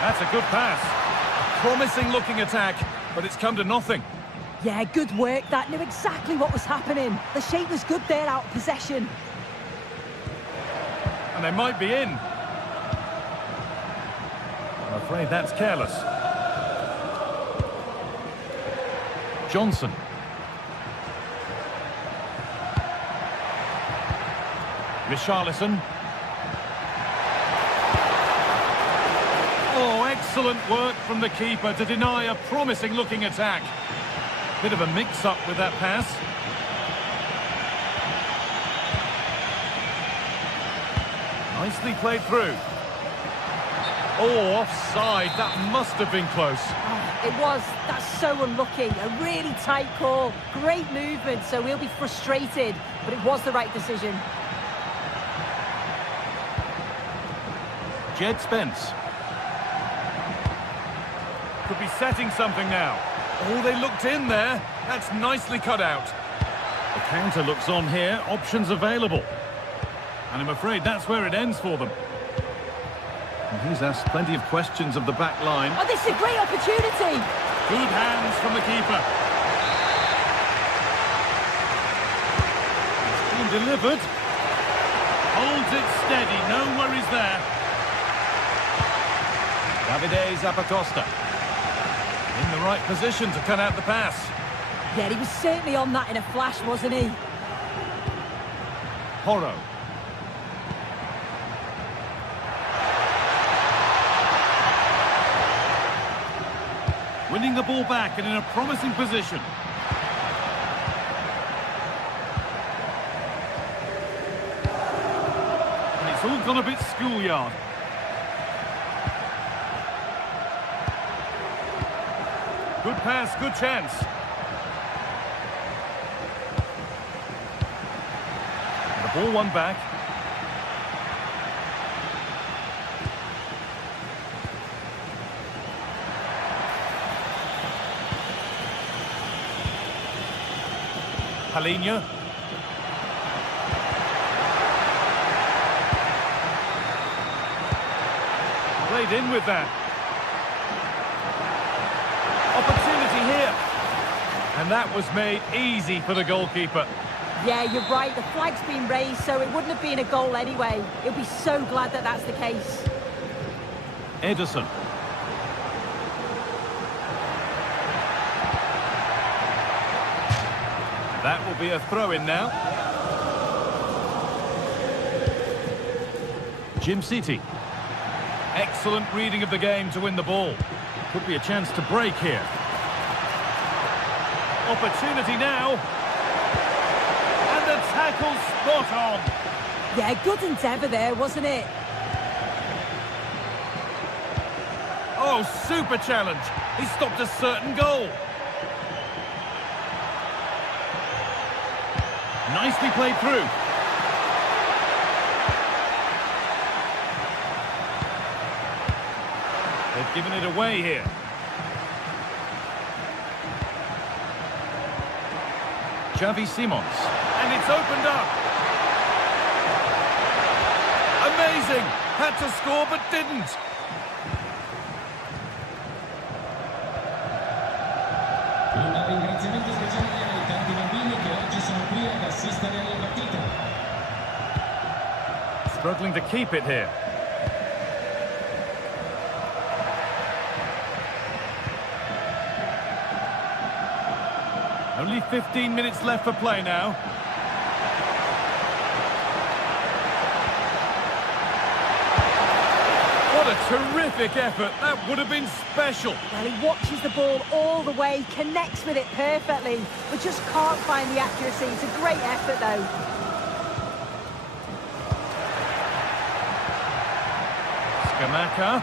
That's a good pass. A promising looking attack, but it's come to nothing. Yeah, good work. That knew exactly what was happening. The shape was good there out of possession. And they might be in. I'm afraid that's careless. Johnson. Richarlison. Oh, excellent work from the keeper to deny a promising looking attack. Bit of a mix-up with that pass. Nicely played through. Oh, offside. That must have been close. It was. That's so unlucky. A really tight call. Great movement, so we'll be frustrated, but it was the right decision. Jed Spence. Could be setting something now. Oh, they looked in there. That's nicely cut out. The counter looks on here. Options available. And I'm afraid that's where it ends for them. And he's asked plenty of questions of the back line. Oh, this is a great opportunity. Good hands from the keeper. It's been delivered. Holds it steady. No worries there. Davide Zappacosta. In the right position to cut out the pass. Yeah, he was certainly on that in a flash, wasn't he? Porro. Winning the ball back and in a promising position. And it's all gone a bit schoolyard. Good pass, good chance. And the ball won back. Palinha. Played in with that. Opportunity here. And that was made easy for the goalkeeper. Yeah, you're right. The flag's been raised, so it wouldn't have been a goal anyway. He'll be so glad that that's the case. Ederson. That will be a throw-in now. Jim City. Excellent reading of the game to win the ball. Could be a chance to break here. Opportunity now. And the tackle spot on. Yeah, good endeavour there, wasn't it? Oh, super challenge. He stopped a certain goal. Nicely played through. They've given it away here. Xavi Simons. And it's opened up. Amazing. Had to score but didn't. Un ringraziamento speciale ai tanti bambini che oggi sono qui ad assistere alla partita. Struggling to keep it here. Only 15 minutes left for play now. What a terrific effort. That would have been special. Well, he watches the ball all the way, connects with it perfectly, but just can't find the accuracy. It's a great effort, though. Skamaka.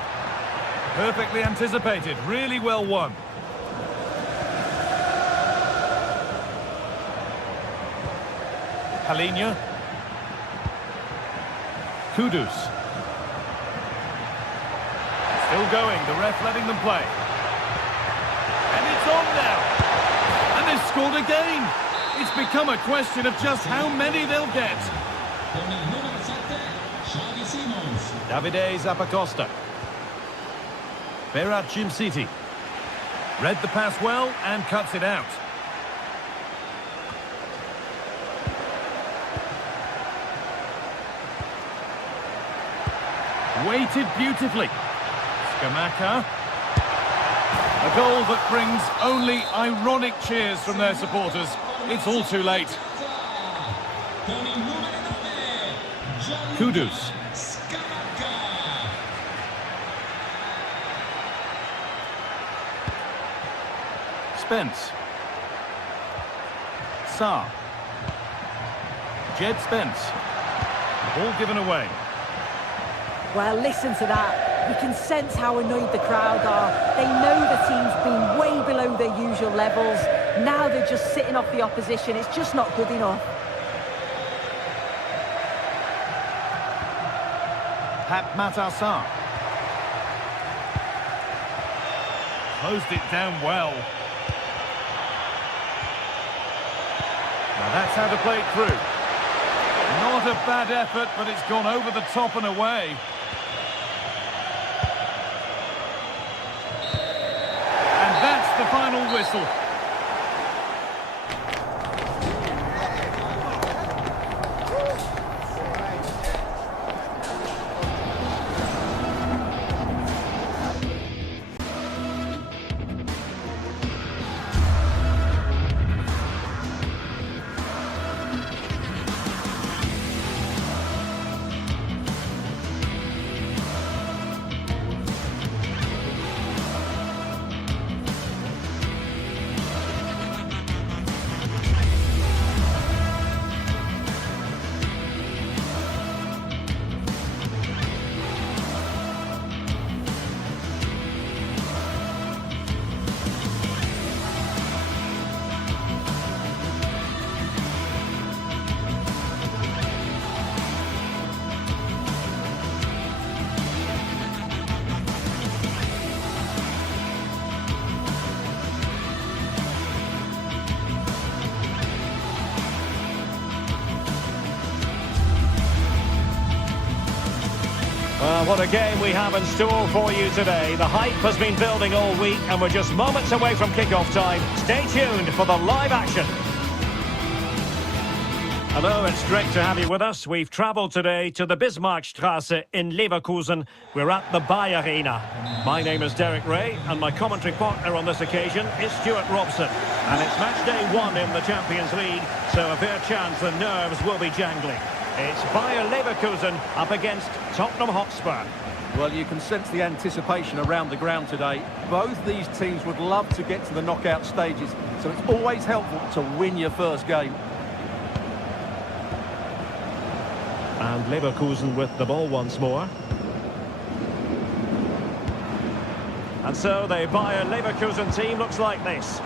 Perfectly anticipated. Really well won. Palinha. Kudus. Still going, the ref letting them play. And it's on now. And they've scored again. It's become a question of just how many they'll get. Con il numero 7, Xavi Simons. Davide Zappacosta. Berat Jim City. Read the pass well and cuts it out. Weighted beautifully. Skamaka. A goal that brings only ironic cheers from their supporters. It's all too late. Con il numero 9, Kudus. Scamacca. Spence. Sarr. Jed Spence. Ball given away. Well, listen to that. You can sense how annoyed the crowd are. They know the team's been way below their usual levels. Now they're just sitting off the opposition. It's just not good enough. Pat Matassar. Closed it down well. Now that's how to play it through. Not a bad effort, but it's gone over the top and away. And that's the final whistle. Well, what a game we have in store for you today. The hype has been building all week and we're just moments away from kick-off time. Stay tuned for the live action. Hello, it's great to have you with us. We've travelled today to the Bismarckstraße in Leverkusen. We're at the Bayer Arena. My name is Derek Ray and my commentary partner on this occasion is Stuart Robson. And it's match day 1 in the Champions League, so a fair chance the nerves will be jangling. It's Bayer Leverkusen up against Tottenham Hotspur. Well, you can sense the anticipation around the ground today. Both these teams would love to get to the knockout stages, so it's always helpful to win your first game. And Leverkusen with the ball once more. And so the Bayer Leverkusen team looks like this.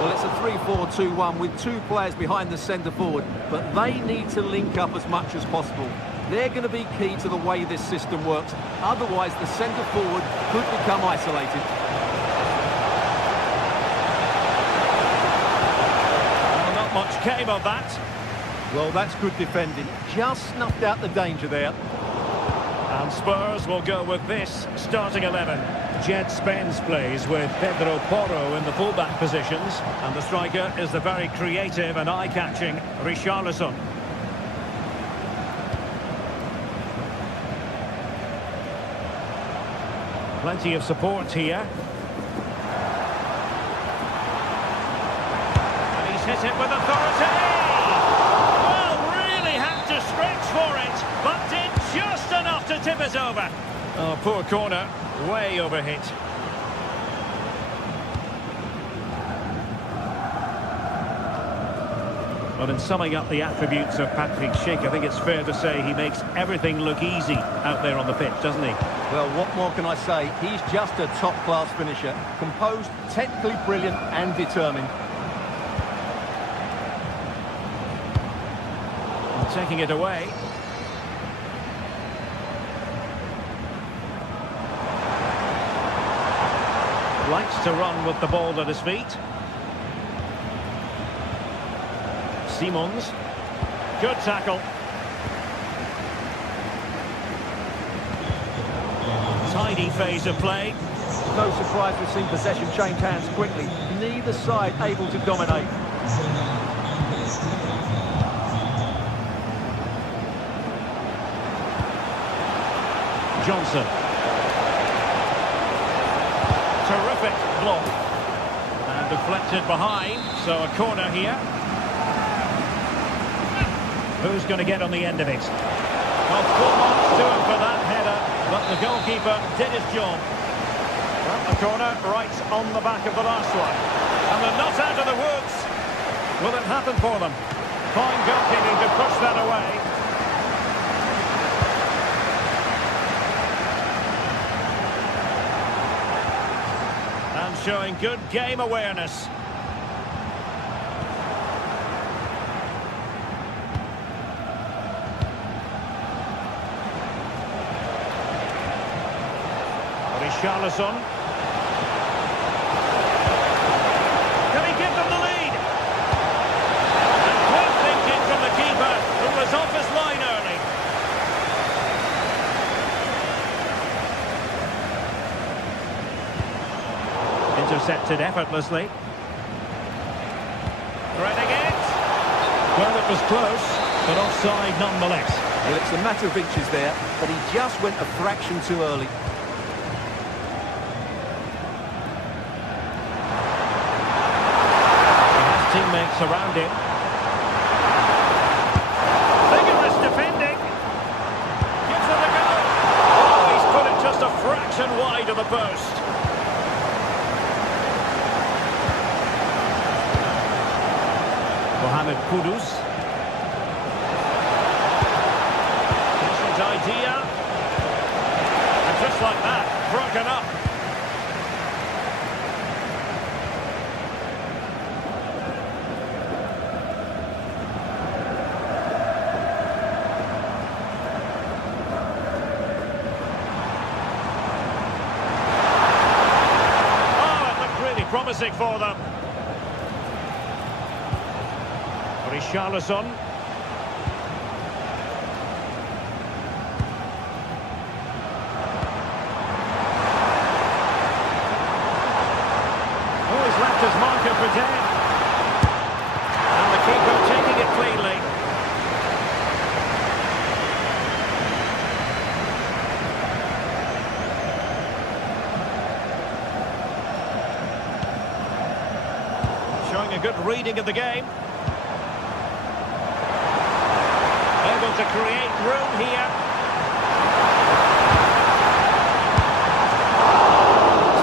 Well, it's a 3-4-2-1 with two players behind the centre forward, but they need to link up as much as possible. They're going to be key to the way this system works. Otherwise, the centre forward could become isolated. Well, not much came of that. Well, that's good defending. Just snuffed out the danger there. And Spurs will go with this starting 11. Jed Spence plays with Pedro Porro in the fullback positions. And the striker is the very creative and eye-catching Richarlison. Plenty of support here. And he's hit it with authority! Well, really had to stretch for it, but did just enough to tip it over. Oh, poor corner, way overhit. But in summing up the attributes of Patrick Schick, I think it's fair to say he makes everything look easy out there on the pitch, doesn't he? Well, what more can I say? He's just a top-class finisher. Composed, technically brilliant and determined. And taking it away. Likes to run with the ball at his feet. Simons. Good tackle. Tidy phase of play. No surprise we've seen possession change hands quickly. Neither side able to dominate. Johnson. Terrific block. And deflected behind, so a corner here. Who's going to get on the end of it? Well, full marks to him for that header, but the goalkeeper did his job. Well, a corner right on the back of the last one. And they're not out of the woods. Will it happen for them? Fine goalkeeping to push that away. And showing good game awareness. Richarlison. Can he give them the lead? And quick thinking from the keeper, who was off his line early. Intercepted effortlessly. Threading it. Well, it was close, but offside nonetheless. Well, it's a matter of inches there, but he just went a fraction too early. Teammates around him. Vigorous defending. Gives it a go. Oh, he's put it just a fraction wide of the post. Mohamed Kudus. Decent idea. And just like that, broken up. Promising for them. Richarlison. Oh, he's left his marker for dead. And the keeper taking it cleanly. Showing a good reading of the game. Able able to create room here.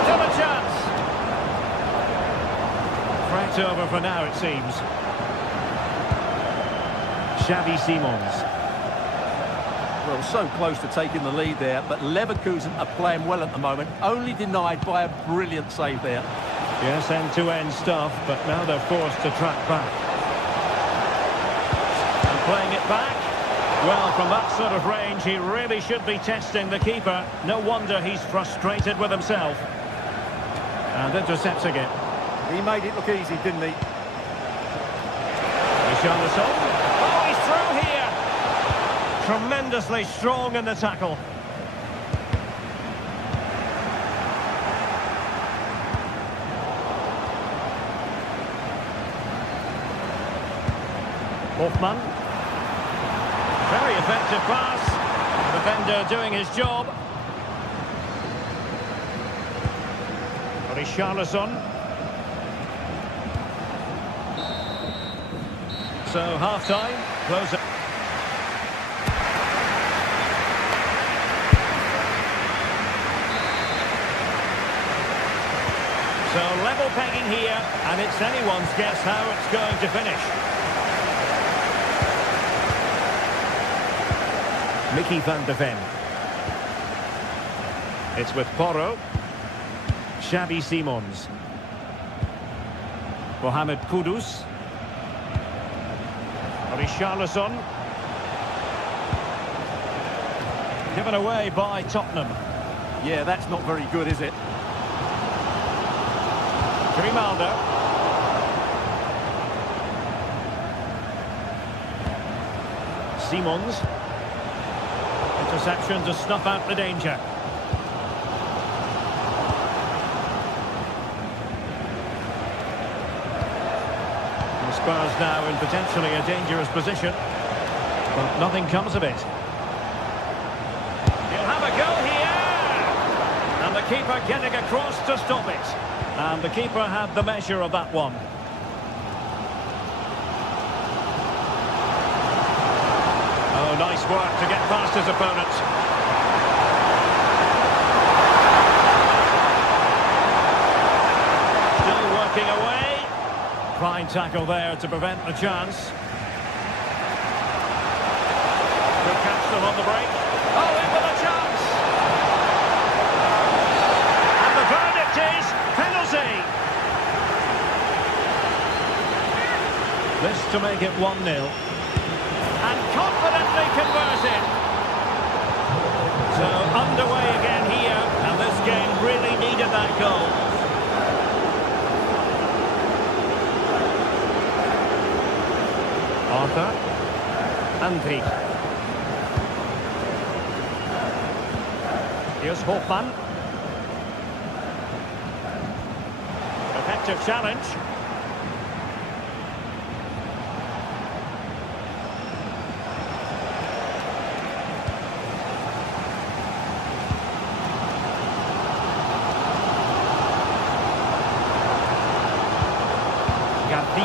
Still a chance. Threat over for now, it seems. Xavi Simons. Well, so close to taking the lead there, but Leverkusen are playing well at the moment, only denied by a brilliant save there. Yes, end-to-end stuff, but now they're forced to track back. And playing it back. Well, from that sort of range, he really should be testing the keeper. No wonder he's frustrated with himself. And intercepting it. He made it look easy, didn't he? Richarlison. Oh, he's through here. Tremendously strong in the tackle. Hoffmann. Very effective pass. Defender doing his job. Richarlison. So half-time, close it. So level pegging here, and it's anyone's guess how it's going to finish. Mickey van de Ven. It's with Porro. Xavi Simons. Mohamed Kudus. Richarlison. Given away by Tottenham. Yeah, that's not very good, is it? Grimaldo. Simons. Interception to snuff out the danger. And Spurs now in potentially a dangerous position, but nothing comes of it. He'll have a go here! And the keeper getting across to stop it. And the keeper had the measure of that one. Oh, nice work to get past his opponent. Still working away. Fine tackle there to prevent the chance. Could catch them on the break. Oh, in with a chance! And the verdict is penalty! This to make it 1-0. And confidently converted. So underway again here, and this game really needed that goal. Arthur. Andri. Here's Hoffmann. Effective challenge.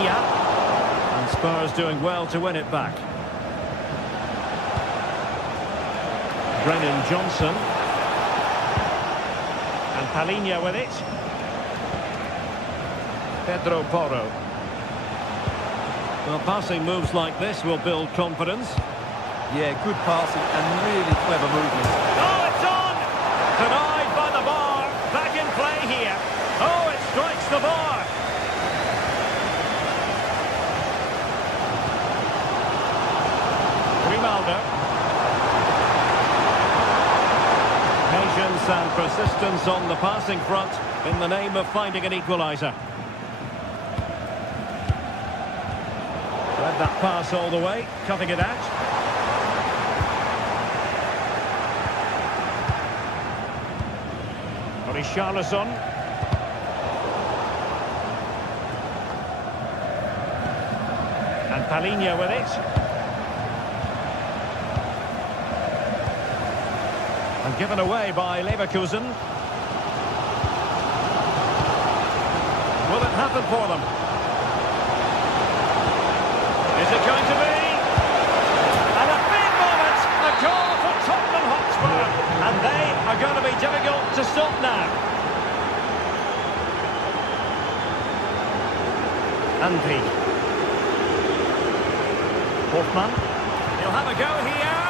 And Spurs doing well to win it back. Brennan Johnson. And Palhinha with it. Pedro Porro. Well, passing moves like this will build confidence. Yeah, good passing and really clever movement. Oh, it's on! Denied by the bar. Back in play here. Oh, it strikes the bar. Grimaldo. Patience and persistence on the passing front in the name of finding an equaliser. Read that pass all the way, cutting it out. Richarlison. And Palhinha with it. And given away by Leverkusen. Will it happen for them? Is it going to be? And a big Andy. Hoffman. He'll have a go here.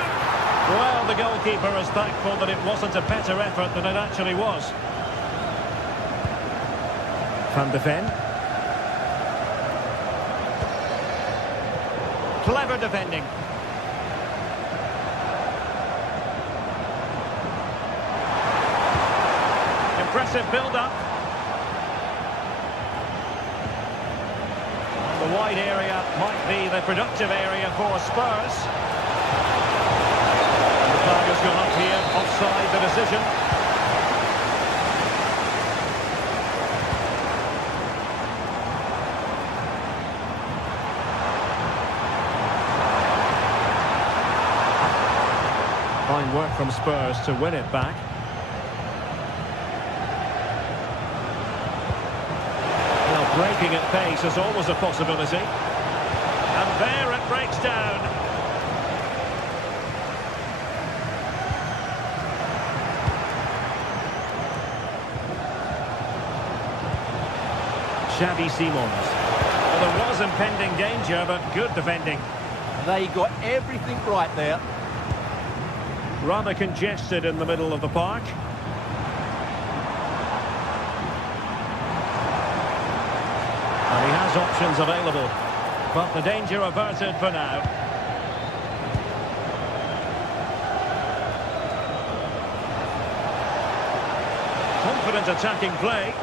Well, the goalkeeper is thankful that it wasn't a better effort than it actually was. Van de Ven. Clever defending. Impressive build-up. The wide area might be the productive area for Spurs. The flag has gone up here, offside the decision. Fine work from Spurs to win it back. Breaking at pace is always a possibility. And there it breaks down. Xavi Simons. Well, there was impending danger, but good defending. They got everything right there. Rather congested in the middle of the park. And he has options available, but the danger averted for now. Confident attacking play.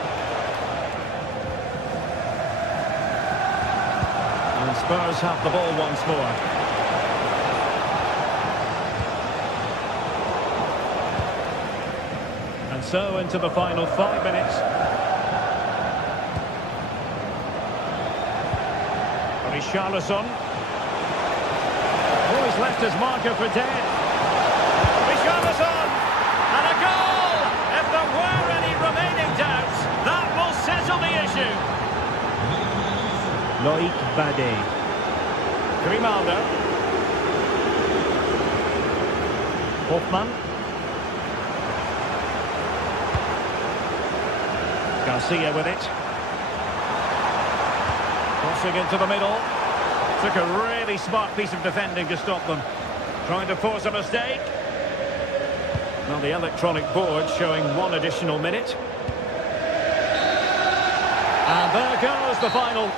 And Spurs have the ball once more. And so into the final 5 minutes. Richarlison. Oh, he's left his marker for dead. Richarlison! And a goal! If there were any remaining doubts, that will settle the issue. Loic Bade. Grimaldo. Hoffman. Garcia with it. Crossing into the middle. Took a really smart piece of defending to stop them. Trying to force a mistake. Well, the electronic board showing 1 additional minute. And there goes the final.